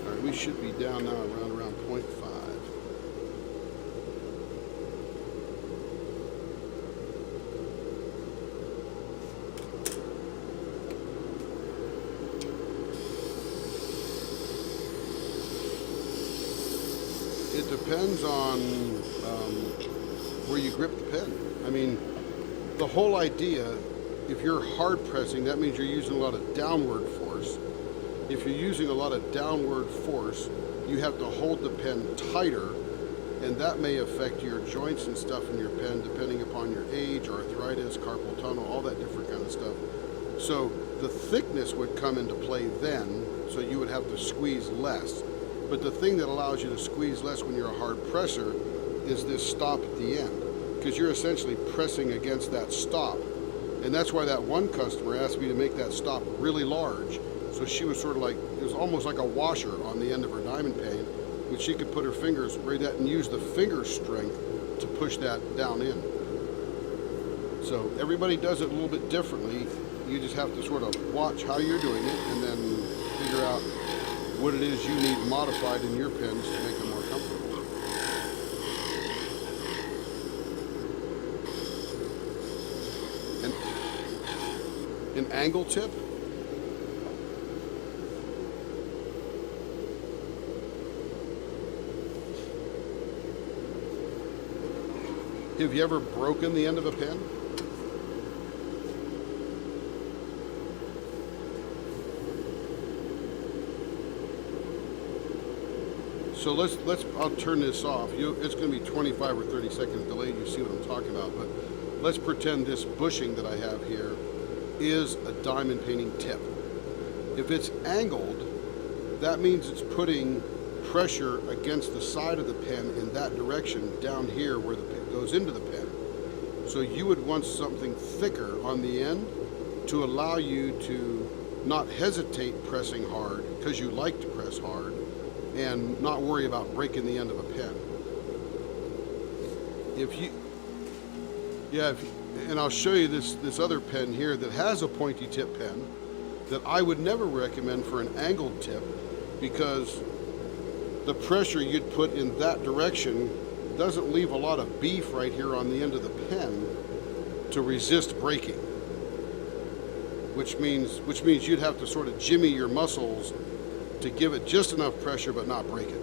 All right, we should be down now around 0.5. It depends on where you grip the pen. I mean, the whole idea, if you're hard pressing, that means you're using a lot of downward force. If you're using a lot of downward force, you have to hold the pen tighter and that may affect your joints and stuff in your pen depending upon your age, arthritis, carpal tunnel, all that different kind of stuff. So the thickness would come into play then, so you would have to squeeze less. But the thing that allows you to squeeze less when you're a hard presser is this stop at the end, because you're essentially pressing against that stop. And that's why that one customer asked me to make that stop really large. So she was sort of like, it was almost like a washer on the end of her diamond pane, which she could put her fingers right at and use the finger strength to push that down in. So everybody does it a little bit differently. You just have to sort of watch how you're doing it and then figure out what it is you need modified in your pens to make them more comfortable. An angle tip? Have you ever broken the end of a pen? So I'll turn this off. It's going to be 25 or 30 seconds delayed. You see what I'm talking about. But let's pretend this bushing that I have here is a diamond painting tip. If it's angled, that means it's putting pressure against the side of the pen in that direction down here where the pen goes into the pen. So you would want something thicker on the end to allow you to not hesitate pressing hard because you like to press hard and not worry about breaking the end of a pen. And I'll show you this other pen here that has a pointy tip pen that I would never recommend for an angled tip, because the pressure you'd put in that direction doesn't leave a lot of beef right here on the end of the pen to resist breaking, which means you'd have to sort of jimmy your muscles to give it just enough pressure but not break it.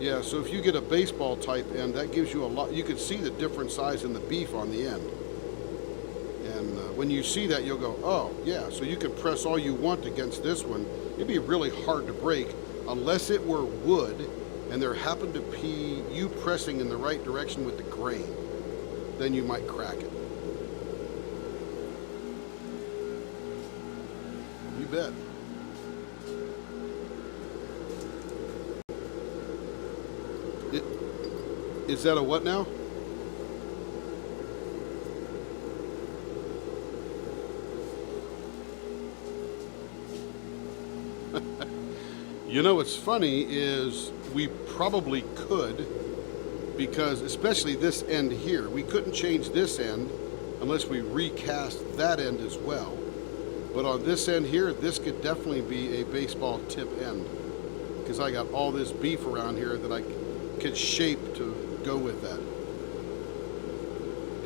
Yeah, so if you get a baseball type end, that gives you a lot. You can see the different size in the beef on the end. And when you see that, you'll go, oh, yeah, so you can press all you want against this one. It'd be really hard to break unless it were wood and there happened to be you pressing in the right direction with the grain. Then you might crack it. You bet. Is that a what now? You know what's funny is we probably could, because especially this end here, we couldn't change this end unless we recast that end as well. But on this end here, this could definitely be a baseball tip end, because I got all this beef around here that I could shape to go with that.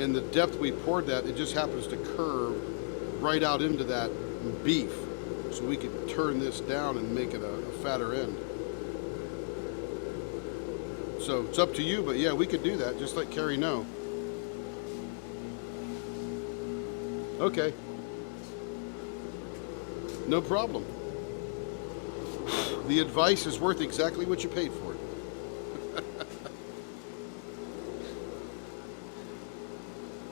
And the depth we poured that, it just happens to curve right out into that beef. So we could turn this down and make it a fatter end. So it's up to you, but yeah, we could do that. Just let Carrie know. Okay. No problem. The advice is worth exactly what you paid for it.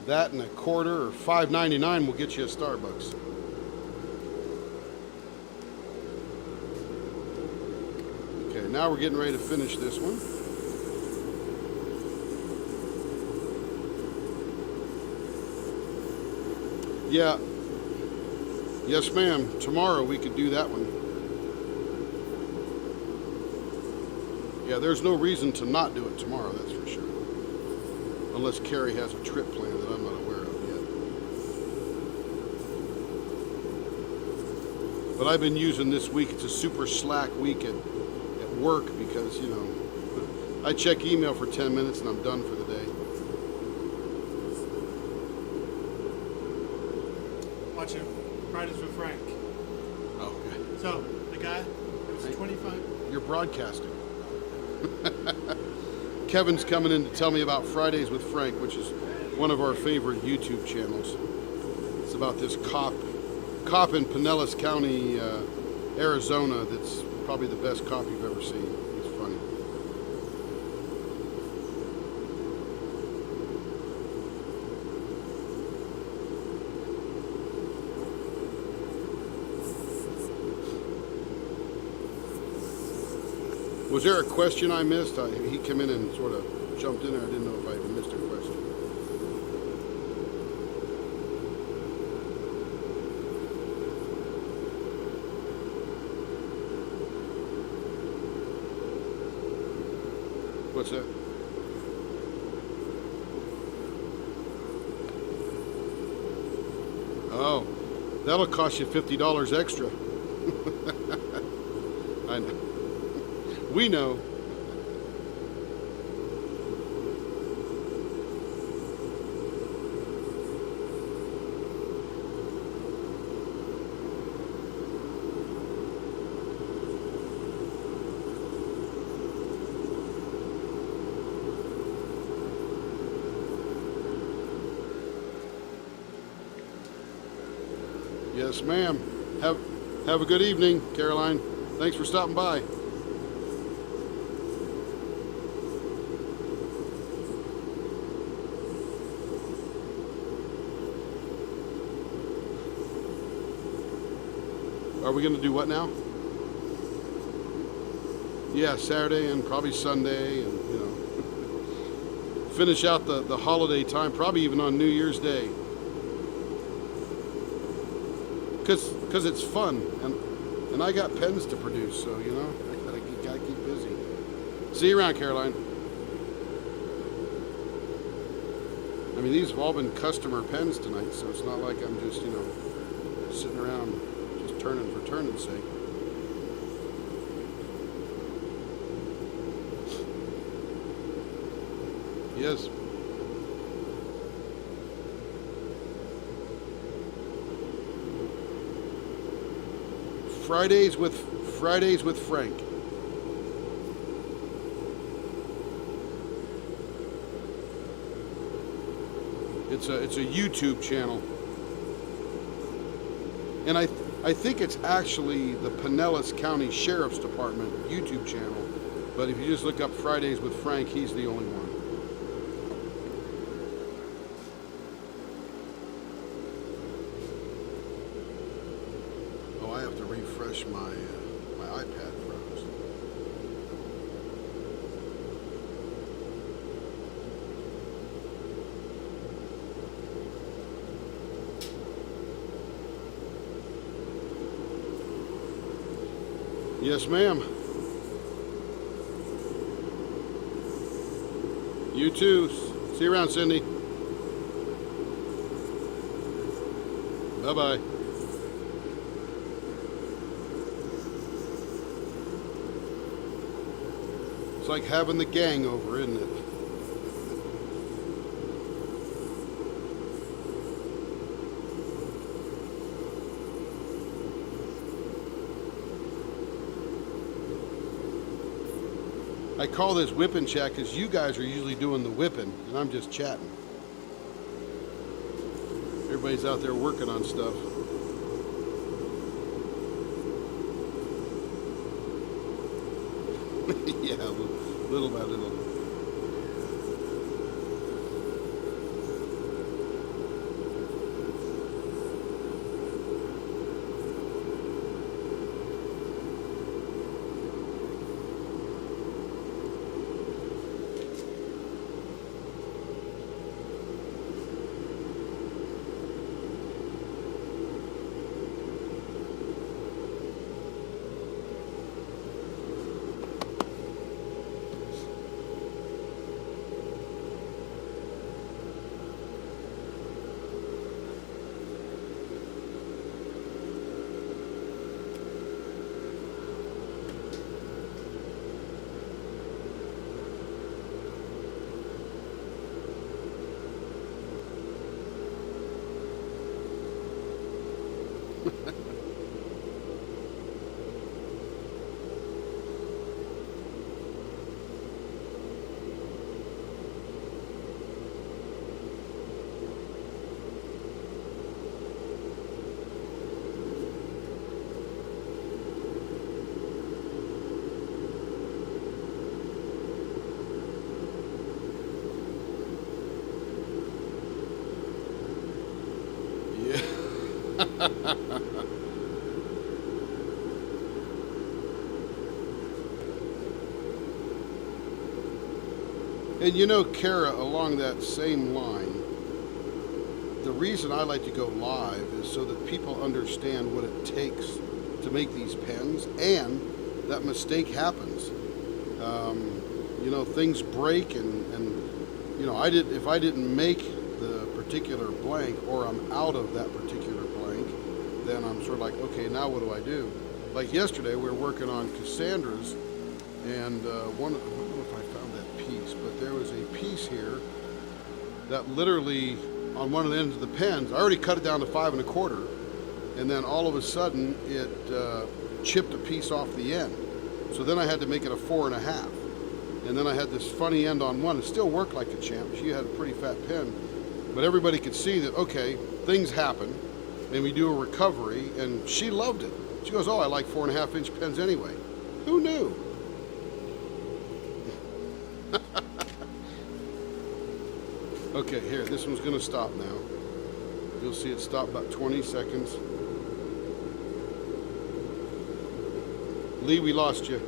That and a quarter or $5.99 will get you a Starbucks. Okay, now we're getting ready to finish this one. Yeah. Yes, ma'am. Tomorrow we could do that one. Yeah, there's no reason to not do it tomorrow, that's for sure. Unless Carrie has a trip planned that I'm not aware of yet. But I've been using this week, it's a super slack week at work because, you know, I check email for 10 minutes and I'm done for the day. Watching Fridays with Frank. Oh, okay. So, the guy, it was 25. You're broadcasting. Kevin's coming in to tell me about Fridays with Frank, which is one of our favorite YouTube channels. It's about this cop cop in Pinellas County, Arizona. That's probably the best cop you've ever seen. He's funny. Was there a question I missed? He came in and sort of jumped in there. I didn't know if I even missed a question. What's that? Oh, that'll cost you $50 extra. I know. We know. Yes, ma'am. Have a good evening, Caroline. Thanks for stopping by. Are we going to do what now? Yeah, Saturday and probably Sunday, and finish out the holiday time, probably even on New Year's Day. Cause it's fun, and I got pens to produce, so I gotta keep busy. See you around, Caroline. I mean, these have all been customer pens tonight, so it's not like I'm just sitting around just turning for turning's sake. Yes. Fridays with Frank. It's a YouTube channel, and I think it's actually the Pinellas County Sheriff's Department YouTube channel. But if you just look up Fridays with Frank, he's the only one. Oh, I have to refresh my iPad froze. Yes, ma'am. You too. See you around, Cindy. Bye-bye. It's like having the gang over, isn't it? I call this whipping chat because you guys are usually doing the whipping, and I'm just chatting. Everybody's out there working on stuff. Yeah, little by little. And you know, Kara, along that same line, the reason I like to go live is so that people understand what it takes to make these pens, and that mistake happens. You know, things break, and you know, if I didn't make the particular blank, or I'm out of that particular blank, then I'm sort of like, okay, now what do I do? Like yesterday, we were working on Cassandra's, and I don't know if I found that piece, but there was a piece here that literally, on one of the ends of the pens, I already cut it down to 5 1/4, and then all of a sudden it chipped a piece off the end. So then I had to make it a 4 1/2, and then I had this funny end on one. It still worked like a champ. She had a pretty fat pen, but everybody could see that, okay, things happen, and we do a recovery, and she loved it. She goes, oh, I like 4 1/2 inch pens anyway. Who knew? Okay, here, this one's gonna stop now. You'll see it stop about 20 seconds. Lee, we lost you.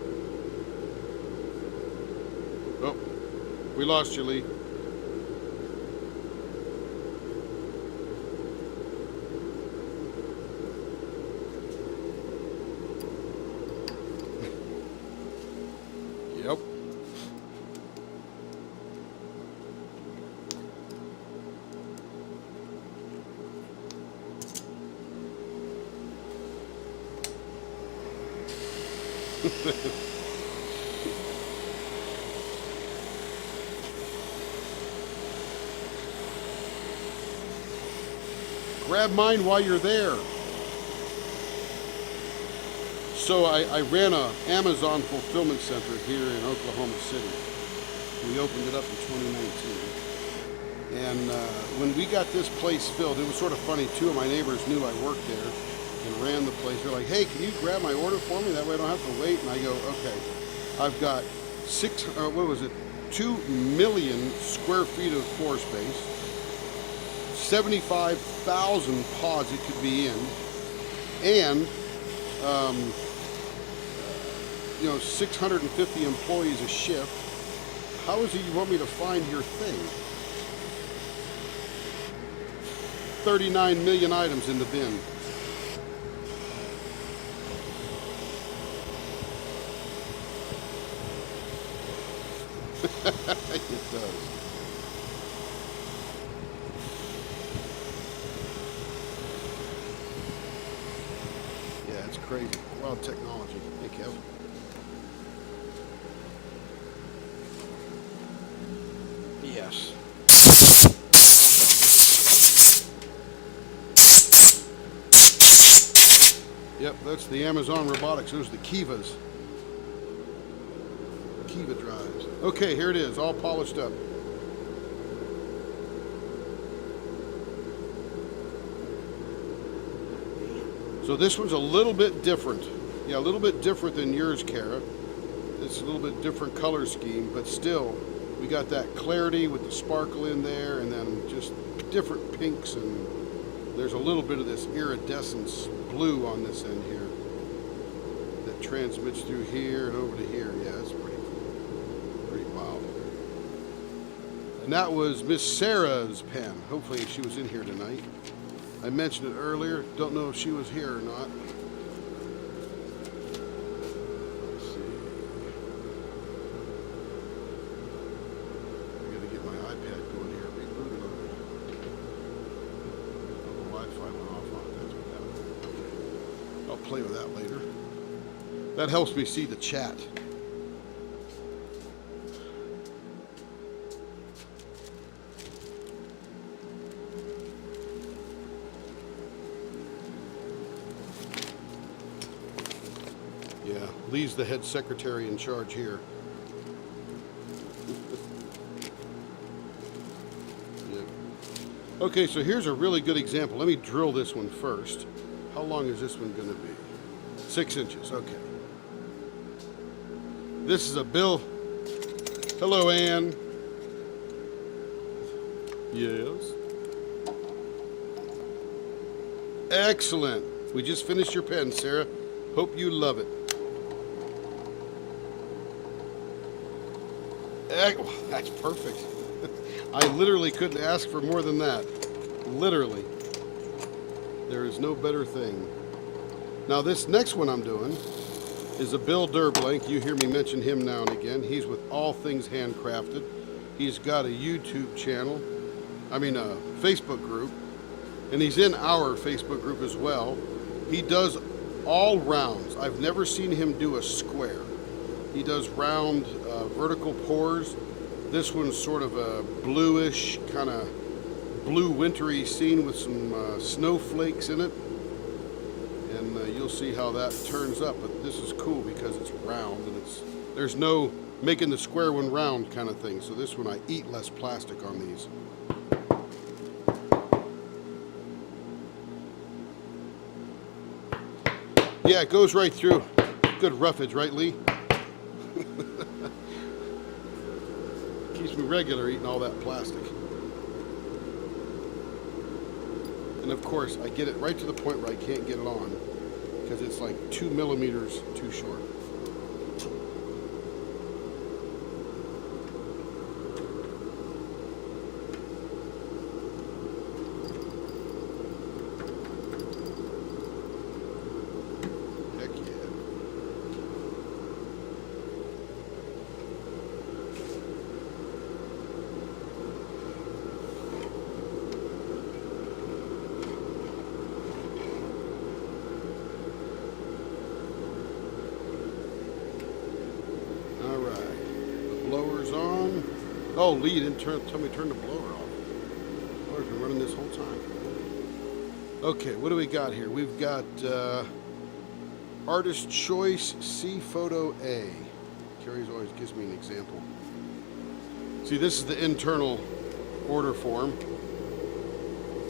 Oh, we lost you, Lee. Yep. Grab mine while you're there. So I ran a Amazon fulfillment center here in Oklahoma City. We opened it up in 2019. And when we got this place filled, it was sort of funny. 2 of my neighbors knew I worked there and ran the place. They're like, hey, can you grab my order for me? That way I don't have to wait. And I go, okay. I've got 2 million square feet of floor space, 75,000 pods it could be in, and you know, 650 employees a shift. How is it you want me to find your thing? 39 million items in the bin. It does. Yeah, it's crazy. Wild technology. Hey, Kev. Yes. Yep, that's the Amazon robotics. Those are the Kivas. Kiva drives. Okay, here it is, all polished up. So this one's a little bit different. Yeah, a little bit different than yours, Kara. It's a little bit different color scheme, but still, we got that clarity with the sparkle in there, and then just different pinks, and there's a little bit of this iridescence blue on this end here that transmits through here and over to here. Yeah, it's pretty cool. Pretty wild. And that was Miss Sarah's pen. Hopefully she was in here tonight. I mentioned it earlier. Don't know if she was here or not. Let's see. I gotta get my iPad going here. Reboot it. Oh, the Wi-Fi went off on it. That's what happened. Okay. I'll play with that later. That helps me see the chat. Yeah, Lee's the head secretary in charge here. Yeah. Okay, so here's a really good example. Let me drill this one first. How long is this one going to be? 6 inches, okay. This is a bill. Hello, Ann. Yes. Excellent. We just finished your pen, Sarah. Hope you love it. Oh, that's perfect. I literally couldn't ask for more than that. Literally. There is no better thing. Now this next one I'm doing is a Bill Durblank. You hear me mention him now and again. He's with All Things Handcrafted. He's got a YouTube channel, a Facebook group, and he's in our Facebook group as well. He does all rounds. I've never seen him do a square. He does round vertical pours. This one's sort of a bluish, kind of blue wintry scene with some snowflakes in it. And you'll see how that turns up. But this is cool because it's round and there's no making the square one round kind of thing. So this one I eat less plastic on these. Yeah, it goes right through. Good roughage, right, Lee? Keeps me regular eating all that plastic. And of course, I get it right to the point where I can't get it on because it's like 2 millimeters too short. Heck yeah. All right, the blower's on. Oh, Lee, you didn't tell me to turn the blower off. Blower's been running this whole time. Okay, what do we got here? We've got Artist Choice C Photo A. Carrie's always gives me an example. See, this is the internal order form.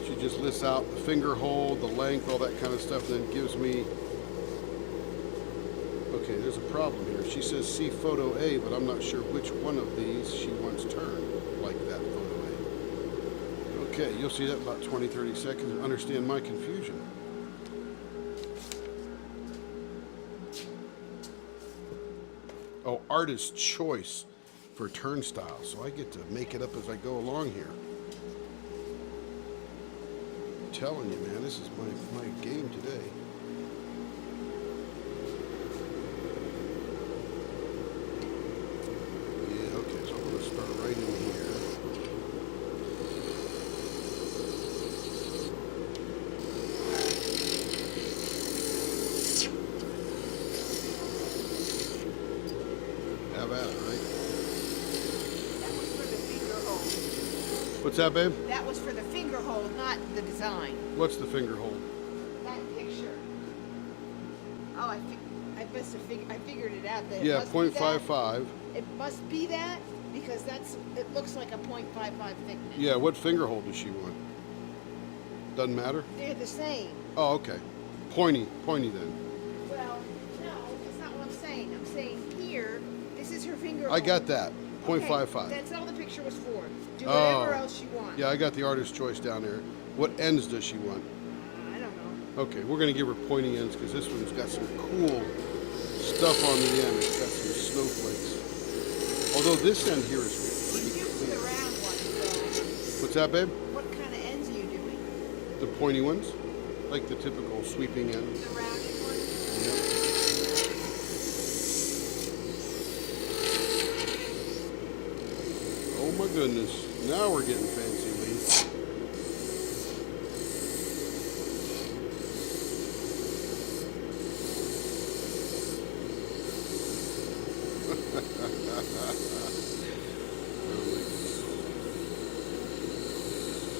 She just lists out the finger hold, the length, all that kind of stuff, and then gives me. Okay, there's a problem here. She says see photo A, but I'm not sure which one of these she wants turned like that photo A. Okay, you'll see that in about 20-30 seconds and understand my confusion. Oh, artist choice for turnstile, so I get to make it up as I go along here. I'm telling you, man, this is my game today. Yeah, okay, so I'm going to start right in here. Have at it, right? That was for the finger hold. What's that, babe? That was for the finger hold, not the design. What's the finger hold? That picture. Oh, I figured it out. That it Yeah, must be that. 0.55. It must be that because it looks like a 0.55 thickness. Yeah, what finger hold does she want? Doesn't matter? They're the same. Oh, okay. Pointy then. Well, no, that's not what I'm saying. I'm saying here, this is her finger I hold. got that. 0.55. Okay, that's all the picture was for. Do Oh. whatever else you want. Yeah, I got the artist choice down there. What ends does she want? I don't know. Okay, we're going to give her pointy ends because this one's got some cool stuff on the end. It's got some snowflakes. Although this end here is She's pretty used to the clean. round ones, so What's that, babe? what kind of ends are you doing? The pointy ones? Like the typical sweeping end. The rounded ones? Yep. Oh my goodness. Now we're getting fancy, Lee.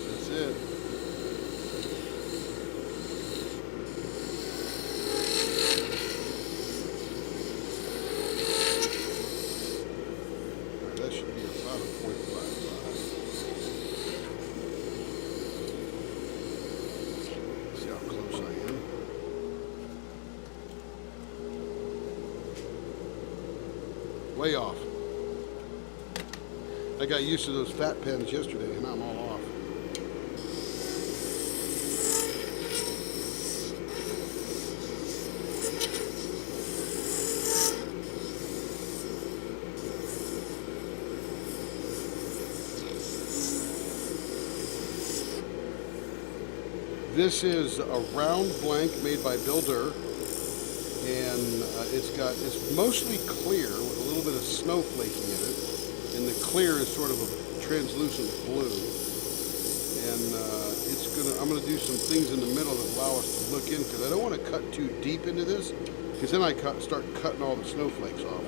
That's it. That should be about a 0.55. See how close I am. Way off. I got used to those fat pens yesterday and I'm all off. This is a round blank made by Builder, and it's mostly clear with a little bit of snowflaking in it, and the clear is sort of a translucent blue. And I'm gonna do some things in the middle that allow us to look in, because I don't want to cut too deep into this, because then I start cutting all the snowflakes off.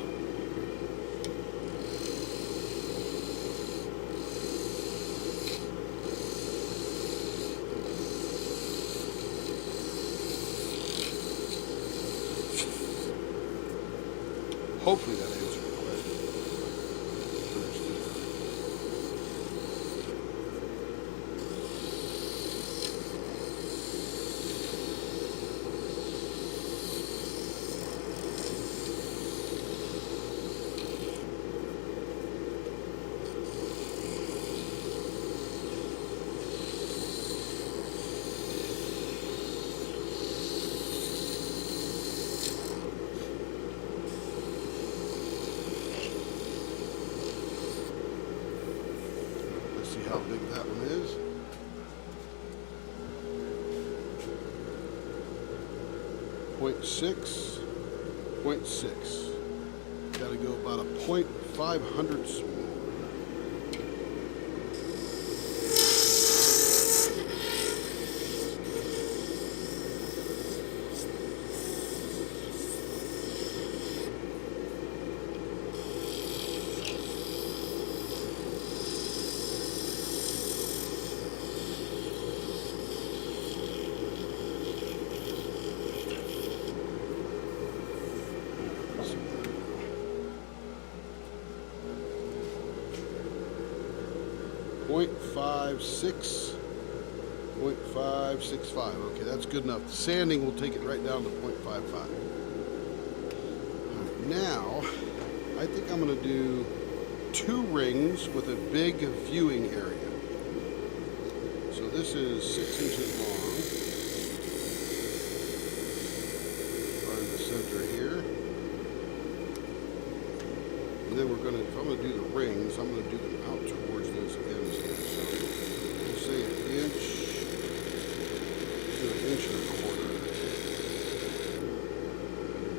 Hopefully that answered the question. Let's see how big that one is. 0.6, 0.6. Got to go about a 0.5 small. .56, 0.565. Okay, that's good enough. The sanding will take it right down to 0.55. Now, I think I'm going to do 2 rings with a big viewing area. So this is 6 inches long. Right in the center here. And then we're going to, if I'm going to do the rings, I'm going to do them out towards those ends here. So we'll say 1 inch to 1.25 inches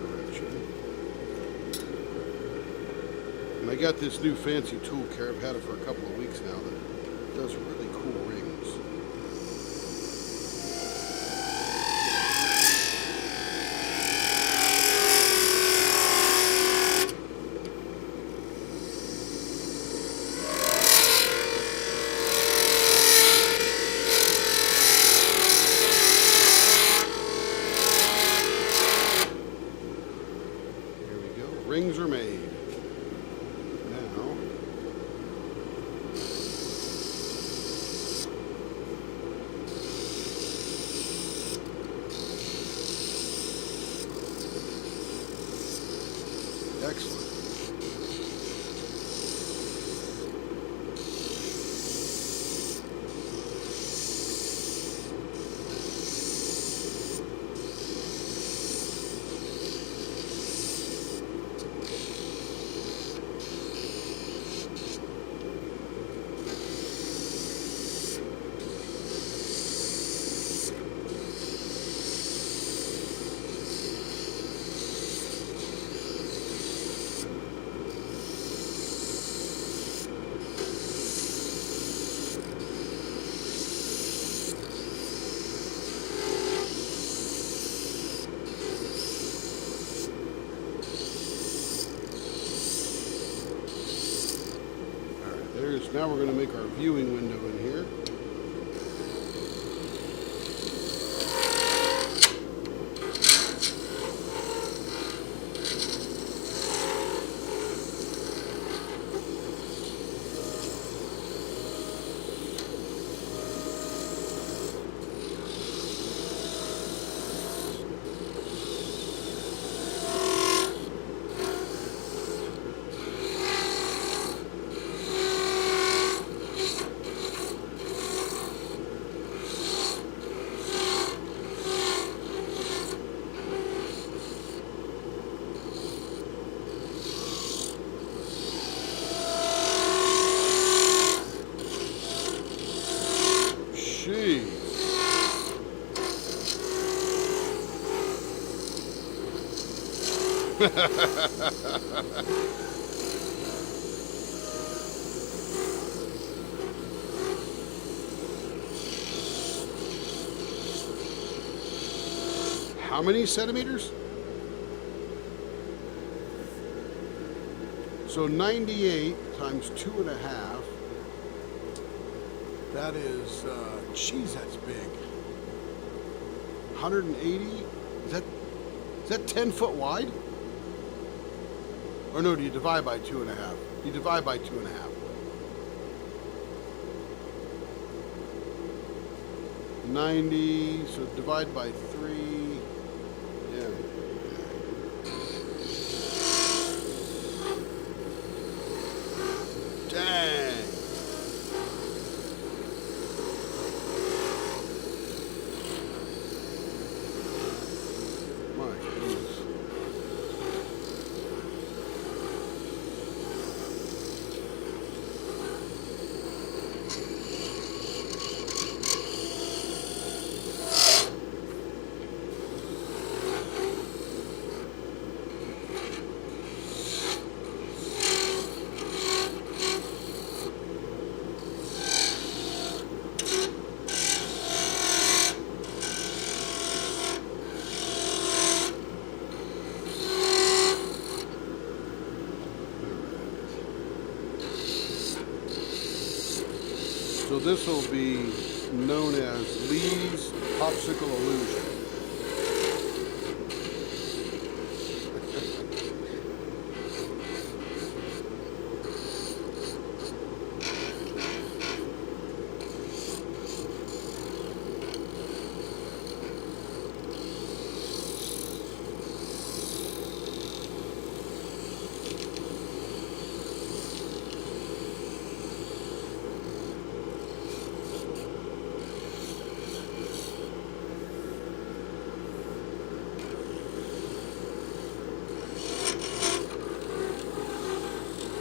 direction. And I got this new fancy tool care. I've had it for a couple of weeks now that does really cool rings. Rings are made. Now, excellent. Now we're going to make our viewing window in here. How many centimeters? So 98 times 2.5. That is, geez, that's big. 180? Is that 10 foot wide? Or no, do you divide by 2.5? You divide by 2.5. 90, so divide by 3. Yeah. Dang. My goodness. So this will be known as Lee's popsicle illusion.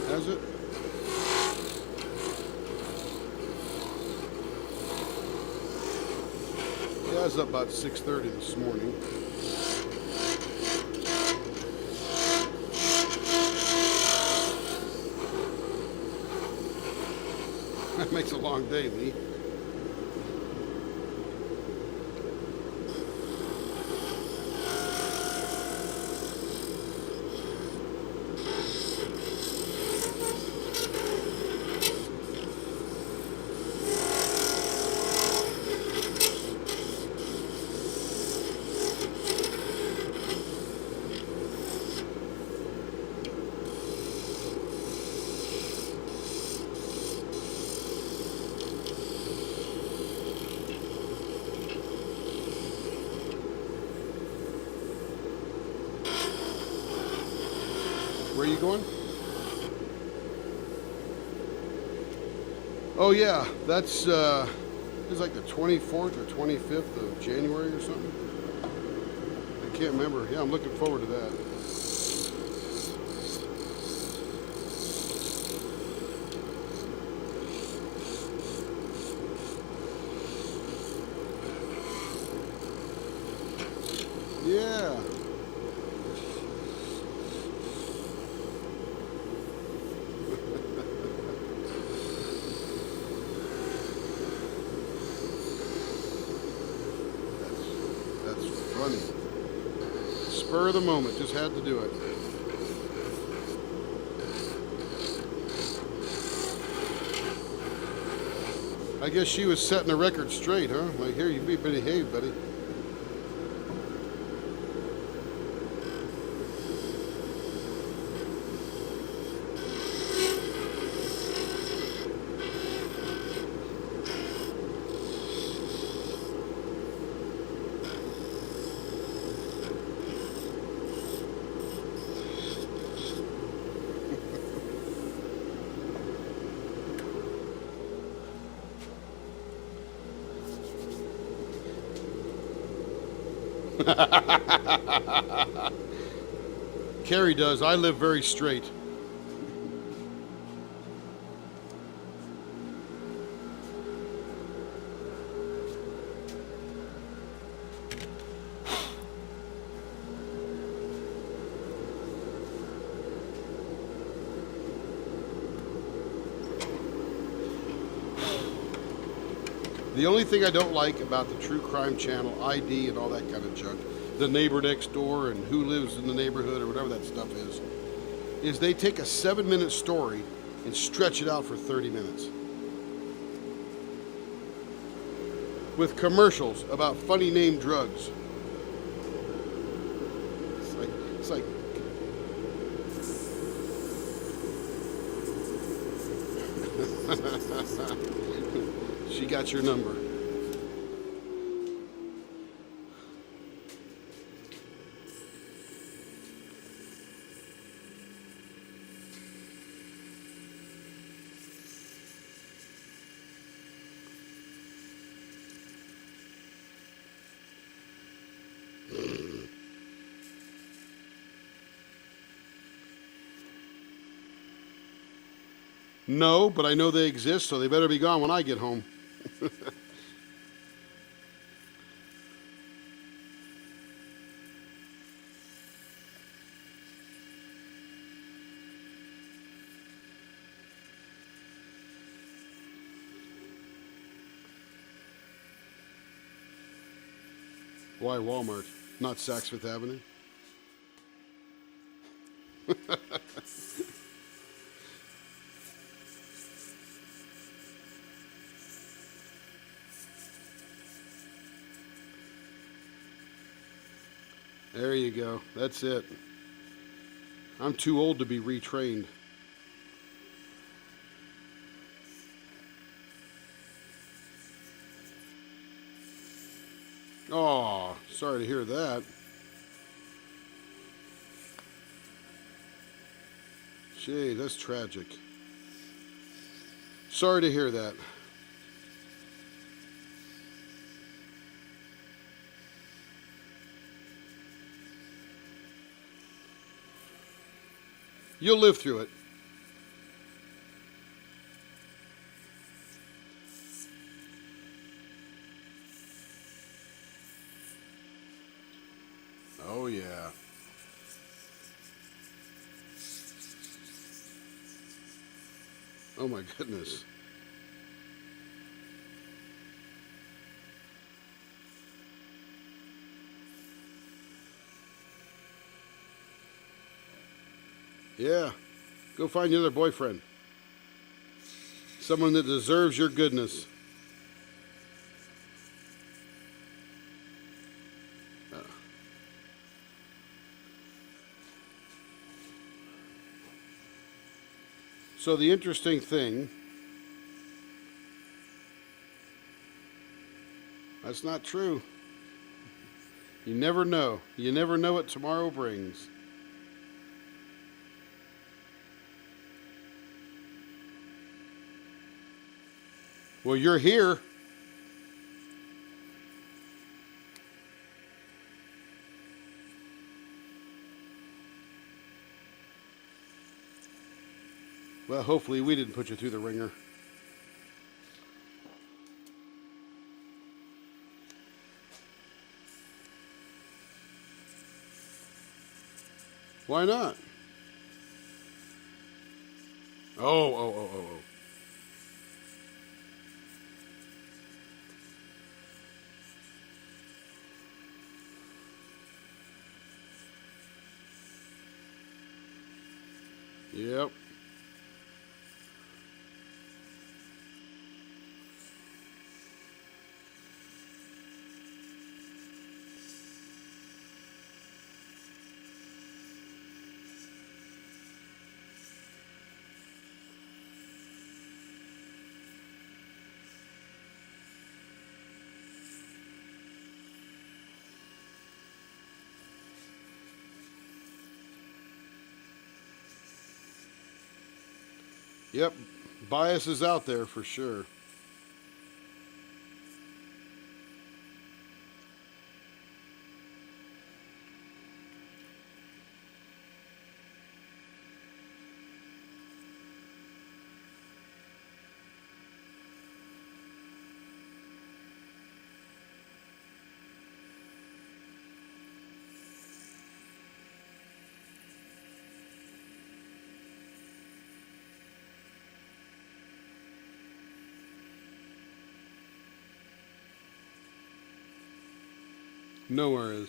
Has it? Yeah, it was up about 6:30 this morning. That makes a long day, Lee. Where are you going? Oh yeah, that's it's like the 24th or 25th of January or something. I can't remember. Yeah, I'm looking forward to that. Yeah. That's funny. Spur of the moment, just had to do it. I guess she was setting the record straight, huh? Like, here, you be behaved, buddy. Carrie does. I live very straight. The only thing I don't like about the True Crime Channel, ID, and all that kind of junk, the neighbor next door and who lives in the neighborhood or whatever that stuff is they take a 7-minute story and stretch it out for 30 minutes. With commercials about funny named drugs. It's like she got your number. No, but I know they exist, so they better be gone when I get home. Why Walmart? Not Saks Fifth Avenue? There you go. That's it. I'm too old to be retrained. Oh, sorry to hear that. Gee, that's tragic. Sorry to hear that. You'll live through it. Oh, yeah. Oh, my goodness. Yeah. Go find another boyfriend. Someone that deserves your goodness. So the interesting thing, that's not true. You never know. You never know what tomorrow brings. Well, you're here. Well, hopefully we didn't put you through the ringer. Why not? Oh. Yep. Yep. Bias is out there for sure. Nowhere is.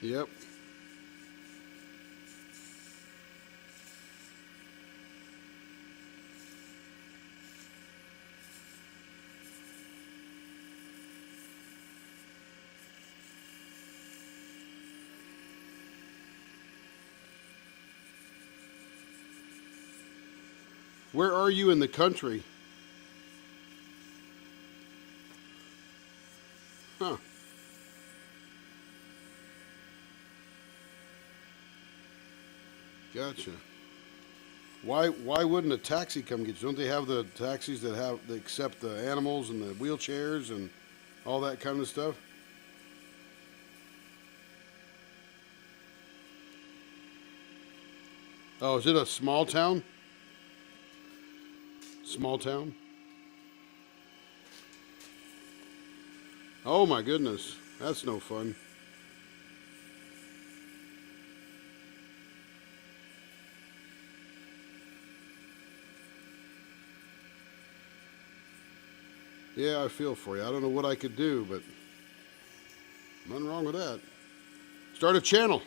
Yep. Where are you in the country? Huh. Gotcha. Why wouldn't a taxi come get you? Don't they have the taxis that accept the animals and the wheelchairs and all that kind of stuff? Oh, is it a small town? Small town? Oh my goodness. That's no fun. Yeah, I feel for you. I don't know what I could do, but nothing wrong with that. Start a channel.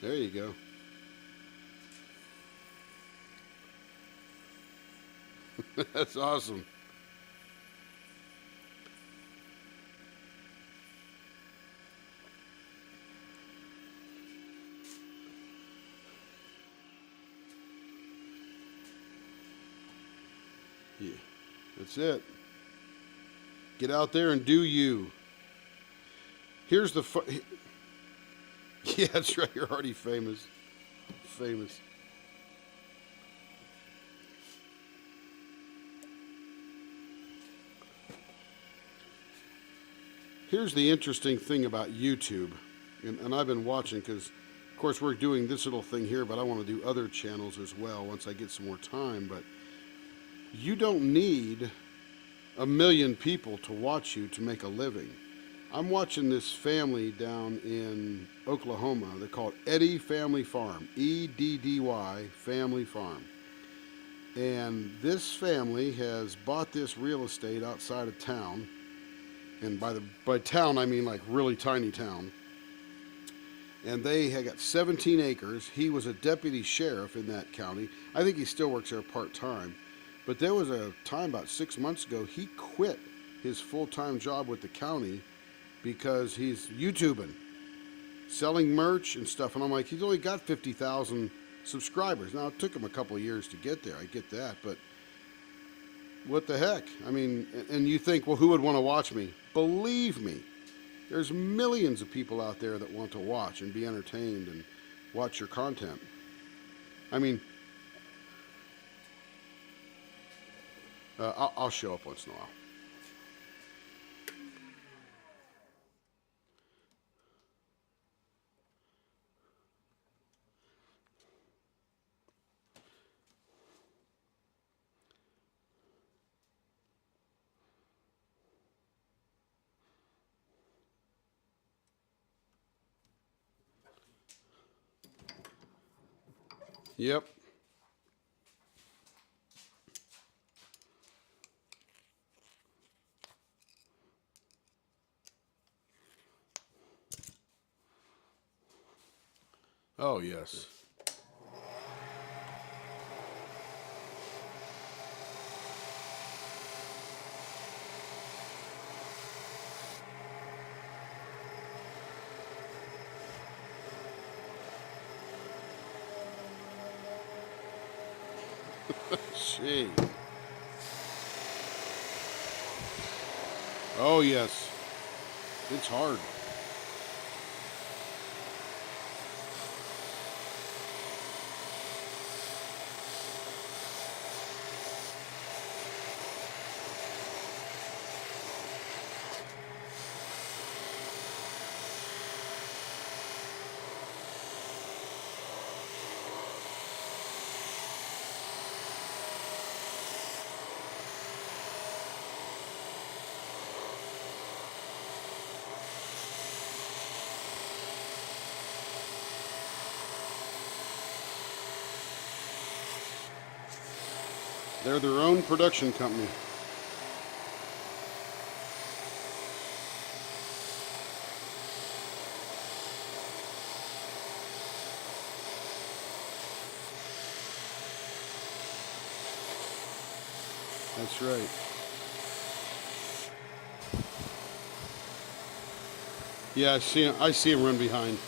There you go. That's awesome. Yeah, that's it. Get out there and do you. Here's the yeah, that's right. You're already famous. Famous. Here's the interesting thing about YouTube, and I've been watching because, of course, we're doing this little thing here, but I want to do other channels as well once I get some more time. But you don't need 1 million people to watch you to make a living. I'm watching this family down in Oklahoma. They're called Eddy Family Farm, EDDY Family Farm. And this family has bought this real estate outside of town. And by town, I mean like really tiny town. And they had got 17 acres. He was a deputy sheriff in that county. I think he still works there part-time. But there was a time about 6 months ago, he quit his full-time job with the county because he's YouTubing, selling merch and stuff. And I'm like, he's only got 50,000 subscribers. Now, it took him a couple of years to get there. I get that. But what the heck? I mean, and you think, well, who would want to watch me? Believe me, there's millions of people out there that want to watch and be entertained and watch your content. I mean, I'll show up once in a while. Yep. Oh, yes. Gee. Oh, yes. It's hard. They're their own production company. That's right. Yeah, I see him run behind.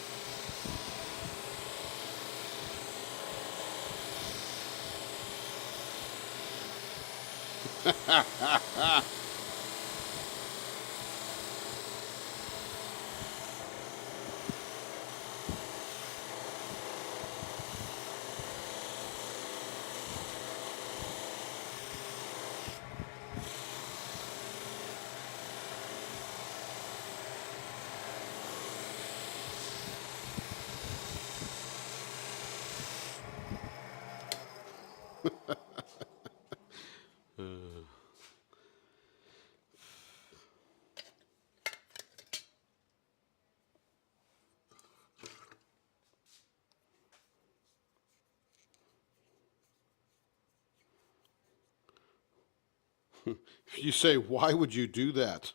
You say, why would you do that?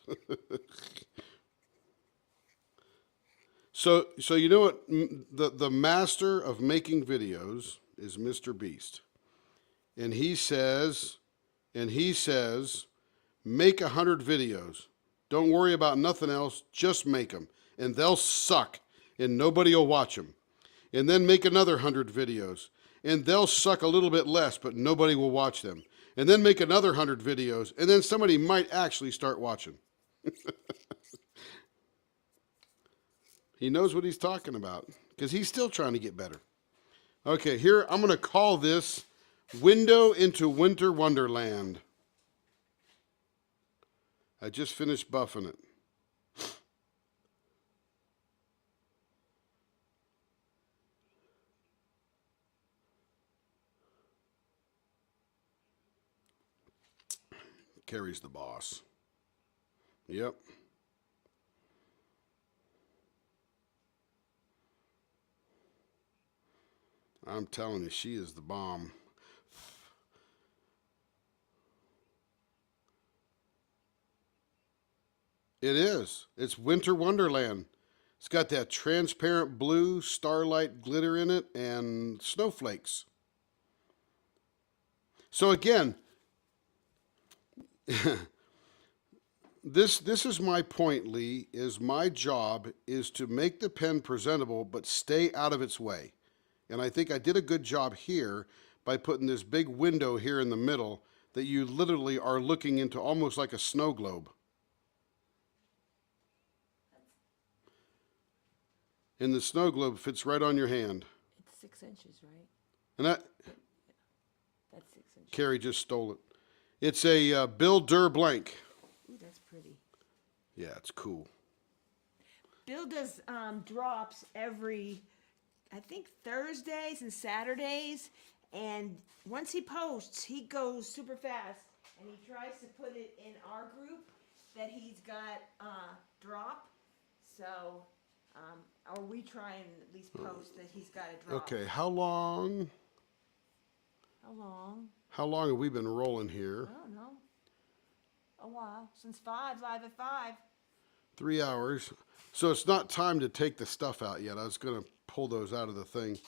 So you know what? The master of making videos is Mr. Beast, and he says, make 100 videos. Don't worry about nothing else. Just make them, and they'll suck, and nobody will watch them. And then make another 100 videos, and they'll suck a little bit less, but nobody will watch them. And then make another 100 videos, and then somebody might actually start watching. He knows what he's talking about because he's still trying to get better. Okay, here I'm going to call this Window into Winter Wonderland. I just finished buffing it. Carrie's the boss. Yep. I'm telling you, she is the bomb. It is. It's Winter Wonderland. It's got that transparent blue starlight glitter in it and snowflakes. So again, this is my point, Lee, is my job is to make the pen presentable but stay out of its way. And I think I did a good job here by putting this big window here in the middle that you literally are looking into almost like a snow globe. And the snow globe fits right on your hand. It's 6 inches, right? And that, That's 6 inches. Carrie just stole it. It's a Bill Durr blank. Ooh, that's pretty. Yeah, it's cool. Bill does drops every, I think, Thursdays and Saturdays. And once he posts, he goes super fast. And he tries to put it in our group that he's got drop. So, or we try and at least post that he's got a drop. Okay, how long How long? have we been rolling here? I don't know. A while. Since 5, live at 5. 3 hours. So it's not time to take the stuff out yet. I was going to pull those out of the thing.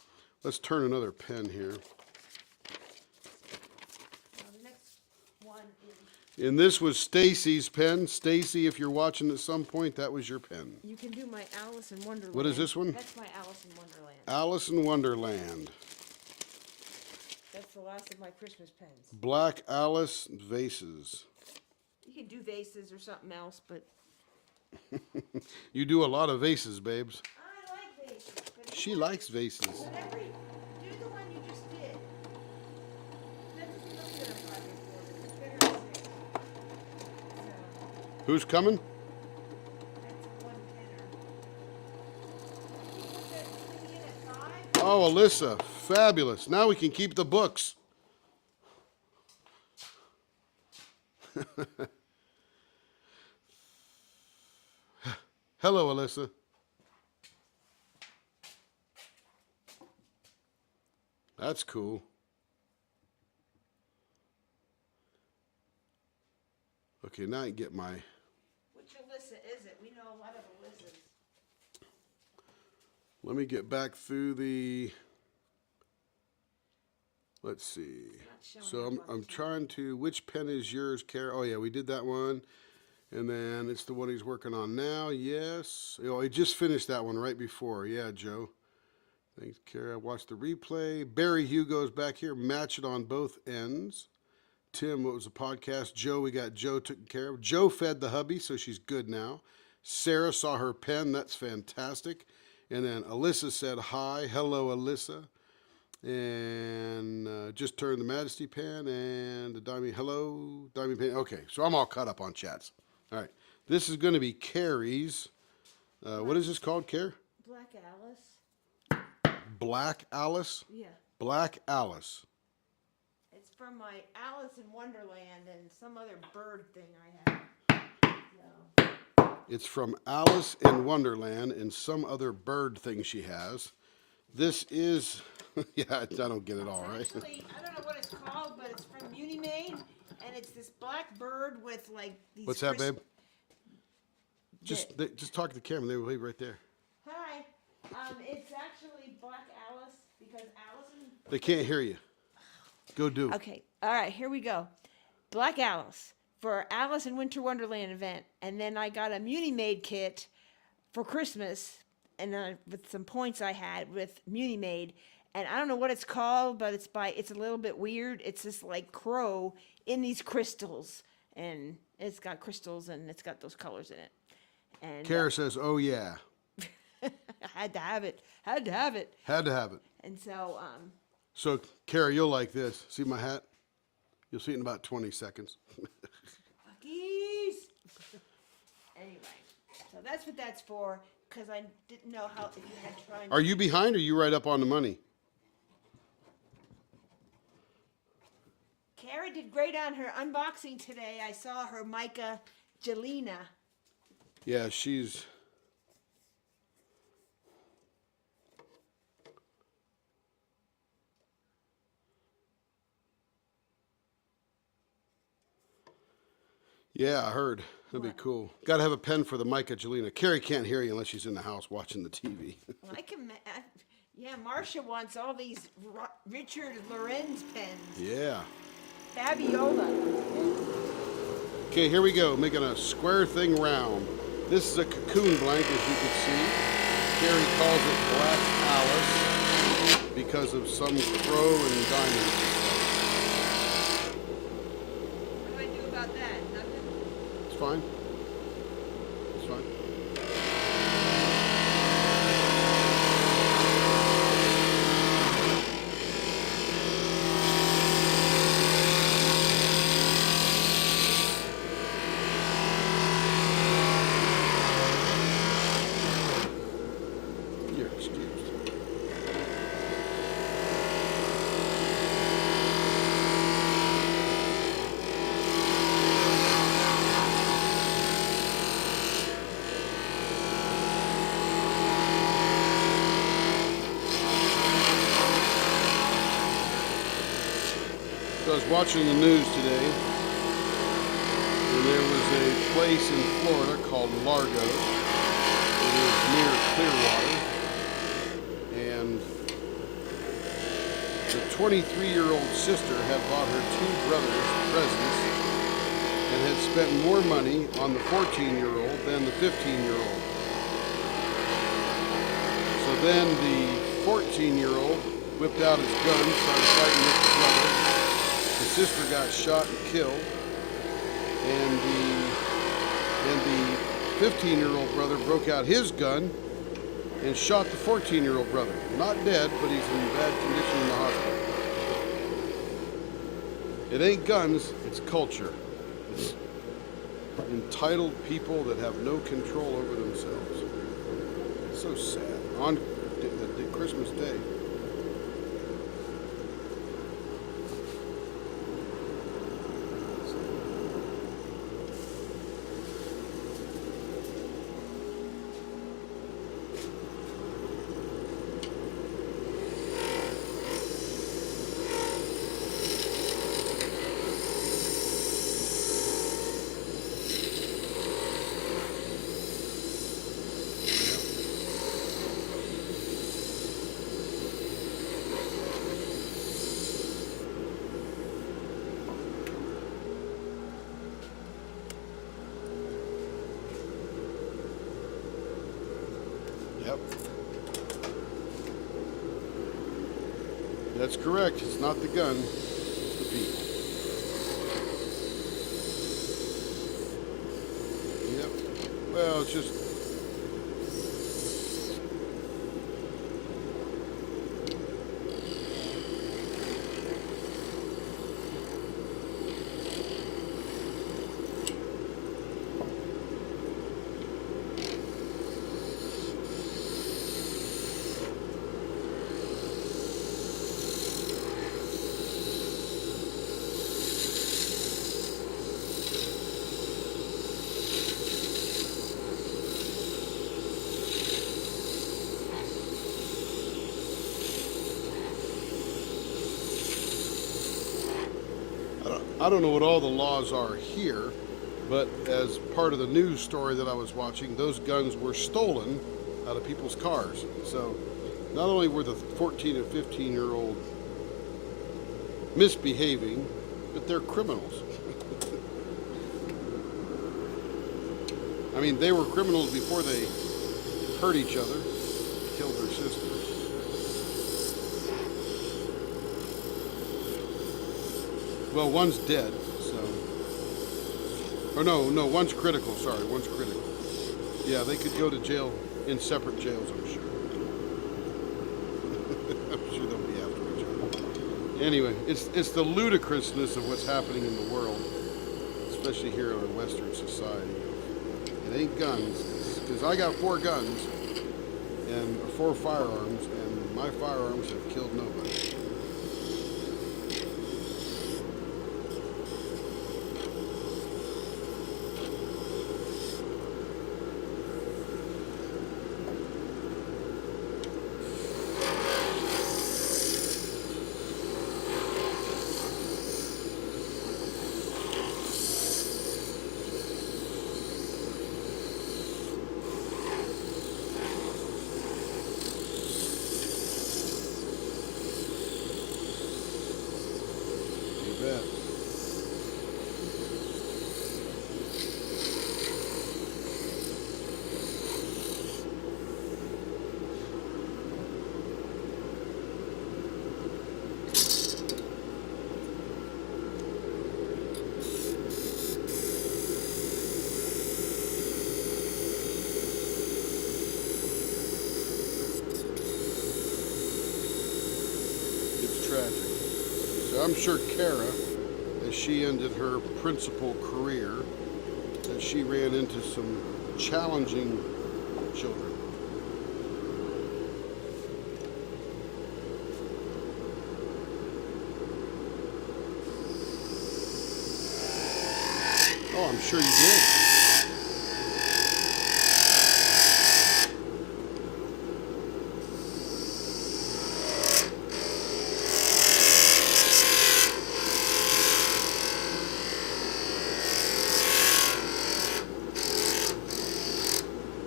Let's turn another pen here. Now the next one is, And this was Stacy's pen. Stacy, if you're watching at some point, that was your pen. you can do my Alice in Wonderland. What is this one? That's my Alice in Wonderland. Alice in Wonderland. That's the last of my Christmas pens. Black Alice vases. You can do vases or something else, but You do a lot of vases, babes. I like vases. But She likes vases. whatever, do the one you just did. Doesn't look good on 5 before, it's better on 6. So, Who's coming? that's one pinner. Did you put that thing in at 5? Oh, Alyssa. Fabulous. Now we can keep the books. Hello, Alyssa. That's cool. Okay, now I get my. Which Alyssa is it? We know a lot of Alyssas. Let me get back through the. Let's see. Not So showing up on I'm this trying to. Which pen is yours, Kara? Oh yeah, we did that one, and then it's the one he's working on now. Yes. Oh, he just finished that one right before. Yeah, Joe. Thanks, Kara. Watch the replay. Barry Hugo's back here. Match it on both ends. Tim, what was the podcast? Joe, we got Joe taken care of. Joe fed the hubby, so she's good now. Sarah saw her pen. That's fantastic. And then Alyssa said hi. Hello, Alyssa. And just turned the Majesty pen and the Diamond. Hello, Diamond pen. Okay, so I'm all caught up on chats. All right. This is going to be Carrie's. What is this called, Care? Black Alice. Black Alice? Yeah. Black Alice. It's from my Alice in Wonderland and some other bird thing I had. So, It's from Alice in Wonderland and some other bird thing she has. This is, yeah, I don't get it all right. actually, I don't know what it's called, but it's from Unimade, and it's this black bird with like these. What's that, babe? The- Just talk to the camera. They will leave right there. Hi. It's actually Black Alice because Allison. They can't hear you. Go do. Okay. All right. Here we go. Black Alice for Alice in Winter Wonderland event, and then I got a Munimade kit for Christmas, and with some points I had with Munimade, and I don't know what it's called, but it's a little bit weird. It's this like crow in these crystals, and it's got crystals and it's got those colors in it. And Kara says, oh yeah. I had to have it. Had to have it. Had to have it. And so, So, Kara, you'll like this. See my hat? You'll see it in about 20 seconds. Bucky's. Anyway, so that's what that's for, because I didn't know how, if you had tried. Are you behind or are you right up on the money? Kara did great on her unboxing today. I saw her Micah Jelena. Yeah, she's. Yeah, I heard. That'd be cool. Got to have a pen for the Micah Jelena. Carrie can't hear you unless she's in the house watching the TV. Well, yeah, Marcia wants all these Richard Lorenz pens. Yeah. Fabiola. Okay, here we go. Making a square thing round. This is a cocoon blank, as you can see. Carrie calls it Black Alice because of some crow and diamond. What do I do about that? Nothing? It's fine. It's fine. You're excused. So I was watching the news today, and there was a place in Florida called Largo. It is near Clearwater, and the 23-year-old sister had bought her two brothers presents and had spent more money on the 14-year-old than the 15-year-old. So then the 14-year-old whipped out his gun, started fighting with his brother. The sister got shot and killed, and the 15-year-old brother broke out his gun and shot the 14-year-old brother. Not dead, but he's in bad condition in the hospital. It ain't guns, it's culture. It's entitled people that have no control over themselves. It's so sad. On the Christmas Day. Yep. That's correct. It's not the gun, it's the people. Yep. Well, it's just. I don't know what all the laws are here, but as part of the news story that I was watching, those guns were stolen out of people's cars. So not only were the 14 and 15-year-old misbehaving, but they're criminals. I mean, they were criminals before they hurt each other, killed their sisters. Well, one's dead, so. Or no, one's critical, sorry, one's critical. Yeah, they could go to jail in separate jails, I'm sure. I'm sure they'll be after each other. Anyway, it's the ludicrousness of what's happening in the world, especially here in our Western society. It ain't guns, because I got 4 guns and 4 firearms, and my firearms have killed nobody. Bet. It's tragic. So I'm sure Kara, as she ended her principal career, that she ran into some challenging children. Oh, I'm sure you did.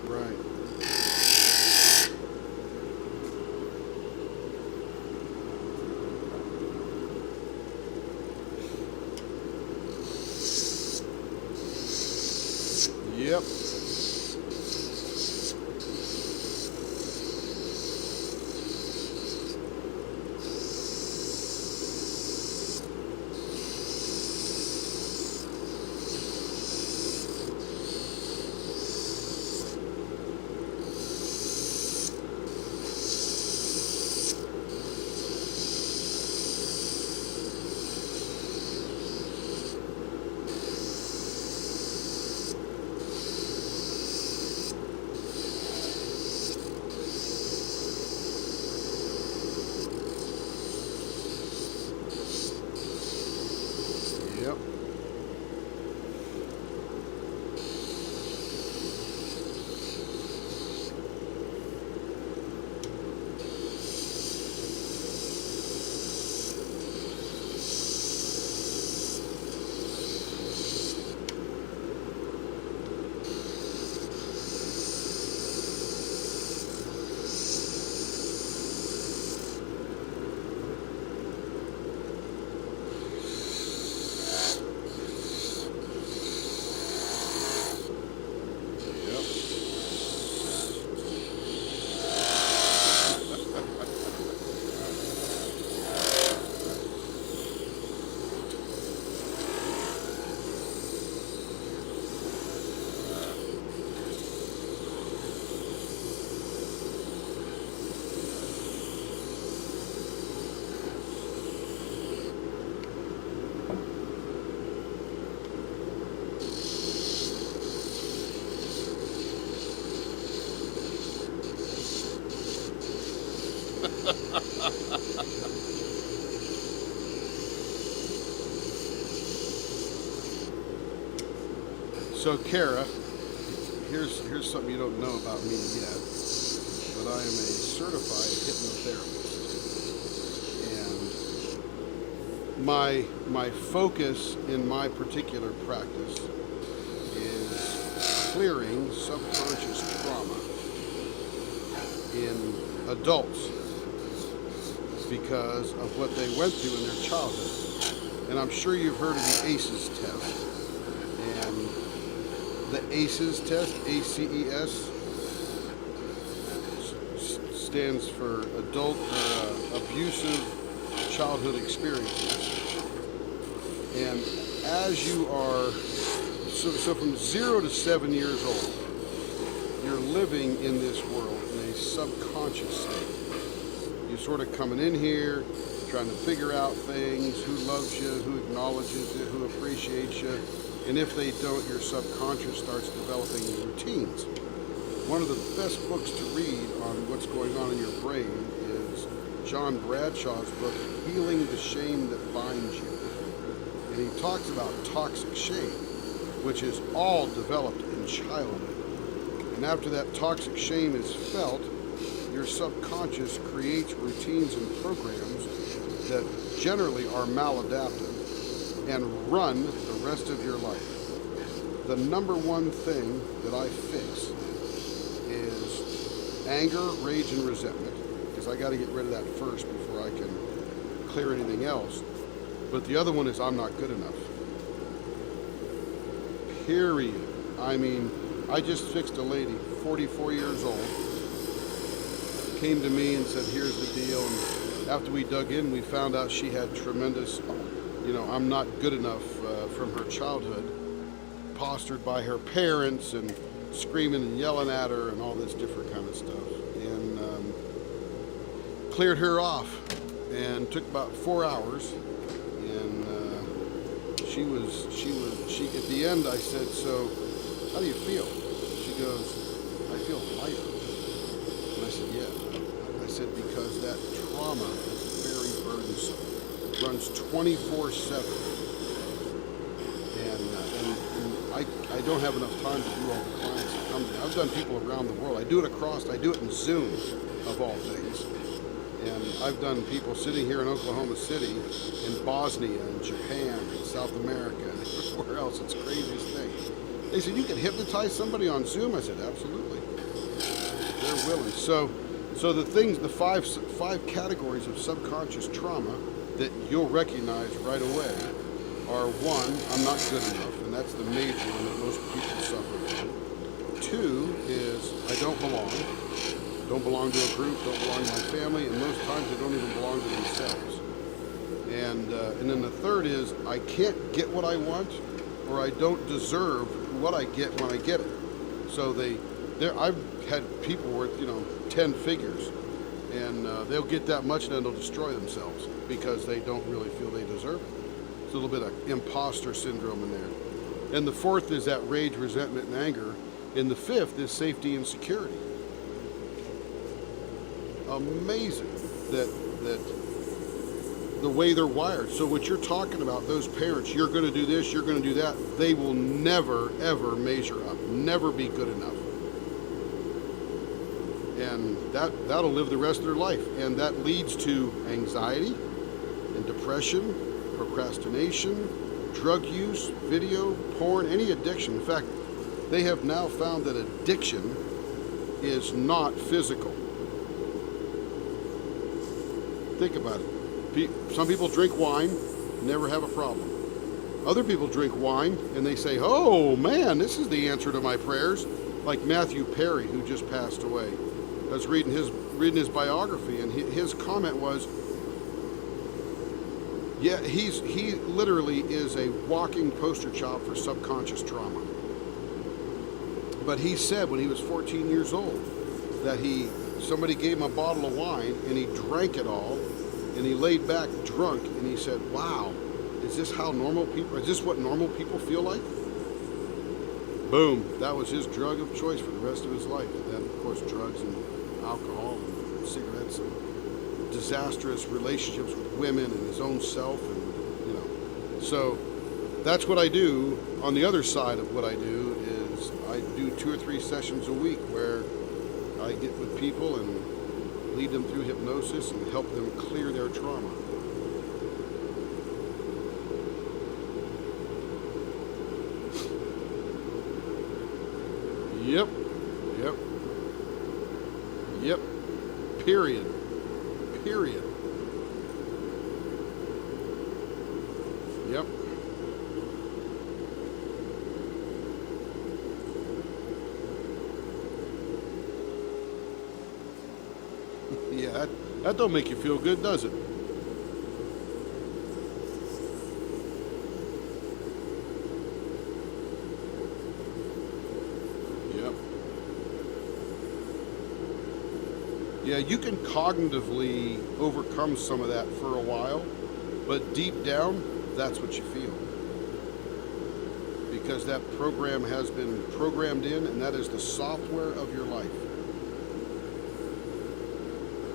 Right. So, Kara, here's something you don't know about me yet, but I am a certified hypnotherapist, and my focus in my particular practice is clearing subconscious trauma in adults because of what they went through in their childhood. And I'm sure you've heard of the ACEs test. And the ACEs test, ACES, stands for Adult Abusive Childhood Experiences. And as you are, so from 0 to 7 years old, you're living in this world in a subconscious state. You're sort of coming in here, trying to figure out things, who loves you, who acknowledges you, who appreciates you. And if they don't, your subconscious starts developing routines. One of the best books to read on what's going on in your brain is John Bradshaw's book, Healing the Shame That Binds You. And he talks about toxic shame, which is all developed in childhood. And after that toxic shame is felt, your subconscious creates routines and programs that generally are maladaptive and run the rest of your life. The number one thing that I fix is anger, rage, and resentment, because I got to get rid of that first before I can clear anything else. But the other one is I'm not good enough. Period. I mean, I just fixed a lady, 44 years old, came to me and said, here's the deal. And after we dug in, we found out she had tremendous, I'm not good enough from her childhood, postured by her parents and screaming and yelling at her and all this different kind of stuff. And cleared her off and took about 4 hours. And she at the end I said, so how do you feel? She goes, I feel lighter. And I said, yeah. I said, because that trauma is very burdensome. It runs 24/7. And I don't have enough time to do all the clients that come to me. I've done people around the world. I do it in Zoom, of all things. And I've done people sitting here in Oklahoma City, in Bosnia, and Japan, and South America, and everywhere else. It's the craziest thing. They said, you can hypnotize somebody on Zoom? I said, absolutely. They're willing. So the five categories of subconscious trauma that you'll recognize right away are: 1, I'm not good enough, and that's the major one that most people suffer from. 2 is I don't belong to a group, don't belong to my family, and most times they don't even belong to themselves. And then the 3rd is I can't get what I want, or I don't deserve what I get when I get it. So I've had people worth 10 figures, and they'll get that much and then they'll destroy themselves because they don't really feel they deserve it. It's a little bit of imposter syndrome in there. And the 4th is that rage, resentment, and anger. And the 5th is safety and security. Amazing that the way they're wired. So what you're talking about, those parents, you're going to do this, you're going to do that, they will never, ever measure up, never be good enough. And that'll live the rest of their life. And that leads to anxiety and depression, procrastination, drug use, video, porn, any addiction. In fact, they have now found that addiction is not physical. Think about it. Some people drink wine, never have a problem. Other people drink wine and they say, oh man, this is the answer to my prayers. Like Matthew Perry, who just passed away. I was reading his biography, and his comment was, yeah, he literally is a walking poster child for subconscious trauma. But he said when he was 14 years old that somebody gave him a bottle of wine and he drank it all, and he laid back drunk, and he said, wow, is this what normal people feel like? Boom, that was his drug of choice for the rest of his life. And then, of course, drugs and alcohol and cigarettes and disastrous relationships with women and his own self, and you know. So that's what I do. On the other side of what I do is I do 2 or 3 sessions a week where I get with people and lead them through hypnosis and help them clear their trauma. Yep. Yep. Yep. Period. Period. Yep. Yeah, that don't make you feel good, does it? Yep. Yeah, you can cognitively overcome some of that for a while, but deep down, that's what you feel. Because that program has been programmed in, and that is the software of your life.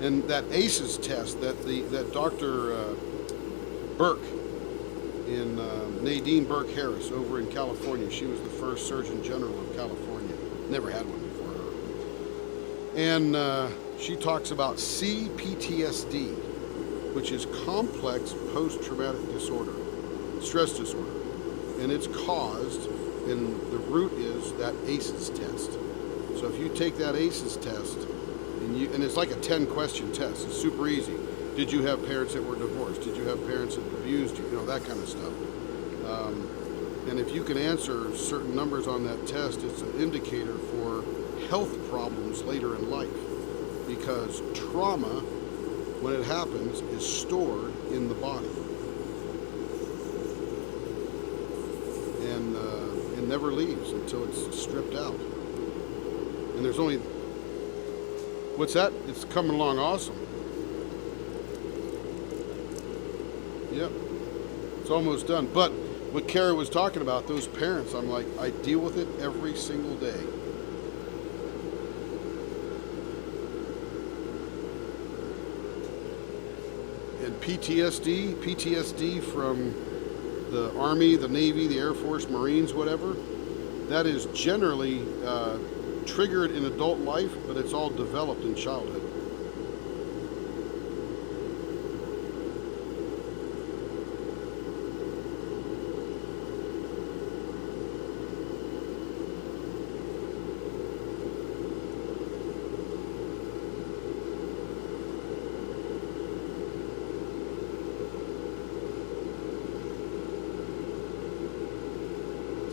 And that ACEs test that Dr. Burke Nadine Burke Harris over in California, she was the first Surgeon General of California. Never had one before her. And she talks about CPTSD, which is complex post-traumatic disorder, stress disorder. And it's caused, and the root is that ACEs test. So if you take that ACEs test, and it's like a 10-question test. It's super easy. Did you have parents that were divorced? Did you have parents that abused you? You know, that kind of stuff. And if you can answer certain numbers on that test, it's an indicator for health problems later in life. Because trauma, when it happens, is stored in the body. And it never leaves until it's stripped out. And there's only... What's that? It's coming along awesome. Yep. It's almost done. But what Kara was talking about, those parents, I'm like, I deal with it every single day. And PTSD from the Army, the Navy, the Air Force, Marines, whatever, that is generally triggered in adult life, but it's all developed in childhood.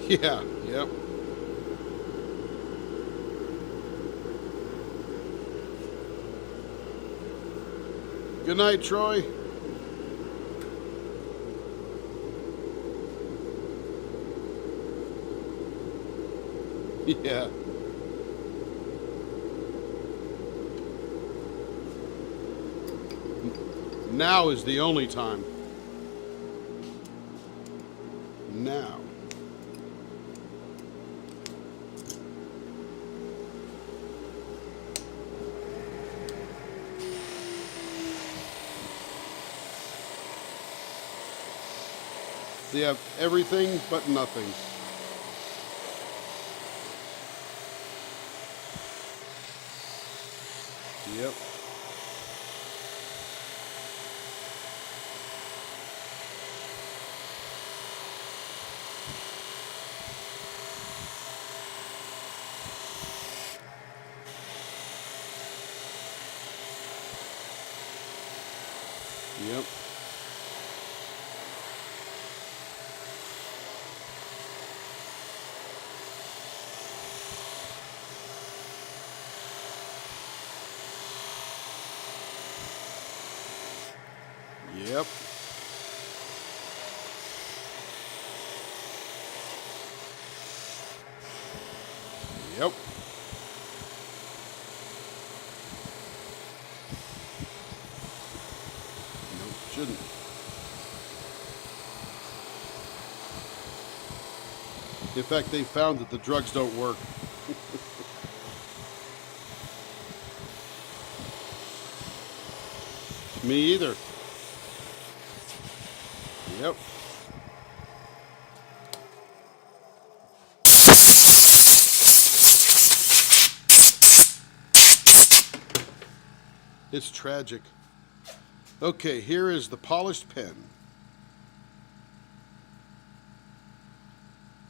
Yeah, yep. Good night, Troy. Yeah. Now is the only time. Now. They have everything but nothing. Yep. Yep. Yep. Yep. Nope, shouldn't. In fact, they found that the drugs don't work. Me either. Yep. It's tragic. Okay, here is the polished pen.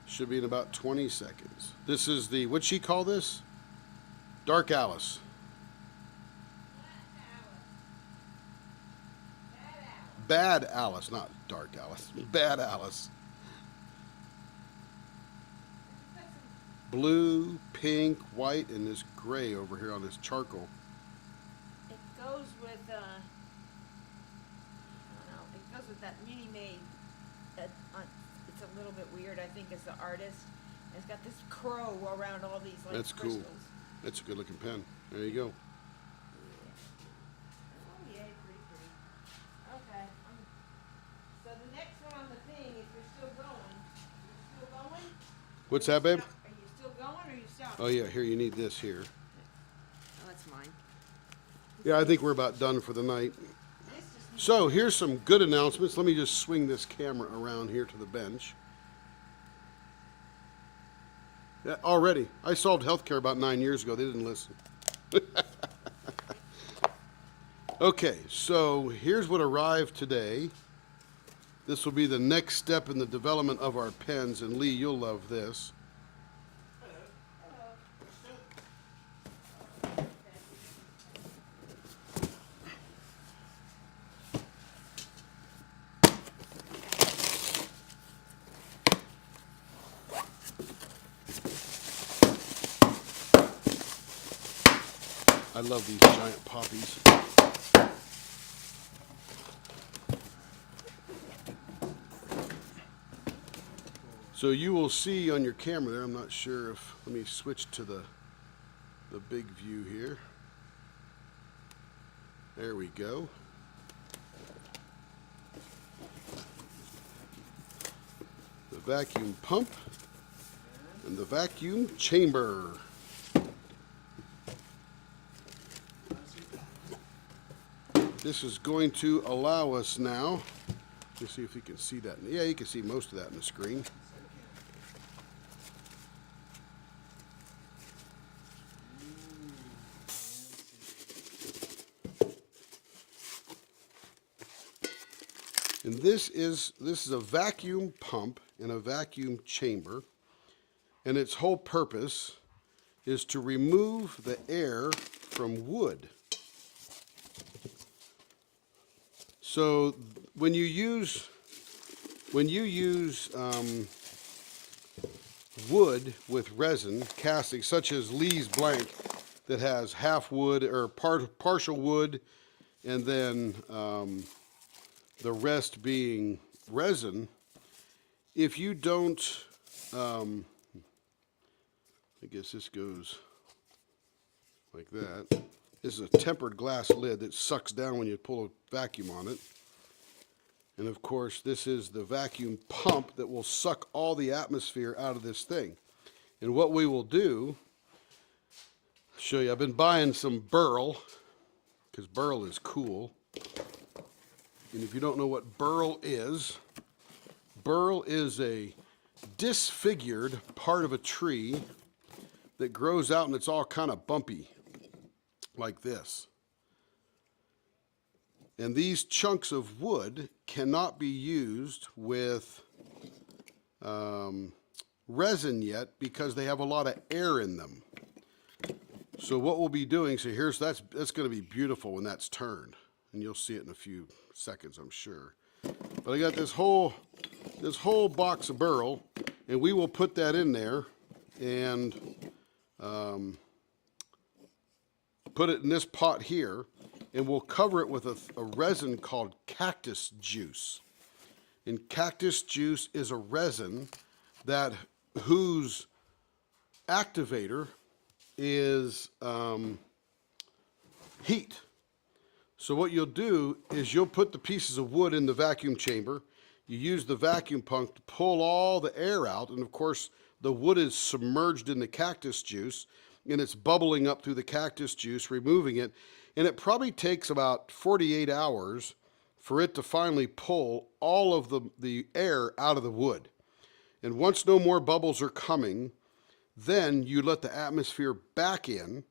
Should be in about 20 seconds. This is the, what'd she call this? Dark Alice. Bad Alice, not Dark Alice. Bad Alice. Blue, pink, white, and this gray over here on this charcoal. It goes with, I don't know, it goes with that Mini Maid. It's a little bit weird, I think, as the artist. And it's got this crow around all these, like, That's cool. crystals. That's a good looking pen. There you go. Oh, yeah, pretty. Okay. So the next one on the thing, if you're still going, What's that, babe? Are you still going or you stopped? Oh yeah, here, you need this here. Oh, that's mine. Yeah, I think we're about done for the night. This just needs So here's some good announcements. Let me just swing this camera around here to the bench. Yeah, already. I solved healthcare about 9 years ago. They didn't listen. Okay, so here's what arrived today. This will be the next step in the development of our pens, and Lee, you'll love this. I love these giant poppies. So you will see on your camera there, I'm not sure if, let me switch to the big view here. There we go. The vacuum pump and the vacuum chamber. This is going to allow us now, let's see if you can see that. Yeah, you can see most of that in the screen. And this is a vacuum pump in a vacuum chamber, and its whole purpose is to remove the air from wood. So when you use wood with resin casting, such as Lee's blank that has half wood or partial wood, and then the rest being resin, if you don't, I guess this goes like that. This is a tempered glass lid that sucks down when you pull a vacuum on it. And of course, this is the vacuum pump that will suck all the atmosphere out of this thing. And what we will do, I'll show you, I've been buying some burl, because burl is cool. And if you don't know what burl is a disfigured part of a tree that grows out and it's all kind of bumpy, like this. And these chunks of wood cannot be used with resin yet because they have a lot of air in them. So what we'll be doing, so that's going to be beautiful when that's turned, and you'll see it in a few seconds, I'm sure. But I got this whole box of burl, and we will put that in there and put it in this pot here, and we'll cover it with a resin called cactus juice. And cactus juice is a resin whose activator is heat. So what you'll do is you'll put the pieces of wood in the vacuum chamber. You use the vacuum pump to pull all the air out, and of course the wood is submerged in the cactus juice, and it's bubbling up through the cactus juice, removing it. And it probably takes about 48 hours for it to finally pull all of the air out of the wood. And once no more bubbles are coming, then you let the atmosphere back in.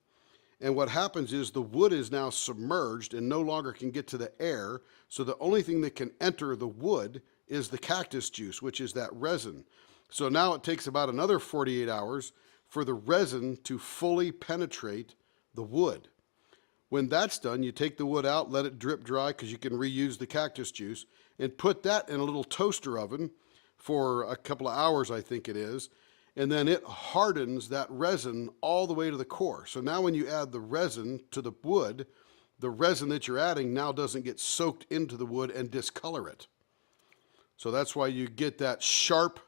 And what happens is the wood is now submerged and no longer can get to the air. So the only thing that can enter the wood is the cactus juice, which is that resin. So now it takes about another 48 hours for the resin to fully penetrate the wood. When that's done, you take the wood out, let it drip dry because you can reuse the cactus juice, and put that in a little toaster oven for a couple of hours, I think it is, and then it hardens that resin all the way to the core. So now when you add the resin to the wood, the resin that you're adding now doesn't get soaked into the wood and discolor it. So that's why you get that sharp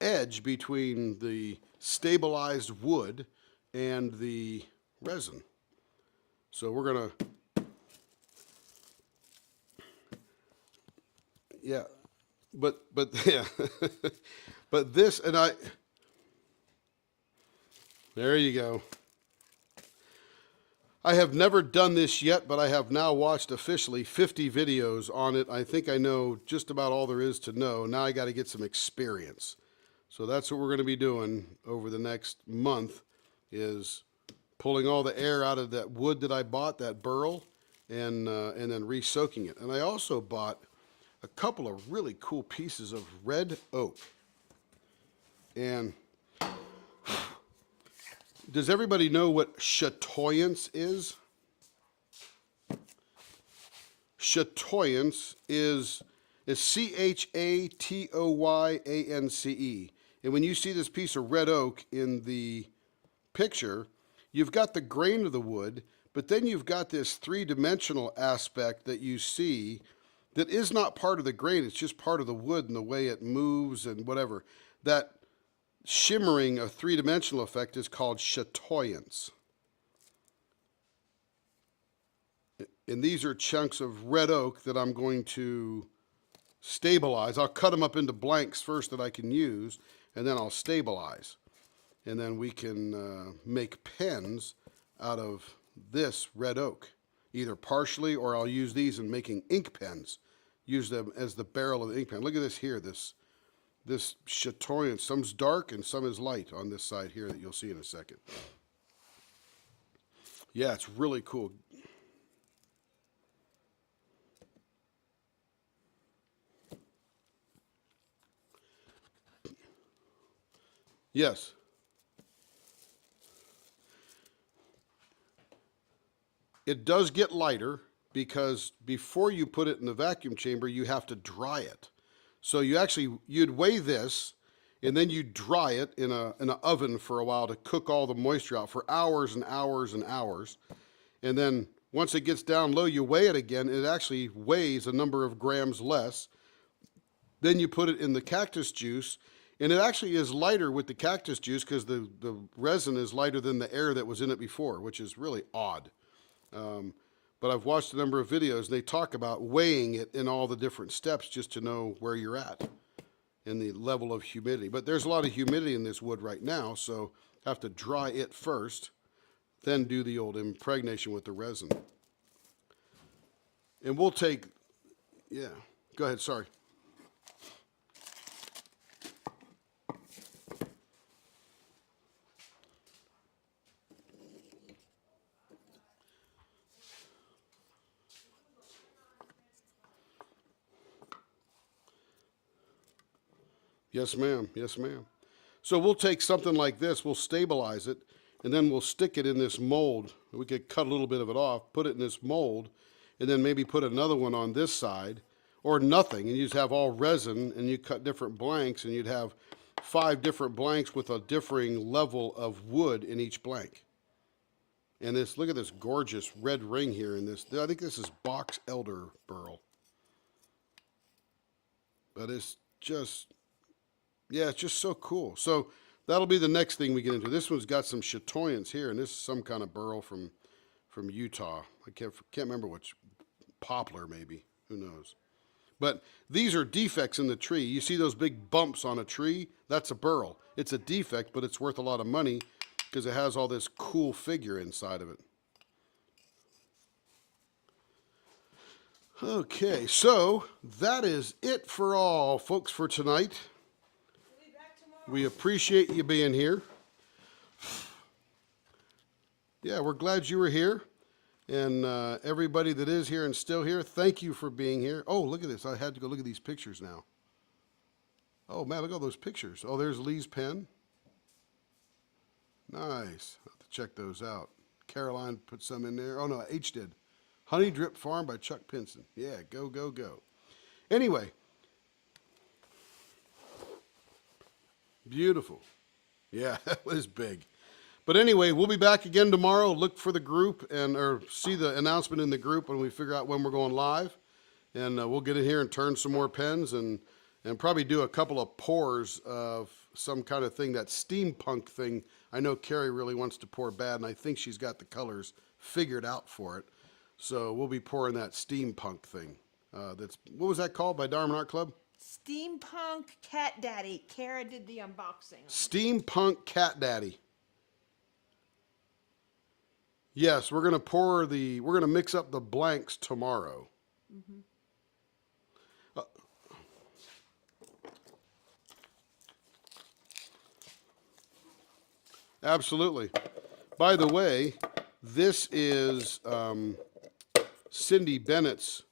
edge between the stabilized wood and the resin. So we're gonna, yeah, but yeah, but this, and there you go. I have never done this yet, but I have now watched officially 50 videos on it. I think I know just about all there is to know. Now I got to get some experience. So that's what we're going to be doing over the next month, is pulling all the air out of that wood that I bought, that burl, and then re-soaking it. And I also bought a couple of really cool pieces of red oak. And does everybody know what chatoyance is? Chatoyance is Chatoyance. And when you see this piece of red oak in the picture, you've got the grain of the wood, but then you've got this three-dimensional aspect that you see that is not part of the grain. It's just part of the wood and the way it moves and whatever. That shimmering, a three-dimensional effect, is called chatoyance. And these are chunks of red oak that I'm going to stabilize. I'll cut them up into blanks first that I can use, and then I'll stabilize. And then we can make pens out of this red oak, either partially, or I'll use these in making ink pens. Use them as the barrel of the ink pen. Look at this here, this chatoyance. Some's dark and some is light on this side here that you'll see in a second. Yeah, it's really cool. Yes. It does get lighter because before you put it in the vacuum chamber, you have to dry it. So you'd weigh this, and then you dry it in an oven for a while to cook all the moisture out for hours and hours and hours. And then once it gets down low, you weigh it again, and it actually weighs a number of grams less. Then you put it in the cactus juice, and it actually is lighter with the cactus juice because the resin is lighter than the air that was in it before, which is really odd. But I've watched a number of videos, and they talk about weighing it in all the different steps just to know where you're at in the level of humidity. But there's a lot of humidity in this wood right now, so I have to dry it first, then do the old impregnation with the resin. And we'll take, yeah, go ahead, sorry. Yes, ma'am. Yes, ma'am. So we'll take something like this, we'll stabilize it, and then we'll stick it in this mold. We could cut a little bit of it off, put it in this mold, and then maybe put another one on this side, or nothing, and you just have all resin, and you cut different blanks, and you'd have 5 different blanks with a differing level of wood in each blank. And this, look at this gorgeous red ring here in this. I think this is box elder burl. But it's just, yeah, it's just so cool. So that'll be the next thing we get into. This one's got some chatoyance here, and this is some kind of burl from Utah. I can't remember which, poplar maybe, who knows. But these are defects in the tree. You see those big bumps on a tree? That's a burl. It's a defect, but it's worth a lot of money because it has all this cool figure inside of it. Okay, so that is it for all, folks, for tonight. We'll be back tomorrow. We appreciate you being here. Yeah, we're glad you were here. And everybody that is here and still here, thank you for being here. Oh, look at this. I had to go look at these pictures now. Oh, man, look at all those pictures. Oh, there's Lee's pen. Nice. I'll have to check those out. Caroline put some in there. Oh, no, H did. Honey Drip Farm by Chuck Pinson. Yeah, go, go, go. Anyway. Beautiful. Yeah, that was big. But anyway, we'll be back again tomorrow. Look for the group or see the announcement in the group when we figure out when we're going live. And we'll get in here and turn some more pens and probably do a couple of pours of some kind of thing, that steampunk thing. I know Carrie really wants to pour bad, and I think she's got the colors figured out for it. So we'll be pouring that steampunk thing. What was that called by Darwin Art Club? Steampunk Cat Daddy. Kara did the unboxing. Steampunk Cat Daddy. Yes, we're gonna mix up the blanks tomorrow. Mm-hmm. Absolutely. By the way, this is Cindy Bennett's.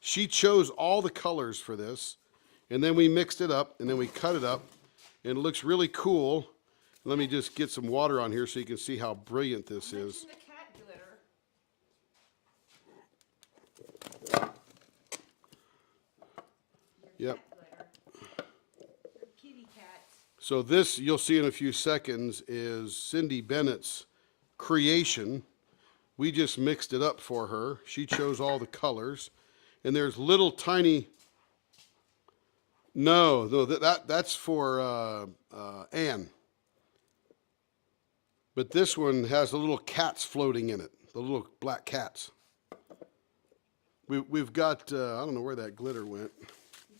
She chose all the colors for this, and then we mixed it up, and then we cut it up, and it looks really cool. Let me just get some water on here so you can see how brilliant this is. Mention the cat glitter. Yep. Cat glitter. They're kitty cats. So this, you'll see in a few seconds, is Cindy Bennett's creation. We just mixed it up for her. She chose all the colors. And there's little tiny... No, that's for Anne. But this one has the little cats floating in it, the little black cats. We've got, I don't know where that glitter went. You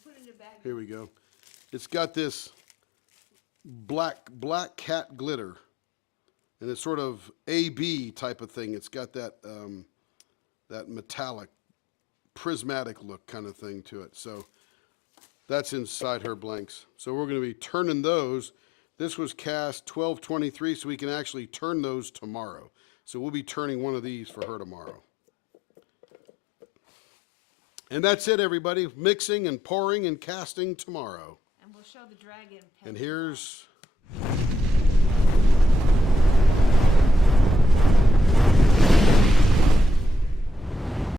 put it in a bag. Here we go. It's got this black cat glitter, and it's sort of AB type of thing. It's got that that metallic, prismatic look kind of thing to it. So that's inside her blanks. So we're going to be turning those. This was cast 12/23, so we can actually turn those tomorrow. So we'll be turning one of these for her tomorrow. And that's it, everybody. Mixing and pouring and casting tomorrow. And we'll show the dragon pen. And here's